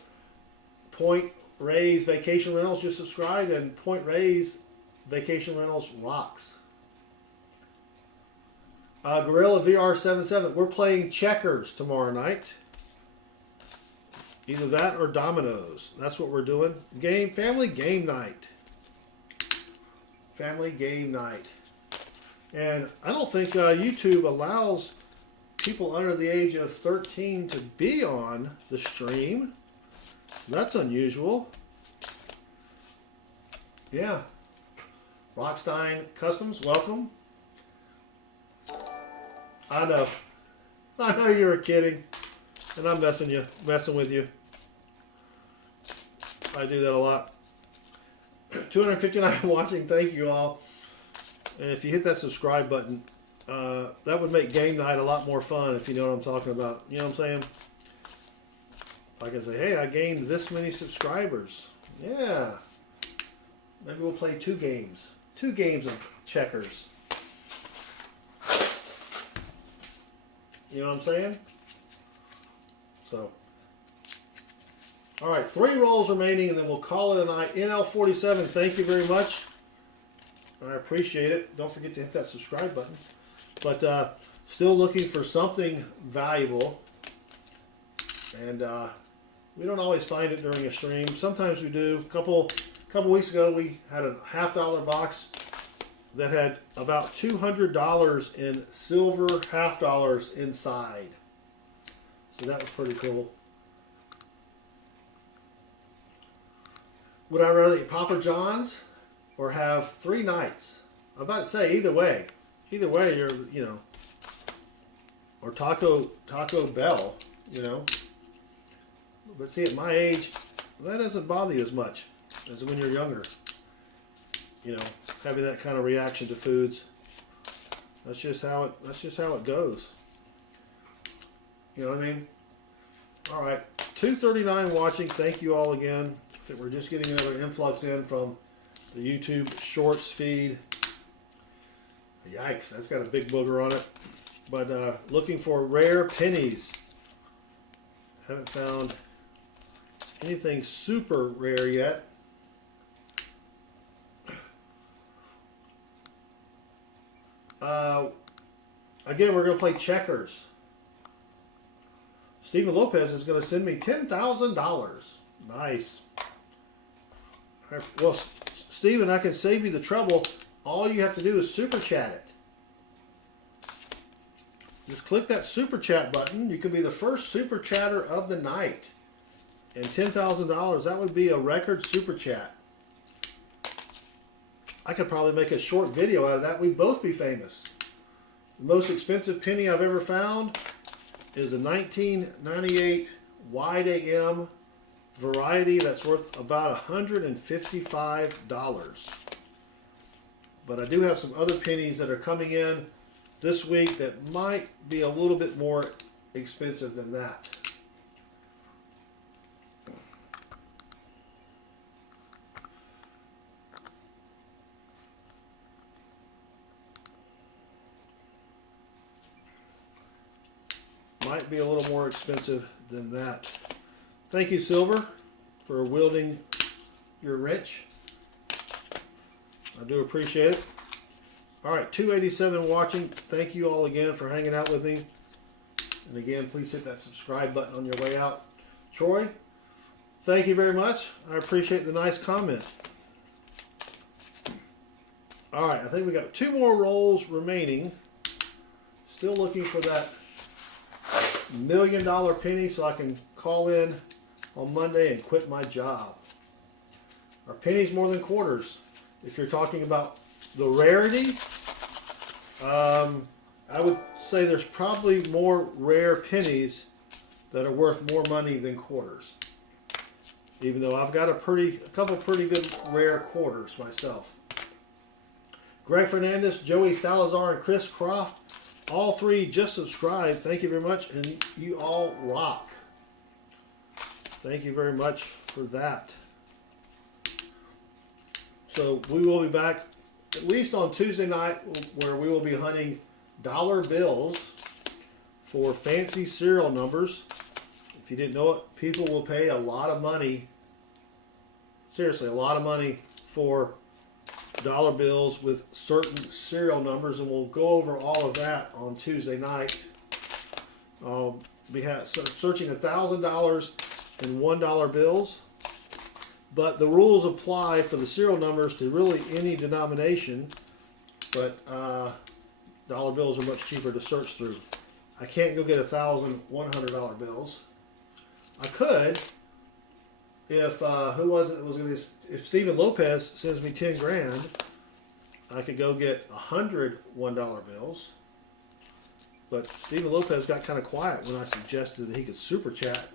Point Ray's Vacation Rentals just subscribed, and Point Ray's Vacation Rentals rocks. Gorilla VR77. We're playing checkers tomorrow night. Either that or dominoes. That's what we're doing. Family game night. Family game night. And I don't think YouTube allows people under the age of 13 to be on the stream. So that's unusual. Yeah. Rockstein Customs, welcome. I know you were kidding. And I'm messing with you. I do that a lot. 259 watching, thank you all. And if you hit that subscribe button, that would make game night a lot more fun, if you know what I'm talking about. You know what I'm saying? I can say, hey, I gained this many subscribers. Yeah. Maybe we'll play 2 games. 2 games of checkers. You know what I'm saying? So, all right, 3 rolls remaining, and then we'll call it a night. NL47, thank you very much. I appreciate it. Don't forget to hit that subscribe button. But still looking for something valuable, and we don't always find it during a stream. Sometimes we do. A couple weeks ago, we had a $half box that had about $200 in silver $half inside. So that was pretty cool. Would I rather eat Papa John's or have 3 nights? I'm about to say either way. Either way, you're, you know, or Taco Bell, you know. But see, at my age, that doesn't bother you as much as when you're younger. You know, having that kind of reaction to foods. That's just how it goes. You know what I mean? All right, 239 watching. Thank you all again. I think we're just getting another influx in from the YouTube Shorts feed. Yikes, that's got a big booger on it. But looking for rare pennies. Haven't found anything super rare yet. Again, we're going to play checkers. Stephen Lopez is going to send me $10,000. Nice. Well, Stephen, I can save you the trouble. All you have to do is super chat it. Just click that super chat button. You could be the first super chatter of the night. And $10,000, that would be a record super chat. I could probably make a short video out of that. We'd both be famous. The most expensive penny I've ever found is a 1998 wide AM variety that's worth about $155. But I do have some other pennies that are coming in this week that might be a little bit more expensive than that. Might be a little more expensive than that. Thank you, Silver, for wielding your wrench. I do appreciate it. All right, 287 watching. Thank you all again for hanging out with me. And again, please hit that subscribe button on your way out. Troy, thank you very much. I appreciate the nice comment. All right, I think we got 2 more rolls remaining. Still looking for that $1 million penny so I can call in on Monday and quit my job. Are pennies more than quarters? If you're talking about the rarity, I would say there's probably more rare pennies that are worth more money than quarters. Even though I've got a couple pretty good rare quarters myself. Greg Fernandez, Joey Salazar, and Chris Croft, all 3 just subscribed. Thank you very much, and you all rock. Thank you very much for that. So we will be back at least on Tuesday night, where we will be hunting dollar bills for fancy serial numbers. If you didn't know it, people will pay a lot of money, seriously, a lot of money for dollar bills with certain serial numbers, and we'll go over all of that on Tuesday night. I'll be searching $1,000 in $1 bills, but the rules apply for the serial numbers to really any denomination, but dollar bills are much cheaper to search through. I can't go get 1,000 $100 bills. I could if who was it was going to, if Stephen Lopez sends me 10 grand, I could go get 100 $1 bills. But Stephen Lopez got kind of quiet when I suggested that he could super chat.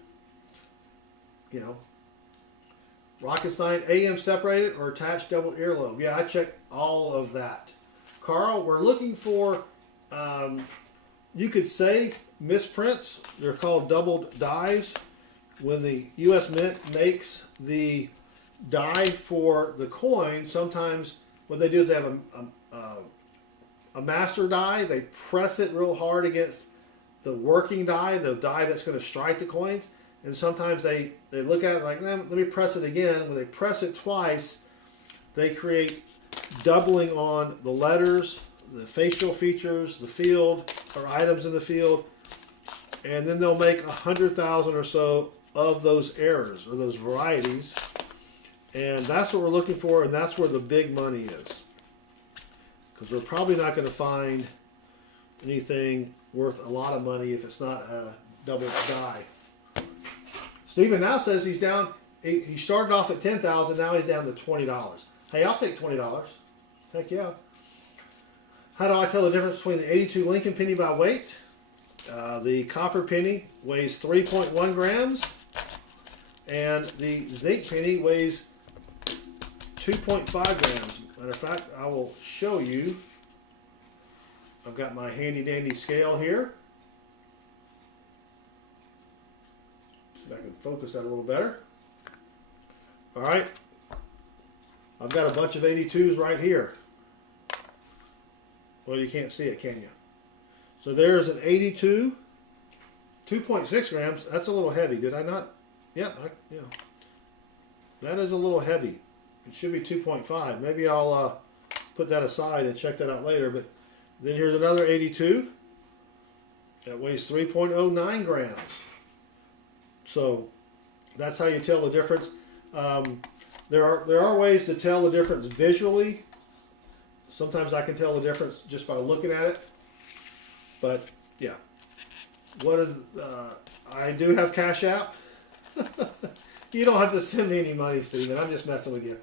You know, Rockenstein, AM separated or attached double earlobe. Yeah, I checked all of that. Carl, we're looking for, you could say misprints. They're called doubled dies. When the U.S. Mint makes the die for the coin, sometimes what they do is they have a master die. They press it real hard against the working die, the die that's going to strike the coins. And sometimes they look at it like, let me press it again. When they press it twice, they create doubling on the letters, the facial features, the field, or items in the field. And then they'll make 100,000 or so of those errors or those varieties. And that's what we're looking for, and that's where the big money is. Because we're probably not going to find anything worth a lot of money if it's not a double die. Stephen now says he's down. He started off at 10,000. Now he's down to $20. Hey, I'll take $20. Heck yeah. How do I tell the difference between the 82 Lincoln penny by weight? The copper penny weighs 3.1 grams, and the zinc penny weighs 2.5 grams. Matter of fact, I will show you. I've got my handy dandy scale here. See if I can focus that a little better. All right. I've got a bunch of 82s right here. Well, you can't see it, can you? So there's an 82, 2.6 grams. That's a little heavy. Did I not? Yeah, yeah. That is a little heavy. It should be 2.5. Maybe I'll put that aside and check that out later. But then here's another 82 that weighs 3.09 grams. So that's how you tell the difference. There are ways to tell the difference visually. Sometimes I can tell the difference just by looking at it. But yeah, what is? I do have Cash App. You don't have to send me any money, Stephen. I'm just messing with you.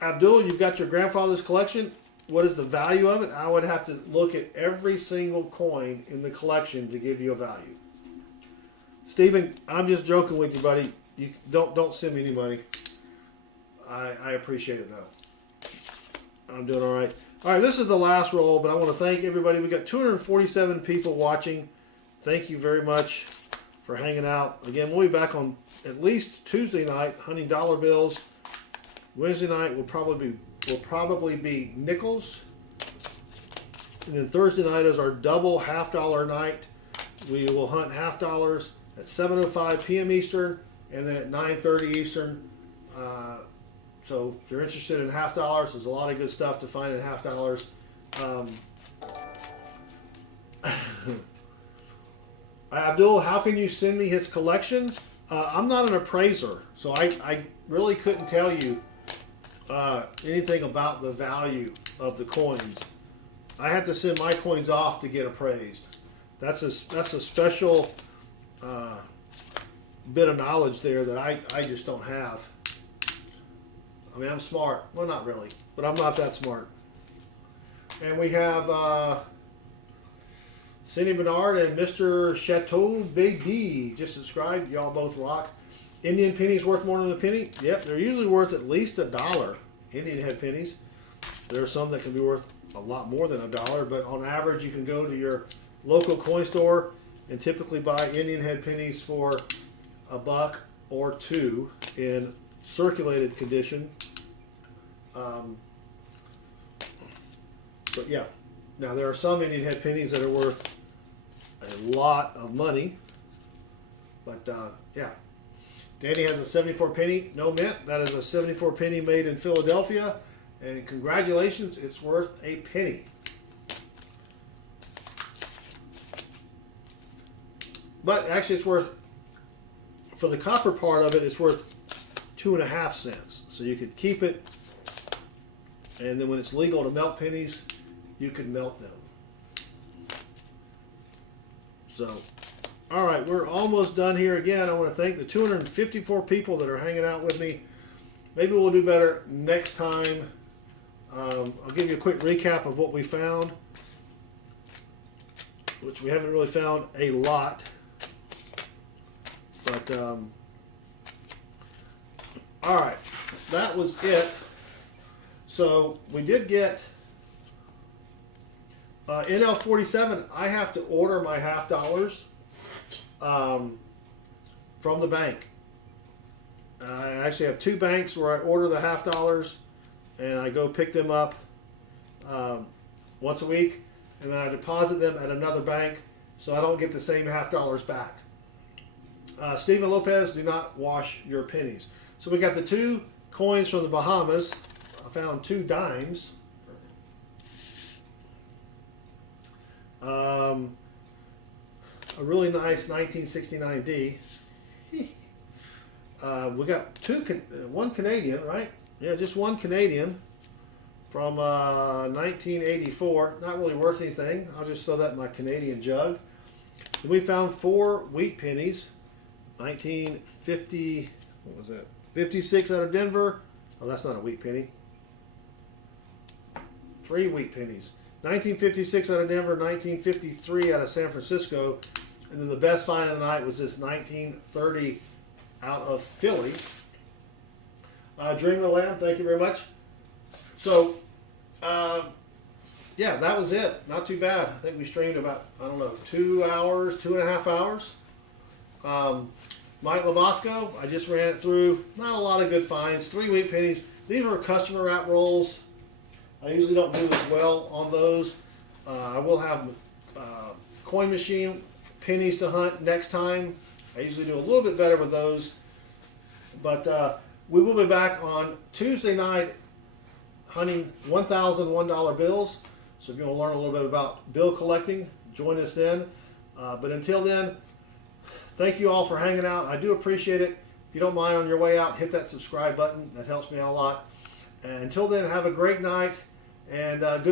Abdul, you've got your grandfather's collection. What is the value of it? I would have to look at every single coin in the collection to give you a value. Stephen, I'm just joking with you, buddy. You don't send me any money. I appreciate it though. I'm doing all right. All right, this is the last roll, but I want to thank everybody. We got 247 people watching. Thank you very much for hanging out. Again, we'll be back on at least Tuesday night hunting dollar bills. Wednesday night will probably be nickels. And then Thursday night is our double $half night. We will hunt half dollars at 7:05 p.m. Eastern and then at 9:30 Eastern. So if you're interested in half dollars, there's a lot of good stuff to find in half dollars. Abdul, how can you send me his collection? I'm not an appraiser, so I really couldn't tell you anything about the value of the coins. I have to send my coins off to get appraised. That's a special bit of knowledge there that I just don't have. I mean, I'm smart. Well, not really, but I'm not that smart. And we have Cindy Bernard and Mr. Chateau Baby just subscribed. Y'all both rock. Indian pennies worth more than a penny? Yep, they're usually worth at least $1. Indian head pennies. There are some that can be worth a lot more than $1, but on average, you can go to your local coin store and typically buy Indian head pennies for $1 or $2 in circulated condition. But yeah, now there are some Indian head pennies that are worth a lot of money. But yeah, Danny has a 74 penny, no mint. That is a 74 penny made in Philadelphia, and congratulations, it's worth a penny. But actually, it's worth, for the copper part of it, it's worth 2.5 cents. So you could keep it, and then when it's legal to melt pennies, you can melt them. So, all right, we're almost done here. Again, I want to thank the 254 people that are hanging out with me. Maybe we'll do better next time. I'll give you a quick recap of what we found, which we haven't really found a lot. But, all right, that was it. So we did get NL47. I have to order my half dollars from the bank. I actually have 2 banks where I order the half dollars, and I go pick them up once a week, and then I deposit them at another bank so I don't get the same half dollars back. Stephen Lopez, do not wash your pennies. So we got the 2 coins from the Bahamas. I found 2 dimes. A really nice 1969D. We got 1 Canadian, right? Yeah, just 1 Canadian from 1984. Not really worth anything. I'll just throw that in my Canadian jug. Then we found 4 wheat pennies. 1950, what was that? 56 out of Denver. Oh, that's not a wheat penny. 3 wheat pennies. 1956 out of Denver, 1953 out of San Francisco, and then the best find of the night was this 1930 out of Philly. Dream of the Lamb, thank you very much. So, yeah, that was it. Not too bad. I think we streamed about, 2 hours, 2.5 hours. Mike Labosco, I just ran it through. Not a lot of good finds. 3 wheat pennies. These were customer wrap rolls. I usually don't do as well on those. I will have coin machine pennies to hunt next time. I usually do a little bit better with those. But we will be back on Tuesday night hunting $1,001 bills. So if you want to learn a little bit about bill collecting, join us then. But until then, thank you all for hanging out. I do appreciate it. If you don't mind, on your way out, hit that subscribe button. That helps me out a lot. And until then, have a great night and good